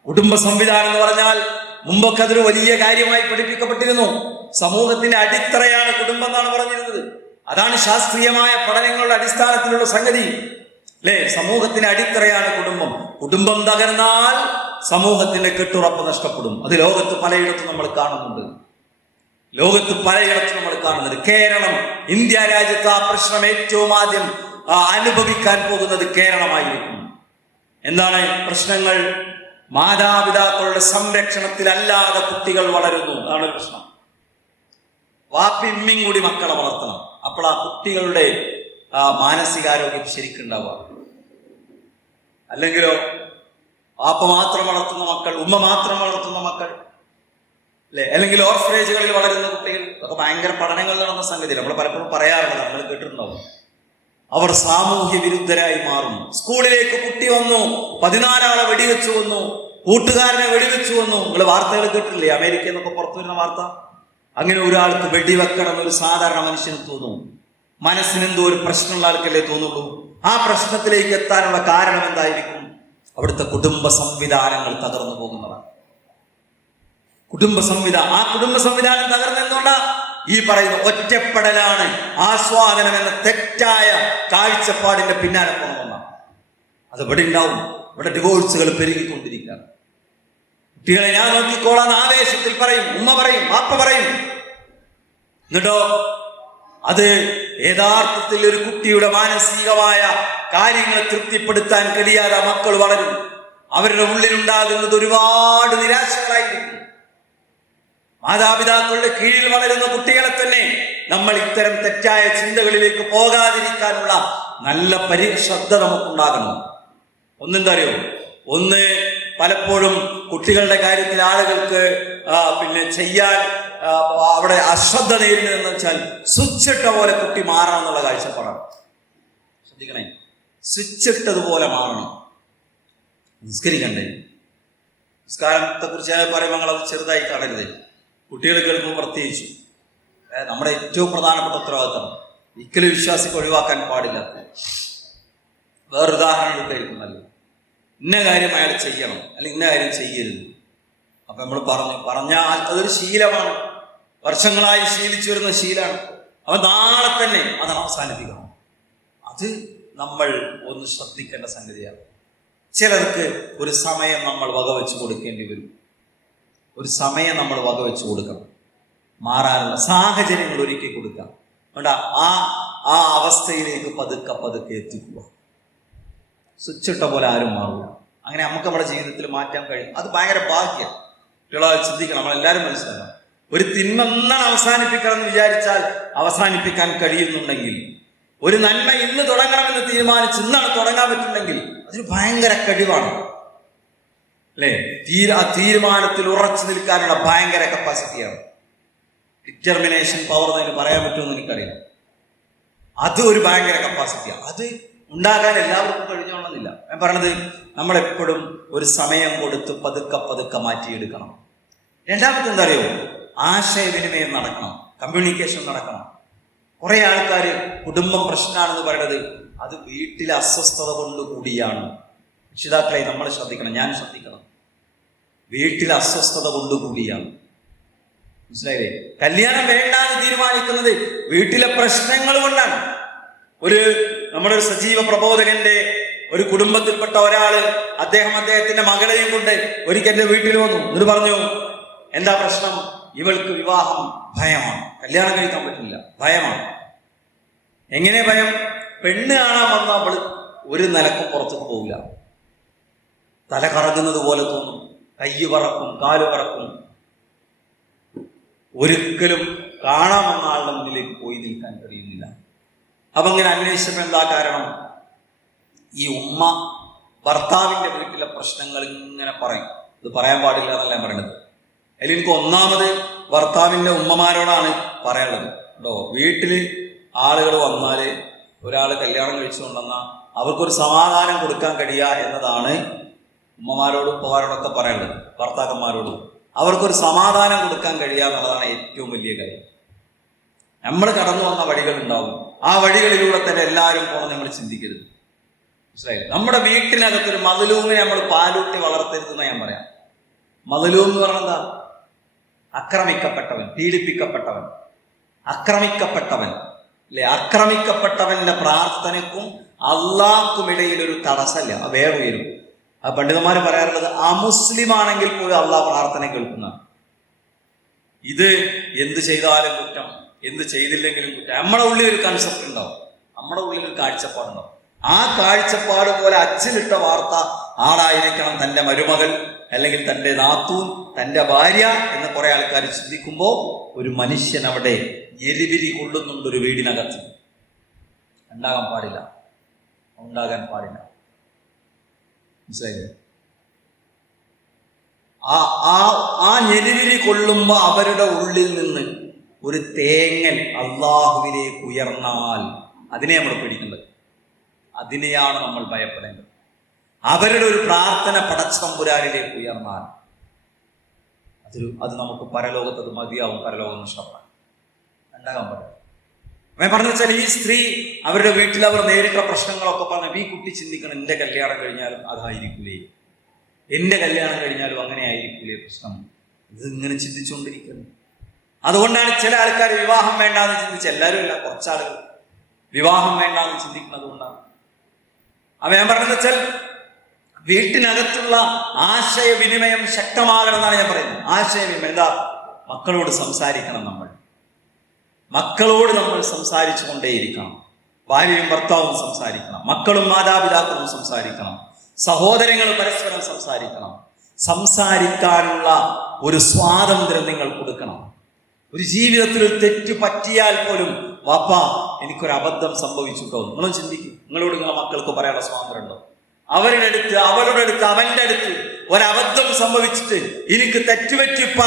കുടുംബ സംവിധാനം എന്ന് പറഞ്ഞാൽ മുമ്പൊക്കെ അതൊരു വലിയ കാര്യമായി പഠിപ്പിക്കപ്പെട്ടിരുന്നു. സമൂഹത്തിന്റെ അടിത്തറയാണ് കുടുംബം എന്നാണ് പറഞ്ഞിരുന്നത്. അതാണ് ശാസ്ത്രീയമായ പഠനങ്ങളുടെ അടിസ്ഥാനത്തിലുള്ള സംഗതി അല്ലെ. സമൂഹത്തിന്റെ അടിത്തറയാണ് കുടുംബം. കുടുംബം തകർന്നാൽ സമൂഹത്തിന്റെ കെട്ടുറപ്പ് നഷ്ടപ്പെടും. അത് ലോകത്ത് പലയിടത്തും നമ്മൾ കാണുന്നുണ്ട്. കേരളം, ഇന്ത്യ രാജ്യത്ത് ആ പ്രശ്നം ഏറ്റവും ആദ്യം അനുഭവിക്കാൻ പോകുന്നത് കേരളമായിരിക്കും. എന്താണ് പ്രശ്നങ്ങൾ? മാതാപിതാക്കളുടെ സംരക്ഷണത്തിലല്ലാതെ കുട്ടികൾ വളരുന്നു. അതാണ് പ്രശ്നം. വാപ്പിമ്മയും കൂടി മക്കളെ വളർത്തണം. അപ്പോൾ ആ കുട്ടികളുടെ മാനസികാരോഗ്യം ശരിക്കുണ്ടാവുക. അല്ലെങ്കിലോ വാപ്പ മാത്രം വളർത്തുന്ന മക്കൾ, ഉമ്മ മാത്രം വളർത്തുന്ന മക്കൾ അല്ലെ, അല്ലെങ്കിൽ ഓർഫനേജുകളിൽ വളരുന്ന കുട്ടികൾ, അതൊക്കെ ഭയങ്കര പഠനങ്ങൾ നടന്ന സംഗതി. നമ്മൾ പലപ്പോഴും പറയാറുണ്ട്, നമ്മൾ കേട്ടിട്ടുണ്ടാവും. അവർ സാമൂഹ്യ വിരുദ്ധരായി മാറും. സ്കൂളിലേക്ക് കുട്ടി വന്നു, 14 ആളെ വെടിവെച്ചു വന്നു, കൂട്ടുകാരനെ വെടിവെച്ചു വന്നു. നിങ്ങൾ വാർത്തകൾ കേട്ടില്ലേ? അമേരിക്കയിൽ നിന്നൊക്കെ പുറത്തു വരുന്ന വാർത്ത. അങ്ങനെ ഒരാൾക്ക് വെടിവെക്കണം ഒരു സാധാരണ മനുഷ്യന് തോന്നും. മനസ്സിനെന്തോ ഒരു പ്രശ്നമുള്ള ആൾക്കല്ലേ തോന്നുള്ളൂ. ആ പ്രശ്നത്തിലേക്ക് എത്താനുള്ള കാരണം എന്തായിരിക്കും? അവിടുത്തെ കുടുംബ സംവിധാനങ്ങൾ തകർന്നു പോകുന്നതാണ്. കുടുംബ സംവിധാനം തകർന്നെന്തുകൊണ്ടാ? ഈ പറയുന്ന ഒറ്റപ്പെടലാണ്, ആസ്വാദനം എന്ന തെറ്റായ കാഴ്ചപ്പാടിന്റെ പിന്നാലെ പോകണമെന്നാണ്. അത് ഇവിടെ ഉണ്ടാവും. ഇവിടെ ഡിവോഴ്സുകൾ പെരുകിക്കൊണ്ടിരിക്കുകയാണ്. കുട്ടികളെ ഞാൻ നോക്കിക്കോളാൻ ആവേശത്തിൽ പറയും, ഉമ്മ പറയും, വാപ്പ പറയും. എന്നിട്ടോ അത് യഥാർത്ഥത്തിൽ ഒരു കുട്ടിയുടെ മാനസികമായ കാര്യങ്ങളെ തൃപ്തിപ്പെടുത്താൻ കഴിയാതെ മക്കൾ വളരും. അവരുടെ ഉള്ളിലുണ്ടാകുന്നത് ഒരുപാട് നിരാശകളായിരിക്കും. മാതാപിതാക്കളുടെ കീഴിൽ വളരുന്ന കുട്ടികളെ തന്നെ നമ്മൾ ഇത്തരം തെറ്റായ ചിന്തകളിലേക്ക് പോകാതിരിക്കാനുള്ള നല്ല പരിശ്രദ്ധ നമുക്കുണ്ടാകണം. ഒന്നെന്താ അറിയോ? ഒന്ന് പലപ്പോഴും കുട്ടികളുടെ കാര്യത്തിൽ ആളുകൾക്ക് ചെയ്യാൻ അവിടെ അശ്രദ്ധ നേരിടുന്നതെന്ന് വെച്ചാൽ സ്വിച്ച് ഇട്ട പോലെ കുട്ടി മാറണം എന്നുള്ള കാഴ്ചപ്പാടാണ്. ശ്രദ്ധിക്കണേ, സ്വിച്ച് ഇട്ടതുപോലെ മാറണം. നിസ്കരിക്കണ്ടേ? നിസ്കാരത്തെ കുറിച്ച് പറയുമ്പോൾ ഞങ്ങൾ അത് ചെറുതായി കാണരുത്. കുട്ടികൾ കേൾക്കുമ്പോൾ പ്രത്യേകിച്ചു നമ്മുടെ ഏറ്റവും പ്രധാനപ്പെട്ട ഉത്തരവാദിത്തം ഒരിക്കലും വിശ്വാസിക്ക് ഒഴിവാക്കാൻ പാടില്ല. വേറൊരു ഉദാഹരണം എടുക്കായിരിക്കുന്നല്ലോ, ഇന്ന കാര്യം അയാൾ ചെയ്യണം അല്ലെങ്കിൽ ഇന്ന കാര്യം ചെയ്യരുത്. അപ്പൊ നമ്മൾ പറഞ്ഞാൽ അതൊരു ശീലമാണ്, വർഷങ്ങളായി ശീലിച്ചു വരുന്ന ശീലമാണ്. അപ്പൊ നാളെ തന്നെ അത് അവസാനിപ്പിക്കണം. അത് നമ്മൾ ഒന്ന് ശ്രദ്ധിക്കേണ്ട സംഗതിയാണ്. ചിലർക്ക് ഒരു സമയം നമ്മൾ വകവെച്ച് കൊടുക്കേണ്ടി വരും. ഒരു സമയം നമ്മൾ വകവെച്ച് കൊടുക്കണം, മാറാനുള്ള സാഹചര്യങ്ങൾ ഒരുക്കി കൊടുക്കാം. അതുകൊണ്ട് ആ അവസ്ഥയിലേക്ക് പതുക്കെ എത്തിക്കുക. സ്വിച്ചിട്ട പോലെ ആരും മാറില്ല. അങ്ങനെ നമുക്ക് നമ്മുടെ ജീവിതത്തിൽ മാറ്റാൻ കഴിയും. അത് ഭയങ്കര ഭാഗ്യം. കുട്ടികളെ ചിന്തിക്കണം, നമ്മളെല്ലാവരും മനസ്സിലാക്കണം. ഒരു തിന്മ എന്നാണ് അവസാനിപ്പിക്കണം എന്ന് വിചാരിച്ചാൽ അവസാനിപ്പിക്കാൻ കഴിയുന്നുണ്ടെങ്കിൽ, ഒരു നന്മ ഇന്ന് തുടങ്ങണമെന്ന് തീരുമാനിച്ച് ഇന്നാണ് തുടങ്ങാൻ പറ്റുന്നെങ്കിൽ അതൊരു ഭയങ്കര കഴിവാണ്, അല്ലേ? ആ തീരുമാനത്തിൽ ഉറച്ചു നിൽക്കാനുള്ള ഭയങ്കര കപ്പാസിറ്റിയാണ്. ഡിറ്റർമിനേഷൻ പവർ എന്ന് പറയാൻ പറ്റുമെന്ന് എനിക്കറിയാം. അത് ഒരു ഭയങ്കര കപ്പാസിറ്റിയാണ്. അത് ഉണ്ടാകാൻ എല്ലാവർക്കും കഴിഞ്ഞോണമെന്നില്ല. ഞാൻ പറഞ്ഞത് നമ്മളെപ്പോഴും ഒരു സമയം കൊടുത്ത് പതുക്കെ മാറ്റിയെടുക്കണം. രണ്ടാമത്തെ എന്താ അറിയോ? ആശയവിനിമയം നടക്കണം, കമ്മ്യൂണിക്കേഷൻ നടക്കണം. കുറെ ആൾക്കാർ കുടുംബം പ്രശ്നമാണെന്ന് പറയുന്നത് അത് വീട്ടിലെ അസ്വസ്ഥത കൊണ്ട് കൂടിയാണ്. രക്ഷിതാക്കളെ നമ്മൾ ശ്രദ്ധിക്കണം, ഞാൻ ശ്രദ്ധിക്കണം. വീട്ടിലെ അസ്വസ്ഥത കൊണ്ടുകൂടിയാണ്. മനസ്സിലായില്ലേ? കല്യാണം വേണ്ടാന്ന് തീരുമാനിക്കുന്നത് വീട്ടിലെ പ്രശ്നങ്ങൾ കൊണ്ടാണ്. നമ്മുടെ ഒരു സജീവ പ്രബോധകന്റെ ഒരു കുടുംബത്തിൽപ്പെട്ട ഒരാള് അദ്ദേഹത്തിന്റെ മകളെയും കൊണ്ട് ഒരിക്കൽ എന്റെ വീട്ടിൽ വന്നു. എന്നിട്ട് പറഞ്ഞു, എന്താ പ്രശ്നം? ഇവൾക്ക് വിവാഹം ഭയമാണ്, കല്യാണം കഴിക്കാൻ പറ്റില്ല, ഭയമാണ്. എങ്ങനെ ഭയം? പെണ്ണ് കാണാൻ വന്ന അവള് ഒരു നിലക്കും പുറത്തേക്ക് പോവില്ല, തല കറങ്ങുന്നത് പോലെ തോന്നും, കൈ പറക്കും, കാല് പറക്കും, ഒരിക്കലും കാണാൻ വന്ന ആളുടെ മുന്നിലേക്ക് പോയി നിൽക്കാൻ കഴിയുന്നില്ല. അപ്പൊ ഇങ്ങനെ അന്വേഷിച്ചപ്പോൾ എന്താ കാരണം? ഈ ഉമ്മ ഭർത്താവിന്റെ വീട്ടിലെ പ്രശ്നങ്ങൾ ഇങ്ങനെ പറയും. ഇത് പറയാൻ പാടില്ല എന്നല്ല ഞാൻ പറയുന്നത്. അതിൽ എനിക്ക് ഒന്നാമത് ഭർത്താവിന്റെ ഉമ്മമാരോടാണ് പറയാനുള്ളത് കേട്ടോ. വീട്ടില് ആളുകൾ വന്നാല്, ഒരാൾ കല്യാണം കഴിച്ചുകൊണ്ടെന്നാൽ അവർക്കൊരു സമാധാനം കൊടുക്കാൻ കഴിയുക എന്നതാണ് ഉമ്മമാരോടും ഉപ്പമാരോടൊക്കെ പറയാനുള്ളത്. ഭർത്താക്കന്മാരോടും അവർക്കൊരു സമാധാനം കൊടുക്കാൻ കഴിയുക എന്നുള്ളതാണ് ഏറ്റവും വലിയ കാര്യം. നമ്മൾ കടന്നു വന്ന വഴികൾ ഉണ്ടാവും, ആ വഴികളിലൂടെ തന്നെ എല്ലാവരും പോകണം നമ്മൾ ചിന്തിക്കരുത്. മനസ്സിലായില്ലേ? നമ്മുടെ വീട്ടിനകത്തൊരു മദ്ലൂമിനെ നമ്മൾ പാലൂട്ടി വളർത്തരുതെന്ന് ഞാൻ പറയാം. മദ്ലൂം എന്ന് പറഞ്ഞാൽ എന്താ? ആക്രമിക്കപ്പെട്ടവൻ, പീഡിപ്പിക്കപ്പെട്ടവൻ, ആക്രമിക്കപ്പെട്ടവൻ, അല്ലെ? ആക്രമിക്കപ്പെട്ടവന്റെ പ്രാർത്ഥനയ്ക്കും അള്ളാഹ്ക്കുമിടയിൽ ഒരു തടസ്സമില്ല, അത് വേറെ ഉയരും. ആ പണ്ഡിതന്മാർ പറയാറുള്ളത് അമുസ്ലിം ആണെങ്കിൽ പോലും അള്ളാഹ് പ്രാർത്ഥന കേൾക്കുന്ന. ഇത് എന്ത് ചെയ്താലും കുറ്റം, എന്ത് ചെയ്തില്ലെങ്കിലും കുറ്റം. നമ്മുടെ ഉള്ളിൽ ഒരു കൺസെപ്റ്റ് ഉണ്ടാവും, നമ്മുടെ ഉള്ളിൽ ഒരു കാഴ്ചപ്പാടുണ്ടാവും. ആ കാഴ്ചപ്പാട് പോലെ അച്ചിലിട്ട വാർത്ത ആളായിരിക്കണം തൻ്റെ മരുമകൾ, അല്ലെങ്കിൽ തൻ്റെ നാത്തൂൻ, തൻ്റെ ഭാര്യ എന്ന് കുറെ ആൾക്കാർ ചിന്തിക്കുമ്പോൾ ഒരു മനുഷ്യൻ അവിടെ എരിവിരി കൊള്ളുന്നുണ്ട് ഒരു വീടിനകത്ത്. ഉണ്ടാകാൻ പാടില്ല, ഉണ്ടാകാൻ പാടില്ല. മനസ്സിലായില്ലേ? ആ ഞെരിവിരി കൊള്ളുമ്പോ അവരുടെ ഉള്ളിൽ നിന്ന് ഒരു തേങ്ങൽ അള്ളാഹുവിലേക്ക് ഉയർന്നാൽ അതിനെ നമ്മൾ പേടിക്കേണ്ടത്, അതിനെയാണ് നമ്മൾ ഭയപ്പെടേണ്ടത്. അവരുടെ ഒരു പ്രാർത്ഥന പടച്ചതമ്പുരാനിലേക്ക് ഉയർന്നാൽ അത് നമുക്ക് പരലോകത്ത് അത് മതിയാവും, പരലോകം നഷ്ടപ്പെടാൻ ഉണ്ടാകാൻ പാടില്ല. ഞാൻ പറഞ്ഞു വെച്ചാൽ ഈ സ്ത്രീ അവരുടെ വീട്ടിൽ അവർ നേരിട്ട പ്രശ്നങ്ങളൊക്കെ പറഞ്ഞപ്പോൾ ഈ കുട്ടി ചിന്തിക്കണം, എൻ്റെ കല്യാണം കഴിഞ്ഞാലും അതായിരിക്കൂലേ, എൻ്റെ കല്യാണം കഴിഞ്ഞാലും അങ്ങനെ ആയിരിക്കൂലേ പ്രശ്നം. ഇതിങ്ങനെ ചിന്തിച്ചുകൊണ്ടിരിക്കുന്നു. അതുകൊണ്ടാണ് ചില ആൾക്കാർ വിവാഹം വേണ്ടാന്ന് ചിന്തിച്ച്, എല്ലാവരും അല്ല, കുറച്ചാളുകൾ വിവാഹം വേണ്ടാന്ന് ചിന്തിക്കുന്നത് കൊണ്ടാണ്. അപ്പൊ ഞാൻ പറഞ്ഞത് വെച്ചാൽ വീട്ടിനകത്തുള്ള ആശയവിനിമയം ശക്തമാകണം എന്നാണ് ഞാൻ പറയുന്നത്. ആശയവിനിമയം എന്താ? മക്കളോട് സംസാരിക്കണം. മക്കളോട് നമ്മൾ സംസാരിച്ചു കൊണ്ടേയിരിക്കണം. ഭാര്യയും ഭർത്താവും സംസാരിക്കണം, മക്കളും മാതാപിതാക്കളും സംസാരിക്കണം, സഹോദരങ്ങൾ പരസ്പരം സംസാരിക്കണം. സംസാരിക്കാനുള്ള ഒരു സ്വാതന്ത്ര്യം നിങ്ങൾ കൊടുക്കണം. ഒരു ജീവിതത്തിൽ ഒരു തെറ്റ് പറ്റിയാൽ പോലും, വാപ്പാ എനിക്കൊരു അബദ്ധം സംഭവിച്ചു കേട്ടോ, നിങ്ങളും ചിന്തിക്കും, നിങ്ങളോട് നിങ്ങളെ മക്കൾക്ക് പറയാനുള്ള സ്വാതന്ത്ര്യം ഉണ്ടോ? അവരുടെ അടുത്ത്, അവളുടെ അടുത്ത്, അവന്റെ അടുത്ത് ഒരബദ്ധം സംഭവിച്ചിട്ട് എനിക്ക് തെറ്റുപറ്റിപ്പ,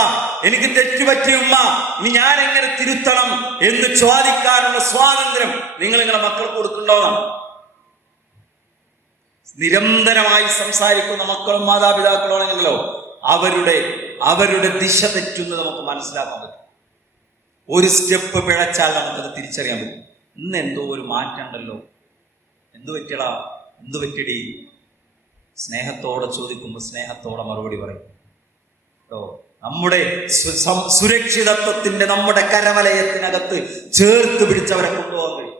എനിക്ക് തെറ്റുപറ്റി ഉമ്മ, ഇനി ഞാൻ എങ്ങനെ തിരുത്തണം എന്ന് ചോദിക്കാനുള്ള സ്വാതന്ത്ര്യം നിങ്ങൾ നിങ്ങളുടെ മക്കൾക്ക് കൊടുക്കുന്നുണ്ടോന്നാണ്. നിരന്തരമായി സംസാരിക്കുന്ന മക്കളും മാതാപിതാക്കളും ആണെങ്കിലോ അവരുടെ ദിശ തെറ്റുന്നത് നമുക്ക് മനസ്സിലാക്കാൻ പറ്റും. ഒരു സ്റ്റെപ്പ് പിഴച്ചാൽ നമുക്കത് തിരിച്ചറിയാൻ പറ്റും. ഇന്ന് എന്തോ ഒരു മാറ്റം ഉണ്ടല്ലോ, എന്തു പറ്റിയടാ, എന്തു പറ്റിയടി? സ്നേഹത്തോടെ ചോദിക്കുമ്പോൾ സ്നേഹത്തോടെ മറുപടി പറയും കേട്ടോ. നമ്മുടെ സുരക്ഷിതത്വത്തിന്റെ, നമ്മുടെ കരവലയത്തിനകത്ത് ചേർത്ത് പിടിച്ചവരെ കൊണ്ടുപോകാൻ കഴിയും.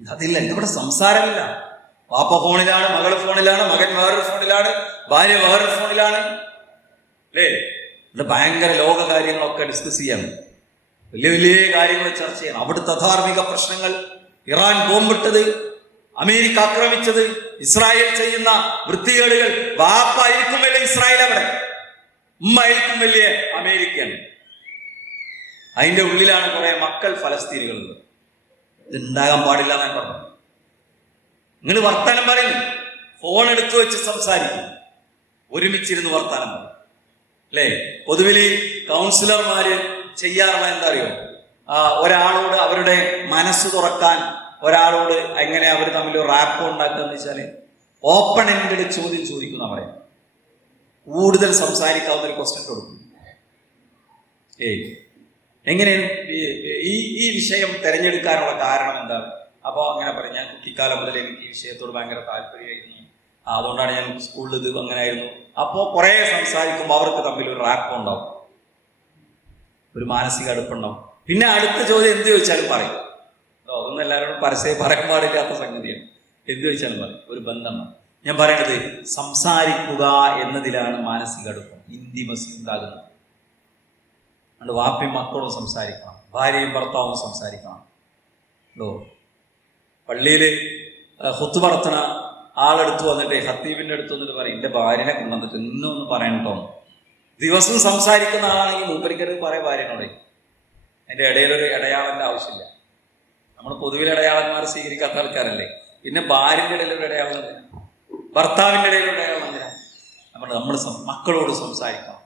അതില്ല, ഇതിവിടെ സംസാരമില്ല. പാപ്പ ഫോണിലാണ്, മകൾ ഫോണിലാണ്, മകൻ വേറൊരു ഫോണിലാണ്, ഭാര്യ വേറൊരു ഫോണിലാണ്, അല്ലേ? ഇവിടെ ഭയങ്കര ലോക കാര്യങ്ങളൊക്കെ ഡിസ്കസ് ചെയ്യാണ്, വലിയ വലിയ കാര്യങ്ങൾ ചർച്ച ചെയ്യണം. അവിടുത്തെ ധാർമ്മിക പ്രശ്നങ്ങൾ, ഇറാൻ ബോംബിട്ടത്, അമേരിക്ക ആക്രമിച്ചത്, ഇസ്രായേൽ ചെയ്യുന്ന വൃത്തികേടുകൾ. ബാപ്പ ആയിരിക്കും വലിയ ഇസ്രായേൽ, അവിടെ ഉമ്മ ആയിരിക്കും വലിയ അമേരിക്കൻ. അതിന്റെ ഉള്ളിലാണ് കുറെ മക്കൾ ഫലസ്തീനുകളുള്ളത്. ഇതുണ്ടാകാൻ പാടില്ല എന്നാണ് പറഞ്ഞത്. നിങ്ങൾ വർത്താനം പറയുന്നു, ഫോൺ എടുത്തു വെച്ച് സംസാരിക്കും, ഒരുമിച്ചിരുന്ന് വർത്താനം പറയും, അല്ലേ? പൊതുവിൽ കൗൺസിലർമാര് ചെയ്യാറുള്ള എന്താ അറിയോ? ഒരാളോട് അവരുടെ മനസ്സ് തുറക്കാൻ ഒരാളോട് എങ്ങനെ അവർ തമ്മിൽ റാപ്പ് ഉണ്ടാക്കുക എന്ന് വെച്ചാൽ ഓപ്പൺ എൻഡഡ് ചോദ്യം ചോദിക്കുന്ന പറയാം. കൂടുതൽ സംസാരിക്കാവുന്ന ഒരു ക്വസ്റ്റ്യൻ കൊടുക്കും. എങ്ങനെ ഈ വിഷയം തിരഞ്ഞെടുക്കാനുള്ള കാരണം എന്താണ്? അപ്പോൾ അങ്ങനെ പറയും, ഞാൻ കുട്ടിക്കാലം മുതൽ എനിക്ക് ഈ വിഷയത്തോട് ഭയങ്കര താല്പര്യമായിരുന്നു, അതുകൊണ്ടാണ് ഞാൻ സ്കൂളിൽ ഇത് അങ്ങനെ ആയിരുന്നു. അപ്പോൾ കുറേ സംസാരിക്കുമ്പോൾ അവർക്ക് തമ്മിൽ ഒരു റാപ്പ് ഉണ്ടാവും, ഒരു മാനസിക അടുപ്പുണ്ടാവും. പിന്നെ അടുത്ത ചോദ്യം എന്ത് ചോദിച്ചാലും പറയും. അതൊന്നും എല്ലാവരോടും പരസ്യം പറയാൻ പാടില്ലാത്ത സംഗതിയാണ്. എന്ത് ചോദിച്ചാലും പറയും, ഒരു ബന്ധമാണ്. ഞാൻ പറയണത്, സംസാരിക്കുക എന്നതിലാണ് മാനസിക അടുപ്പം, ഇന്റിമസി ഉണ്ടാകുന്നത്. അതുകൊണ്ട് വാപ്പയും മക്കളും സംസാരിക്കണം, ഭാര്യയും ഭർത്താവും സംസാരിക്കണം. പള്ളിയിൽ ഹുത്തുബ നടത്തണ ആളെടുത്ത് വന്നിട്ട്, ഹത്തീബിന്റെ അടുത്ത് വന്നിട്ട് പറയും, എൻ്റെ ഭാര്യനെ കൊണ്ടുവന്നിട്ട് ഇന്നൊന്ന് പറയണട്ടോ. ദിവസം സംസാരിക്കുന്ന ആളാണെങ്കിൽ മൂപ്പരിക്കരുത് പറയാം ഭാര്യനോടെ. എൻ്റെ ഇടയിലൊരു ഇടയാളൻ്റെ ആവശ്യമില്ല. നമ്മൾ പൊതുവിൽ ഇടയാളന്മാർ സ്വീകരിക്കാത്ത ആൾക്കാരല്ലേ. പിന്നെ ഭാര്യൻ്റെ ഇടയിലൊരു ഇടയാളം, ഭർത്താവിൻ്റെ ഇടയിലൊരു ഇടയാളം. നമ്മൾ മക്കളോട് സംസാരിക്കണം.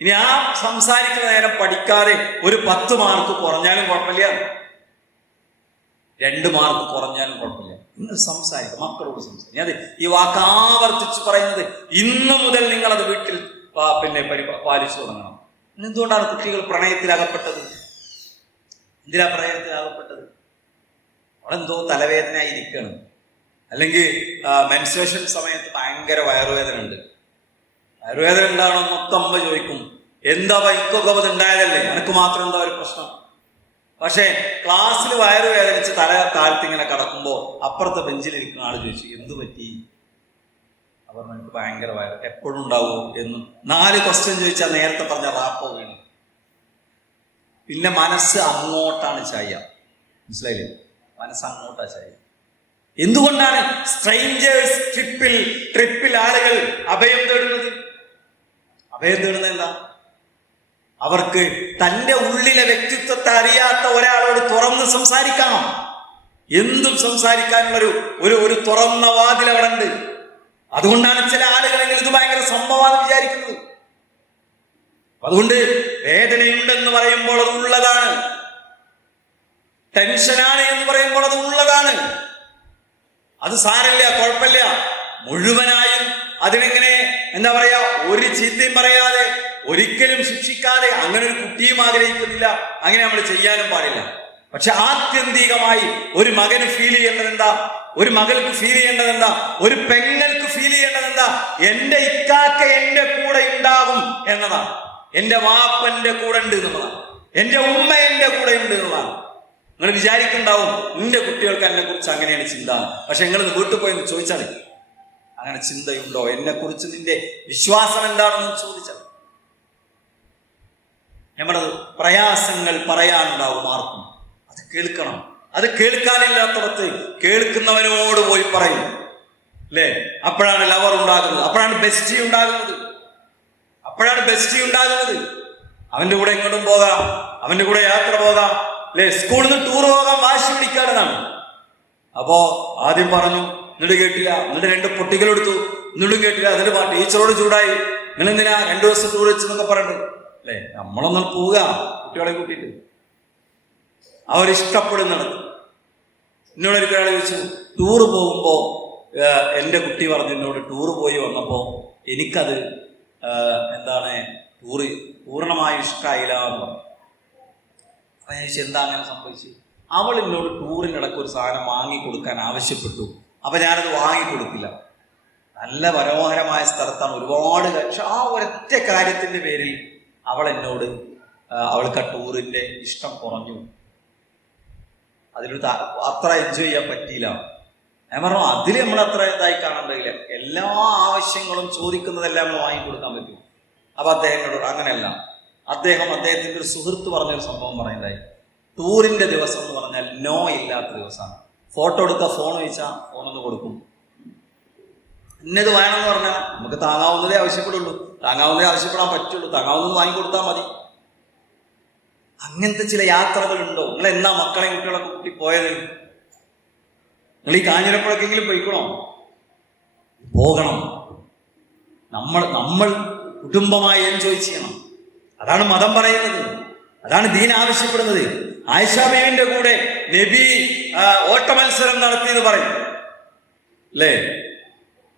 ഇനി ആ സംസാരിക്കുന്ന നേരം പഠിക്കാതെ ഒരു 10 മാർക്ക് കുറഞ്ഞാലും കുഴപ്പമില്ല, 2 മാർക്ക് കുറഞ്ഞാലും കുഴപ്പമില്ല. നിങ്ങൾ സംസാരിക്കുക, മക്കളോട് സംസാരിക്കുക. അത് ഈ വാക്കാവർത്തിച്ച് പറയുന്നത്, ഇന്നു മുതൽ നിങ്ങളത് വീട്ടിൽ പാലിച്ചു തുടങ്ങണം. എന്തുകൊണ്ടാണ് കുട്ടികൾ പ്രണയത്തിലകപ്പെട്ടത്? എന്തിനാ പ്രണയത്തിലകപ്പെട്ടത്? അവളെന്തോ തലവേദനയായിരിക്കുകയാണ്, അല്ലെങ്കിൽ മെൻസ്ട്രേഷൻ സമയത്ത് ഭയങ്കര വയറുവേദന ഉണ്ട്. വയറുവേദന ഉണ്ടാകണമെന്നൊക്കെ അമ്മ ചോദിക്കും. എന്താ എനിക്കൊക്കെ അത് ഉണ്ടായതല്ലേ, എനിക്ക് മാത്രം എന്താ ഒരു പ്രശ്നം? പക്ഷേ ക്ലാസ്സിൽ വയറുവേദനിച്ച് തല താഴ്ത്തിങ്ങനെ കിടക്കുമ്പോൾ അപ്പുറത്തെ ബെഞ്ചിലിരിക്കുന്ന ആൾ ചോദിച്ചു, എന്തു പറ്റി? അവർ എനിക്ക് ഭയങ്കര വയറ്, എപ്പോഴും ഉണ്ടാവുമോ എന്ന് 4 ക്വസ്റ്റ്യൻ ചോദിച്ചാൽ നേരത്തെ പറഞ്ഞ റാപ്പോ വീണു. പിന്നെ മനസ്സ് അങ്ങോട്ടാണ് ചായ, മനസ്സിലായില്ലേ? മനസ്സ് അങ്ങോട്ടാ ചായ. എന്തുകൊണ്ടാണ് സ്ട്രേഞ്ചേഴ്സ് ട്രിപ്പിൽ ആളുകൾ അഭയം തേടുന്നത്? അഭയം തേടുന്നത് എന്താ? അവർക്ക് തൻ്റെ ഉള്ളിലെ വ്യക്തിത്വത്തെ അറിയാത്ത ഒരാളോട് തുറന്ന് സംസാരിക്കണം. എന്തും സംസാരിക്കാനുള്ള ഒരു തുറന്ന വാതിൽ അവിടെ ഉണ്ട്. അതുകൊണ്ടാണ് ചില ആളുകളെങ്കിൽ ഇത് ഭയങ്കര സംഭവമാണ് വിചാരിക്കുന്നത്. അതുകൊണ്ട് വേദനയുണ്ടെന്ന് പറയുമ്പോൾ അത് ഉള്ളതാണ്, ടെൻഷനാണ് എന്ന് പറയുമ്പോൾ അത് ഉള്ളതാണ്. അത് സാരമില്ല, കുഴപ്പമില്ല. മുഴുവനായും അതിനെങ്ങനെ എന്താ പറയാ, ഒരു ചീത്തയും പറയാതെ, ഒരിക്കലും ശിക്ഷിക്കാതെ, അങ്ങനെ ഒരു കുട്ടിയും ആഗ്രഹിക്കുന്നില്ല, അങ്ങനെ നമ്മൾ ചെയ്യാനും പാടില്ല. പക്ഷെ ആത്യന്തികമായി ഒരു മകന് ഫീൽ ചെയ്യേണ്ടത് എന്താ? ഒരു മകൾക്ക് ഫീൽ ചെയ്യേണ്ടത് എന്താ? ഒരു പെങ്ങൾക്ക് ഫീൽ ചെയ്യേണ്ടത് എന്താ? എന്റെ ഇക്കാക്ക എന്റെ കൂടെ ഉണ്ടാകും എന്നതാണ്. എന്റെ വാപ്പന്റെ കൂടെ ഉണ്ട് എന്നുള്ളതാണ്. എന്റെ ഉമ്മ എന്റെ കൂടെ ഉണ്ട് എന്നുള്ളതാണ്. നിങ്ങൾ വിചാരിക്കുന്നുണ്ടാവും നിന്റെ കുട്ടികൾക്ക് എന്നെ കുറിച്ച് അങ്ങനെയാണ് ചിന്ത. പക്ഷെ നിങ്ങൾ വീട്ടിൽ പോയി ചോദിച്ചാൽ അങ്ങനെ ചിന്തയുണ്ടോ, എന്നെ കുറിച്ച് നിന്റെ വിശ്വാസം എന്താണെന്ന് ചോദിച്ചാൽ. നമ്മുടെ പ്രയാസങ്ങൾ പറയാനുണ്ടാവും ആർക്കും, അത് കേൾക്കണം. അത് കേൾക്കാനില്ലാത്തവർക്ക് കേൾക്കുന്നവനോട് പോയി പറയും, അല്ലേ? അപ്പോഴാണ് ലവർ ഉണ്ടാകുന്നത്, അപ്പോഴാണ് ബെസ്റ്റി ഉണ്ടാകുന്നത്, അവന്റെ കൂടെ എങ്ങോട്ടും പോകാം, അവന്റെ കൂടെ യാത്ര പോകാം, അല്ലെ? സ്കൂളിൽ നിന്ന് ടൂർ പോകാൻ വാശി പിടിക്കാനാണ്. അപ്പോ ആദ്യം പറഞ്ഞു, എന്നിട്ട് കേട്ടില്ല. എന്നിട്ട് 2 പൊട്ടികളെടുത്തു, എന്നിട്ടും കേട്ടില്ല. എന്നിട്ട് ടീച്ചറോട് ചൂടായി, നിങ്ങളെന്തിനാ 2 ദിവസം ടൂർ വെച്ചെന്നൊക്കെ പറഞ്ഞു. അല്ലേ, നമ്മളൊന്നും പോവുക കുട്ടികളെ കൂട്ടിയിട്ട് അവരിഷ്ടപ്പെടുന്നത്. എന്നോടൊരിക്കൽ ചോദിച്ചു, ടൂറ് പോകുമ്പോ എൻ്റെ കുട്ടി പറഞ്ഞു എന്നോട്, ടൂറ് പോയി വന്നപ്പോ എനിക്കത് ടൂറ് പൂർണ്ണമായും ഇഷ്ടമായില്ല എന്ന് പറഞ്ഞു. അപ്പൊ ഞാൻ ചോദിച്ചു, എന്താ അങ്ങനെ സംഭവിച്ചു? അവൾ എന്നോട് ടൂറിനിടയ്ക്ക് ഒരു സാധനം വാങ്ങിക്കൊടുക്കാൻ ആവശ്യപ്പെട്ടു. അപ്പൊ ഞാനത് വാങ്ങിക്കൊടുത്തില്ല. നല്ല മനോഹരമായ സ്ഥലത്താണ്, ഒരുപാട്. പക്ഷെ ആ ഒരൊറ്റ കാര്യത്തിന്റെ പേരിൽ അവൾ എന്നോട്, അവൾക്ക് ആ ടൂറിന്റെ ഇഷ്ടം കുറഞ്ഞു, അതിലൊരു അത്ര എൻജോയ് ചെയ്യാൻ പറ്റിയില്ല. ഞാൻ പറഞ്ഞു, അതിൽ നമ്മൾ അത്ര ഇതായി കാണേണ്ടതില്ല. എല്ലാ ആവശ്യങ്ങളും ചോദിക്കുന്നതെല്ലാം നമ്മൾ വാങ്ങിക്കൊടുക്കാൻ പറ്റും. അപ്പൊ അദ്ദേഹത്തിനോട് അങ്ങനെയല്ല. അദ്ദേഹത്തിന്റെ ഒരു സുഹൃത്ത് പറഞ്ഞൊരു സംഭവം പറയുണ്ടായി. ടൂറിന്റെ ദിവസം എന്ന് പറഞ്ഞാൽ നോ ഇല്ലാത്ത ദിവസമാണ്. ഫോട്ടോ എടുക്കുക, ഫോൺ ചോദിച്ചാൽ ഫോണൊന്ന് കൊടുക്കും. ഇന്നത് വേണമെന്ന് പറഞ്ഞാൽ നമുക്ക് താങ്ങാവുന്നതേ ആവശ്യപ്പെടുള്ളൂ, താങ്ങാവുന്നതേ ആവശ്യപ്പെടാൻ പറ്റുള്ളൂ, താങ്ങാവുന്നത് വാങ്ങിക്കൊടുത്താൽ മതി. അങ്ങനത്തെ ചില യാത്രകളുണ്ടോ? നിങ്ങൾ എന്നാ മക്കളെ കുട്ടികളൊക്കെ കൂട്ടി പോയത്? നിങ്ങൾ ഈ കാഞ്ഞിരപ്പുഴക്കെങ്കിലും പോയിക്കണോ? പോകണം. നമ്മൾ കുടുംബമായി എൻജോയ് ചെയ്യണം. അതാണ് മതം പറയുന്നത്, അതാണ് ദീൻ ആവശ്യപ്പെടുന്നത്. ആയിഷ ബീവിന്റെ കൂടെ നബി ഓട്ട മത്സരം നടത്തിയെന്ന് പറയും അല്ലേ?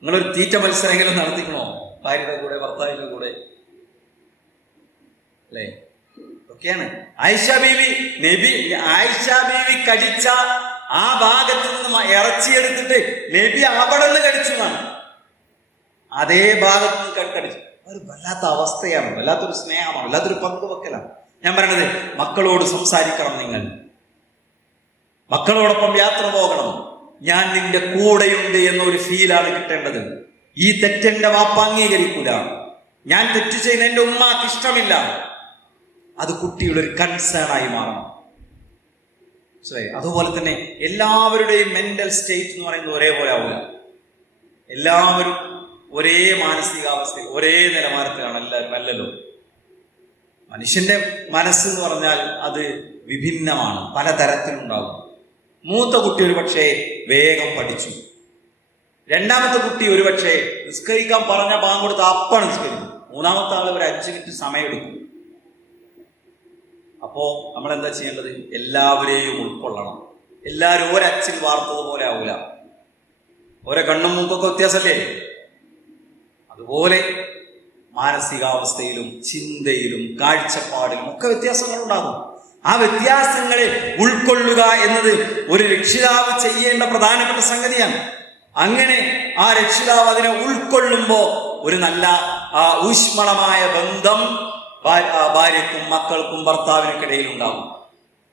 നിങ്ങളൊരു തീറ്റ മത്സരമെങ്കിലും നടത്തിക്കണോ ഭാര്യയുടെ കൂടെ, ഭർത്താവിന്റെ കൂടെ? അല്ലേ? ഒക്കെയാണ് ആയിഷ ബീവി കടിച്ച ആ ഭാഗത്ത് നിന്ന് ഇറച്ചിയെടുത്തിട്ട് നബി അവിടെ നിന്ന് കടിച്ചതാണ്. അതേ ഭാഗത്ത് നിന്ന് കടിച്ചു. ഒരു വല്ലാത്ത അവസ്ഥയാണ്, വല്ലാത്തൊരു സ്നേഹമാണ്, വല്ലാത്തൊരു പങ്കുവെക്കലാണ്. ഞാൻ പറയണത്, മക്കളോട് സംസാരിക്കണം. നിങ്ങൾ മക്കളോടൊപ്പം യാത്ര പോകണം. ഞാൻ നിന്റെ കൂടെയുണ്ട് എന്നൊരു ഫീലാണ് കിട്ടേണ്ടത്. ഈ തെറ്റെന്റെ വാപ്പ അംഗീകരിക്കൂല, ഞാൻ തെറ്റ് ചെയ്യുന്ന എന്റെ ഉമ്മാക്ക് ഇഷ്ടമില്ല. അത് കുട്ടിയുടെ ഒരു കൺസേൺ ആയി മാറണം. അതുപോലെ തന്നെ എല്ലാവരുടെയും മെന്റൽ സ്റ്റേറ്റ് എന്ന് പറയുന്നത് ഒരേപോലെ ആവില്ല. എല്ലാവരും ഒരേ മാനസികാവസ്ഥയിൽ, ഒരേ നിലവാരത്തിലാണ് എല്ലാവരും അല്ലല്ലോ. മനുഷ്യന്റെ മനസ്സെന്ന് പറഞ്ഞാൽ അത് വിഭിന്നമാണ്, പലതരത്തിലുണ്ടാകും. മൂത്ത കുട്ടി ഒരു പക്ഷേ വേഗം പഠിച്ചു, രണ്ടാമത്തെ കുട്ടി ഒരു പക്ഷേ നിസ്കരിക്കാൻ പറഞ്ഞ ബാങ്ക് കൊടുത്ത അപ്പം നിസ്കരിക്കും, മൂന്നാമത്തെ ആൾ ഒരു 5 മിനിറ്റ് സമയമെടുക്കും. അപ്പോ നമ്മൾ എന്താ ചെയ്യേണ്ടത്? എല്ലാവരെയും ഉൾക്കൊള്ളണം. എല്ലാവരും ഒരച്ചിൽ വാർത്തതുപോലെ ആവൂല, ഓരോ കണ്ണും മൂക്കൊക്കെ വ്യത്യാസമല്ലേ? അതുപോലെ മാനസികാവസ്ഥയിലും ചിന്തയിലും കാഴ്ചപ്പാടിലും ഒക്കെ വ്യത്യാസങ്ങളുണ്ടാകും. ആ വ്യത്യാസങ്ങളെ ഉൾക്കൊള്ളുക എന്നത് ഒരു രക്ഷിതാവ് ചെയ്യേണ്ട പ്രധാനപ്പെട്ട സംഗതിയാണ്. അങ്ങനെ ആ രക്ഷിതാവ് അതിനെ ഉൾക്കൊള്ളുമ്പോ ഒരു നല്ല ഊഷ്മളമായ ബന്ധം ഭാര്യക്കും മക്കൾക്കും ഭർത്താവിനൊക്കിടയിൽ ഉണ്ടാകും.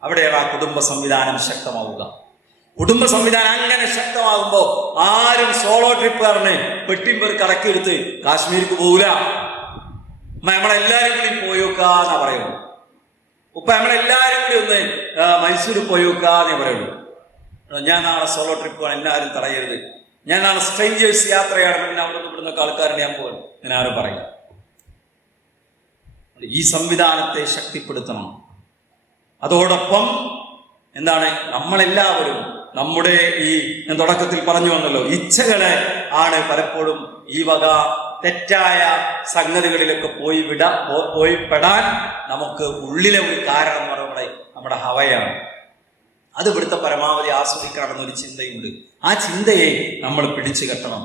അവിടെയാണ് ആ കുടുംബ സംവിധാനം ശക്തമാവുക. കുടുംബ സംവിധാനം അങ്ങനെ ശക്തമാകുമ്പോ ആരും സോളോ ട്രിപ്പ് പറഞ്ഞ് പെട്ടിമ്പേർ കടക്കെടുത്ത് കാശ്മീർക്ക് പോകൂല. നമ്മളെല്ലാരും കൂടി പോയോക്കാന്നാ പറയുള്ളൂ. ഉപ്പ നമ്മളെല്ലാരും കൂടി ഒന്ന് മൈസൂർ പോയോക്കാന്നേ പറയുള്ളൂ. ഞാൻ നാളെ സോളോ ട്രിപ്പ് ആണ്, എന്നെ ആരും തടയരുത്. ഞാൻ നാളെ സ്ട്രേഞ്ചേഴ്സ് യാത്രയാണ്, പിന്നെ അവിടെ ഇവിടുന്നൊക്കെ ആൾക്കാരുടെ ഞാൻ പോകും, ഞാൻ ആരും പറയില്ല. ഈ സംവിധാനത്തെ ശക്തിപ്പെടുത്തണം. അതോടൊപ്പം നമ്മളെല്ലാവരും നമ്മുടെ ഈ ഞാൻ തുടക്കത്തിൽ പറഞ്ഞു വന്നല്ലോ, ഇച്ഛകളെ ആണ് പലപ്പോഴും ഈ വക തെറ്റായ സംഗതികളിലൊക്കെ പോയി പെടാൻ നമുക്ക് ഉള്ളിലെ ഒരു കാരണം എന്ന് പറയുന്നത് നമ്മുടെ ഹവയാണ്. അത് ഇവിടുത്തെ പരമാവധി ആസ്വദിക്കണമെന്നൊരു ചിന്തയുണ്ട്. ആ ചിന്തയെ നമ്മൾ പിടിച്ചു കെട്ടണം.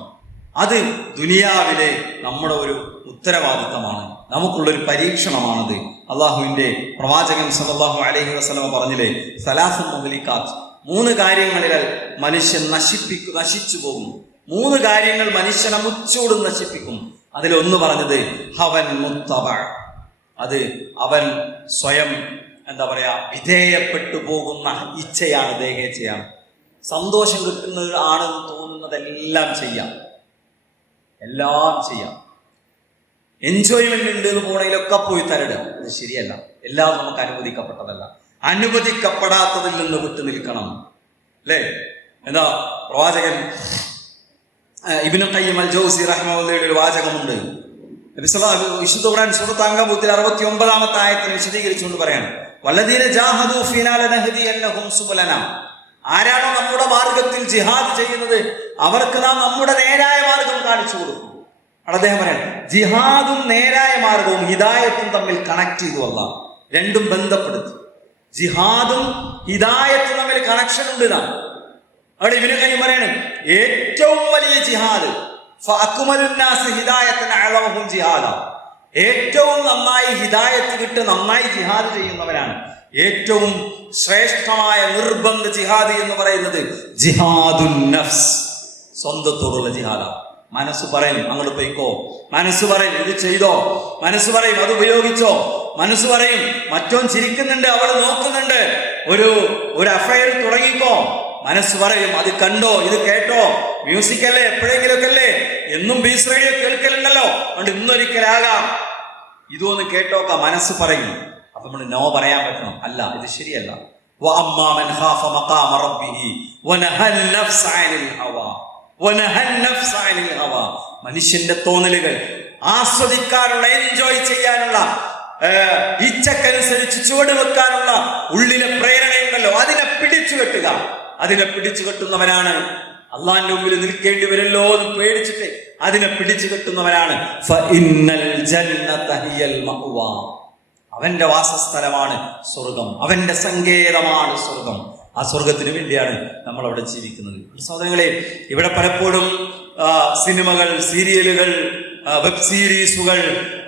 അത് ദുനിയാവിലെ നമ്മുടെ ഒരു ഉത്തരവാദിത്തമാണ്, നമുക്കുള്ളൊരു പരീക്ഷണമാണത്. അള്ളാഹുവിന്റെ പ്രവാചകൻ സല്ലല്ലാഹു അലൈഹി വസല്ലം പറഞ്ഞില്ലേ, സലാസുൽ മുഹ്ലികാത്ത്, 3 കാര്യങ്ങളിൽ മനുഷ്യൻ നശിച്ചു പോകും. 3 കാര്യങ്ങൾ മനുഷ്യനെ മുച്ചൂടും നശിപ്പിക്കും. അതിലൊന്ന് പറഞ്ഞത് ഹവൻ മുത്തബ, അത് അവൻ സ്വയം വിധേയപ്പെട്ടു പോകുന്ന ഇച്ഛയാണ്, ദേഹേച്ഛയാണ്. സന്തോഷം കിട്ടുന്നത് ആണെന്ന് തോന്നുന്നതെല്ലാം ചെയ്യാം, എൻജോയ്മെന്റ് ഉണ്ട് എന്ന് പോണതിലൊക്കെ പോയി തരടുക. അത് ശരിയല്ല, എല്ലാം നമുക്ക് അനുവദിക്കപ്പെട്ടതല്ല. അനുവദിക്കപ്പെടാത്തതിൽ നിന്ന് വിട്ടു നിൽക്കണം, അല്ലേ? എന്താ പ്രവാചകൻ ഇബ്നു ഖയ്യിം അൽ ജൗസി റഹ്മത്തുള്ളാഹിയുടെ ഒരു വാചകമുണ്ട്. വിശുദ്ധ ഖുർആൻ സൂറത്ത് അൻകബൂത്തിൽ 69-ാമത്തെ ആയത്തിനെ വിശദീകരിച്ചുകൊണ്ട് പറയാണ്, വല്ലദീന ജാഹദൂ ഫീനാ ലനഹ്ദിയന്നഹും സുബലനാ. ആരാണോ നമ്മുടെ മാർഗത്തിൽ ജിഹാദ് ചെയ്യുന്നത് അവർക്ക് നാം നമ്മുടെ നേരായ മാർഗം കാണിച്ചു കൊടുക്കും. അവിടെ അദ്ദേഹം പറയാം, ജിഹാദും നേരായ മാർഗവും ഹിദായത്തും തമ്മിൽ കണക്ട് ചെയ്തു. അല്ലാഹ് രണ്ടും ബന്ധപ്പെടുത്തി. ജിഹാദും ഹിദായത്തും തമ്മിൽ കണക്ഷൻ ഉണ്ട്. നാം അവിടെ ഇബ്നു ഖയ്യിം പറയണം, ഏറ്റവും വലിയ ജിഹാദ് ഏറ്റവും നന്നായി ഹിദായത്ത് കിട്ട് നന്നായി ജിഹാദ് ചെയ്യുന്നവരാണ്. ഏറ്റവും ശ്രേഷ്ഠമായ നിർബന്ധ ജിഹാദ് എന്ന് പറയുന്നത് ജിഹാദുൻ നഫ്സ്, സ്വന്തത്തോടുള്ള ജിഹാദാണ്. മനസ്സ് പറയും അങ്ങോട്ട് പോയിക്കോ, മനസ്സ് പറയും ഇത് ചെയ്തോ, മനസ്സ് പറയും അത് ഉപയോഗിച്ചോ, മനസ്സ് പറയും മറ്റോൻ ചിരിക്കുന്നുണ്ട് അവൾ നോക്കുന്നുണ്ട്, ഒരു അഫയർ തുടങ്ങിക്കോ, മനസ്സ് പറയും അത് കണ്ടോ ഇത് കേട്ടോ, മ്യൂസിക് അല്ലേ എപ്പോഴെങ്കിലൊക്കെ അല്ലേ, എന്നും ബീസ് റേഡിയോ കേൾക്കലുണ്ടല്ലോ, അതുകൊണ്ട് ഇന്നൊരിക്കലാകാം ഇതൊന്ന് കേട്ടോക്കാം, മനസ്സ് പറയും. അപ്പൊ നമ്മൾ നോ പറയാൻ പറ്റണം, അല്ല ഇത് ശരിയല്ല. മനുഷ്യന്റെ തോന്നലുകൾ ആസ്വദിക്കാനുള്ള, എൻജോയ് ചെയ്യാനുള്ള, ഇച്ഛക്കനുസരിച്ച് ചുവട് വെക്കാനുള്ള ഉള്ളിലെ പ്രേരണയുണ്ടല്ലോ, അതിനെ പിടിച്ചു കെട്ടുക. അതിനെ പിടിച്ചു കെട്ടുന്നവനാണ് അള്ളാഹിന്റെ മുമ്പിൽ നിൽക്കേണ്ടി വരുമല്ലോ എന്ന് പേടിച്ചിട്ട് അതിനെ പിടിച്ചു കെട്ടുന്നവനാണ്. അവന്റെ വാസസ്ഥലമാണ് സ്വർഗം, അവന്റെ സങ്കേതമാണ് സ്വർഗം. ആ സ്വർഗത്തിന് വേണ്ടിയാണ് നമ്മൾ അവിടെ ജീവിക്കുന്നത്. സഹോദരങ്ങളെ, ഇവിടെ പലപ്പോഴും സിനിമകൾ, സീരിയലുകൾ, വെബ് സീരീസുകൾ,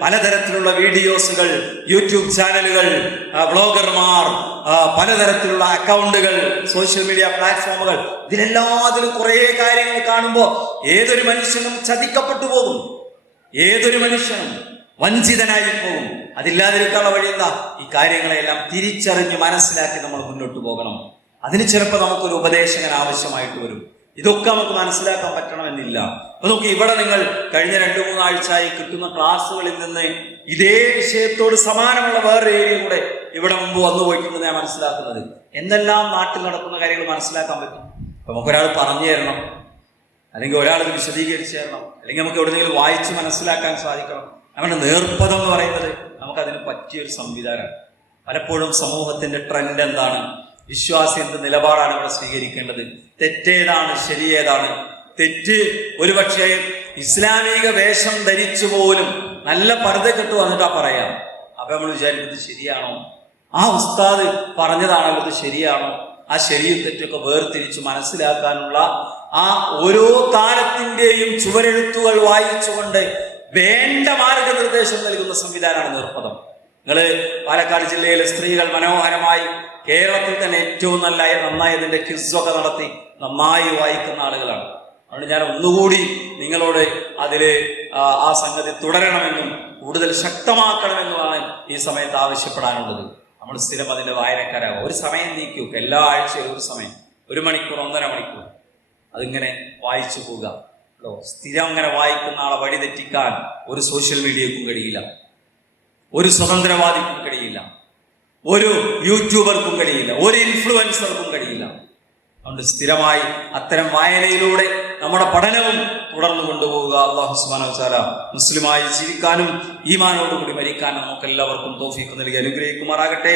പലതരത്തിലുള്ള വീഡിയോസുകൾ, യൂട്യൂബ് ചാനലുകൾ, ബ്ലോഗർമാർ, പലതരത്തിലുള്ള അക്കൗണ്ടുകൾ, സോഷ്യൽ മീഡിയ പ്ലാറ്റ്ഫോമുകൾ, ഇതിലെല്ലാത്തിലും കുറേ കാര്യങ്ങൾ കാണുമ്പോൾ ഏതൊരു മനുഷ്യനും ചതിക്കപ്പെട്ടു പോകും, ഏതൊരു മനുഷ്യനും വഞ്ചിതനായി പോകും. അതില്ലാതിരിക്കാനുള്ള വഴി എന്താ? ഈ കാര്യങ്ങളെല്ലാം തിരിച്ചറിഞ്ഞ് മനസ്സിലാക്കി നമ്മൾ മുന്നോട്ട് പോകണം. അതിന് ചിലപ്പോൾ നമുക്കൊരു ഉപദേശകൻ ആവശ്യമായിട്ട് വരും. ഇതൊക്കെ നമുക്ക് മനസ്സിലാക്കാൻ പറ്റണമെന്നില്ല. അപ്പൊ നോക്കി, ഇവിടെ നിങ്ങൾ കഴിഞ്ഞ 2-3 ആഴ്ചയായി കിട്ടുന്ന ക്ലാസ്സുകളിൽ നിന്ന് ഇതേ വിഷയത്തോട് സമാനമുള്ള വേറൊരു ഏരിയ കൂടെ ഇവിടെ മുമ്പ് വന്നു പോയിട്ടുണ്ടെന്ന് ഞാൻ മനസ്സിലാക്കുന്നത്. എന്തെല്ലാം നാട്ടിൽ നടക്കുന്ന കാര്യങ്ങൾ മനസ്സിലാക്കാൻ പറ്റും. അപ്പൊ നമുക്കൊരാൾ പറഞ്ഞു തരണം, അല്ലെങ്കിൽ ഒരാൾ വിശദീകരിച്ചു തരണം, അല്ലെങ്കിൽ നമുക്ക് എവിടെയെങ്കിലും വായിച്ച് മനസ്സിലാക്കാൻ സാധിക്കണം. നമ്മുടെ നേർപ്പദം എന്ന് പറയുന്നത് നമുക്കതിന് പറ്റിയൊരു സംവിധാനമാണ്. പലപ്പോഴും സമൂഹത്തിന്റെ ട്രെൻഡ് എന്താണ്, വിശ്വാസി എന്ത് നിലപാടാണ് ഇവിടെ സ്വീകരിക്കേണ്ടത്, തെറ്റേതാണ് ശരിയേതാണ്. തെറ്റ് ഒരുപക്ഷെ ഇസ്ലാമിക വേഷം ധരിച്ചു പോലും നല്ല പർദ്ദക്കെട്ട് വന്നിട്ടാ പറയാം. അപ്പൊ നമ്മൾ വിചാരിക്കുന്നത് ശരിയാണോ, ആ ഉസ്താദ് പറഞ്ഞതാണല്ലോ ഇത് ശരിയാണോ, ആ ശരിയും തെറ്റൊക്കെ വേർതിരിച്ച് മനസ്സിലാക്കാനുള്ള ആ ഓരോ കാലത്തിന്റെയും ചുവരെഴുത്തുകൾ വായിച്ചുകൊണ്ട് വേണ്ട മാർഗനിർദ്ദേശം നൽകുന്ന സംവിധാനമാണ് നേർപ്പദം. നിങ്ങൾ പാലക്കാട് ജില്ലയിലെ സ്ത്രീകൾ മനോഹരമായി കേരളത്തിൽ തന്നെ ഏറ്റവും നന്നായി അതിന്റെ ക്വിസൊക്കെ നടത്തി നന്നായി വായിക്കുന്ന ആളുകളാണ്. അതുകൊണ്ട് ഞാൻ ഒന്നുകൂടി നിങ്ങളോട് അതില് ആ സംഗതി തുടരണമെന്നും കൂടുതൽ ശക്തമാക്കണമെന്നുമാണ് ഈ സമയത്ത് ആവശ്യപ്പെടാനുള്ളത്. നമ്മൾ സ്ഥിരം അതിന്റെ വായനക്കാരാകും. ഒരു സമയം നീക്കി വെക്കുക, എല്ലാ ആഴ്ചയിലും ഒരു സമയം, 1 മണിക്കൂർ 1.5 മണിക്കൂർ അതിങ്ങനെ വായിച്ചു പോവുക. സ്ഥിരം അങ്ങനെ വായിക്കുന്ന ആളെ വഴിതെറ്റിക്കാൻ ഒരു സോഷ്യൽ മീഡിയക്കും കഴിയില്ല, ഒരു സ്വതന്ത്രവാദിക്കും കഴിയില്ല, ഒരു യൂട്യൂബർക്കും കഴിയില്ല, ഒരു ഇൻഫ്ലുവൻസർക്കും കഴിയില്ല. അതുകൊണ്ട് സ്ഥിരമായി അത്തരം വായനയിലൂടെ നമ്മുടെ പഠനവും തുടർന്നു കൊണ്ടുപോവുക. അല്ലാഹു സുബ്ഹാനഹു വ തആല മുസ്ലിമായി ജീവിക്കാനും ഈമാനോടുകൂടി മരിക്കാനും നമുക്ക് എല്ലാവർക്കും തൗഫീഖ് നൽകി അനുഗ്രഹിക്കുമാറാകട്ടെ.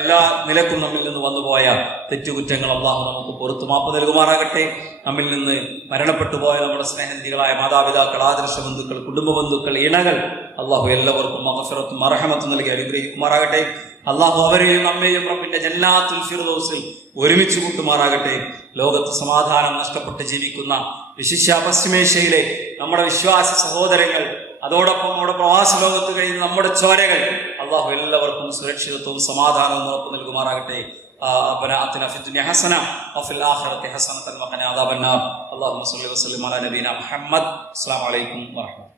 എല്ലാ നിലക്കും നമ്മിൽ നിന്ന് വന്നുപോയ തെറ്റുകുറ്റങ്ങൾ അല്ലാഹു നമുക്ക് പുറത്തു മാപ്പ് നൽകുമാറാകട്ടെ. നമ്മിൽ നിന്ന് മരണപ്പെട്ടു പോയ നമ്മുടെ സ്നേഹനിധികളായ മാതാപിതാക്കൾ, ആദർശ ബന്ധുക്കൾ, കുടുംബ ബന്ധുക്കൾ, ഇണകൾ, അല്ലാഹു എല്ലാവർക്കും മഗ്ഫിറത്തും മർഹമത്തും നൽകി അനുഗ്രഹിക്കുമാറാകട്ടെ. അല്ലാഹു അവരെയും നമ്മെയും റബ്ബിന്റെ ജന്നാത്തുൽ ഫിർദൗസിൽ ഒരുമിച്ച് കൂട്ടുമാറാകട്ടെ. ലോകത്ത് സമാധാനം നഷ്ടപ്പെട്ട് ജീവിക്കുന്ന വിശിഷ്യ പശ്ചിമേഷ്യയിലെ നമ്മുടെ വിശ്വാസി സഹോദരങ്ങൾ, അതോടൊപ്പം നമ്മുടെ പ്രവാസ ലോകത്ത് കഴിയുന്ന നമ്മുടെ ചോരകൾ, അല്ലാഹു എല്ലാവർക്കും സുരക്ഷിതത്വവും സമാധാനവും ഉറപ്പ് നൽകുമാറാകട്ടെ. ربنا آتنا في الدنيا حسنة وفي الآخرة حسنة وقنا عذاب النار. اللهم صل وسلم على نبينا محمد. السلام عليكم ورحمة الله.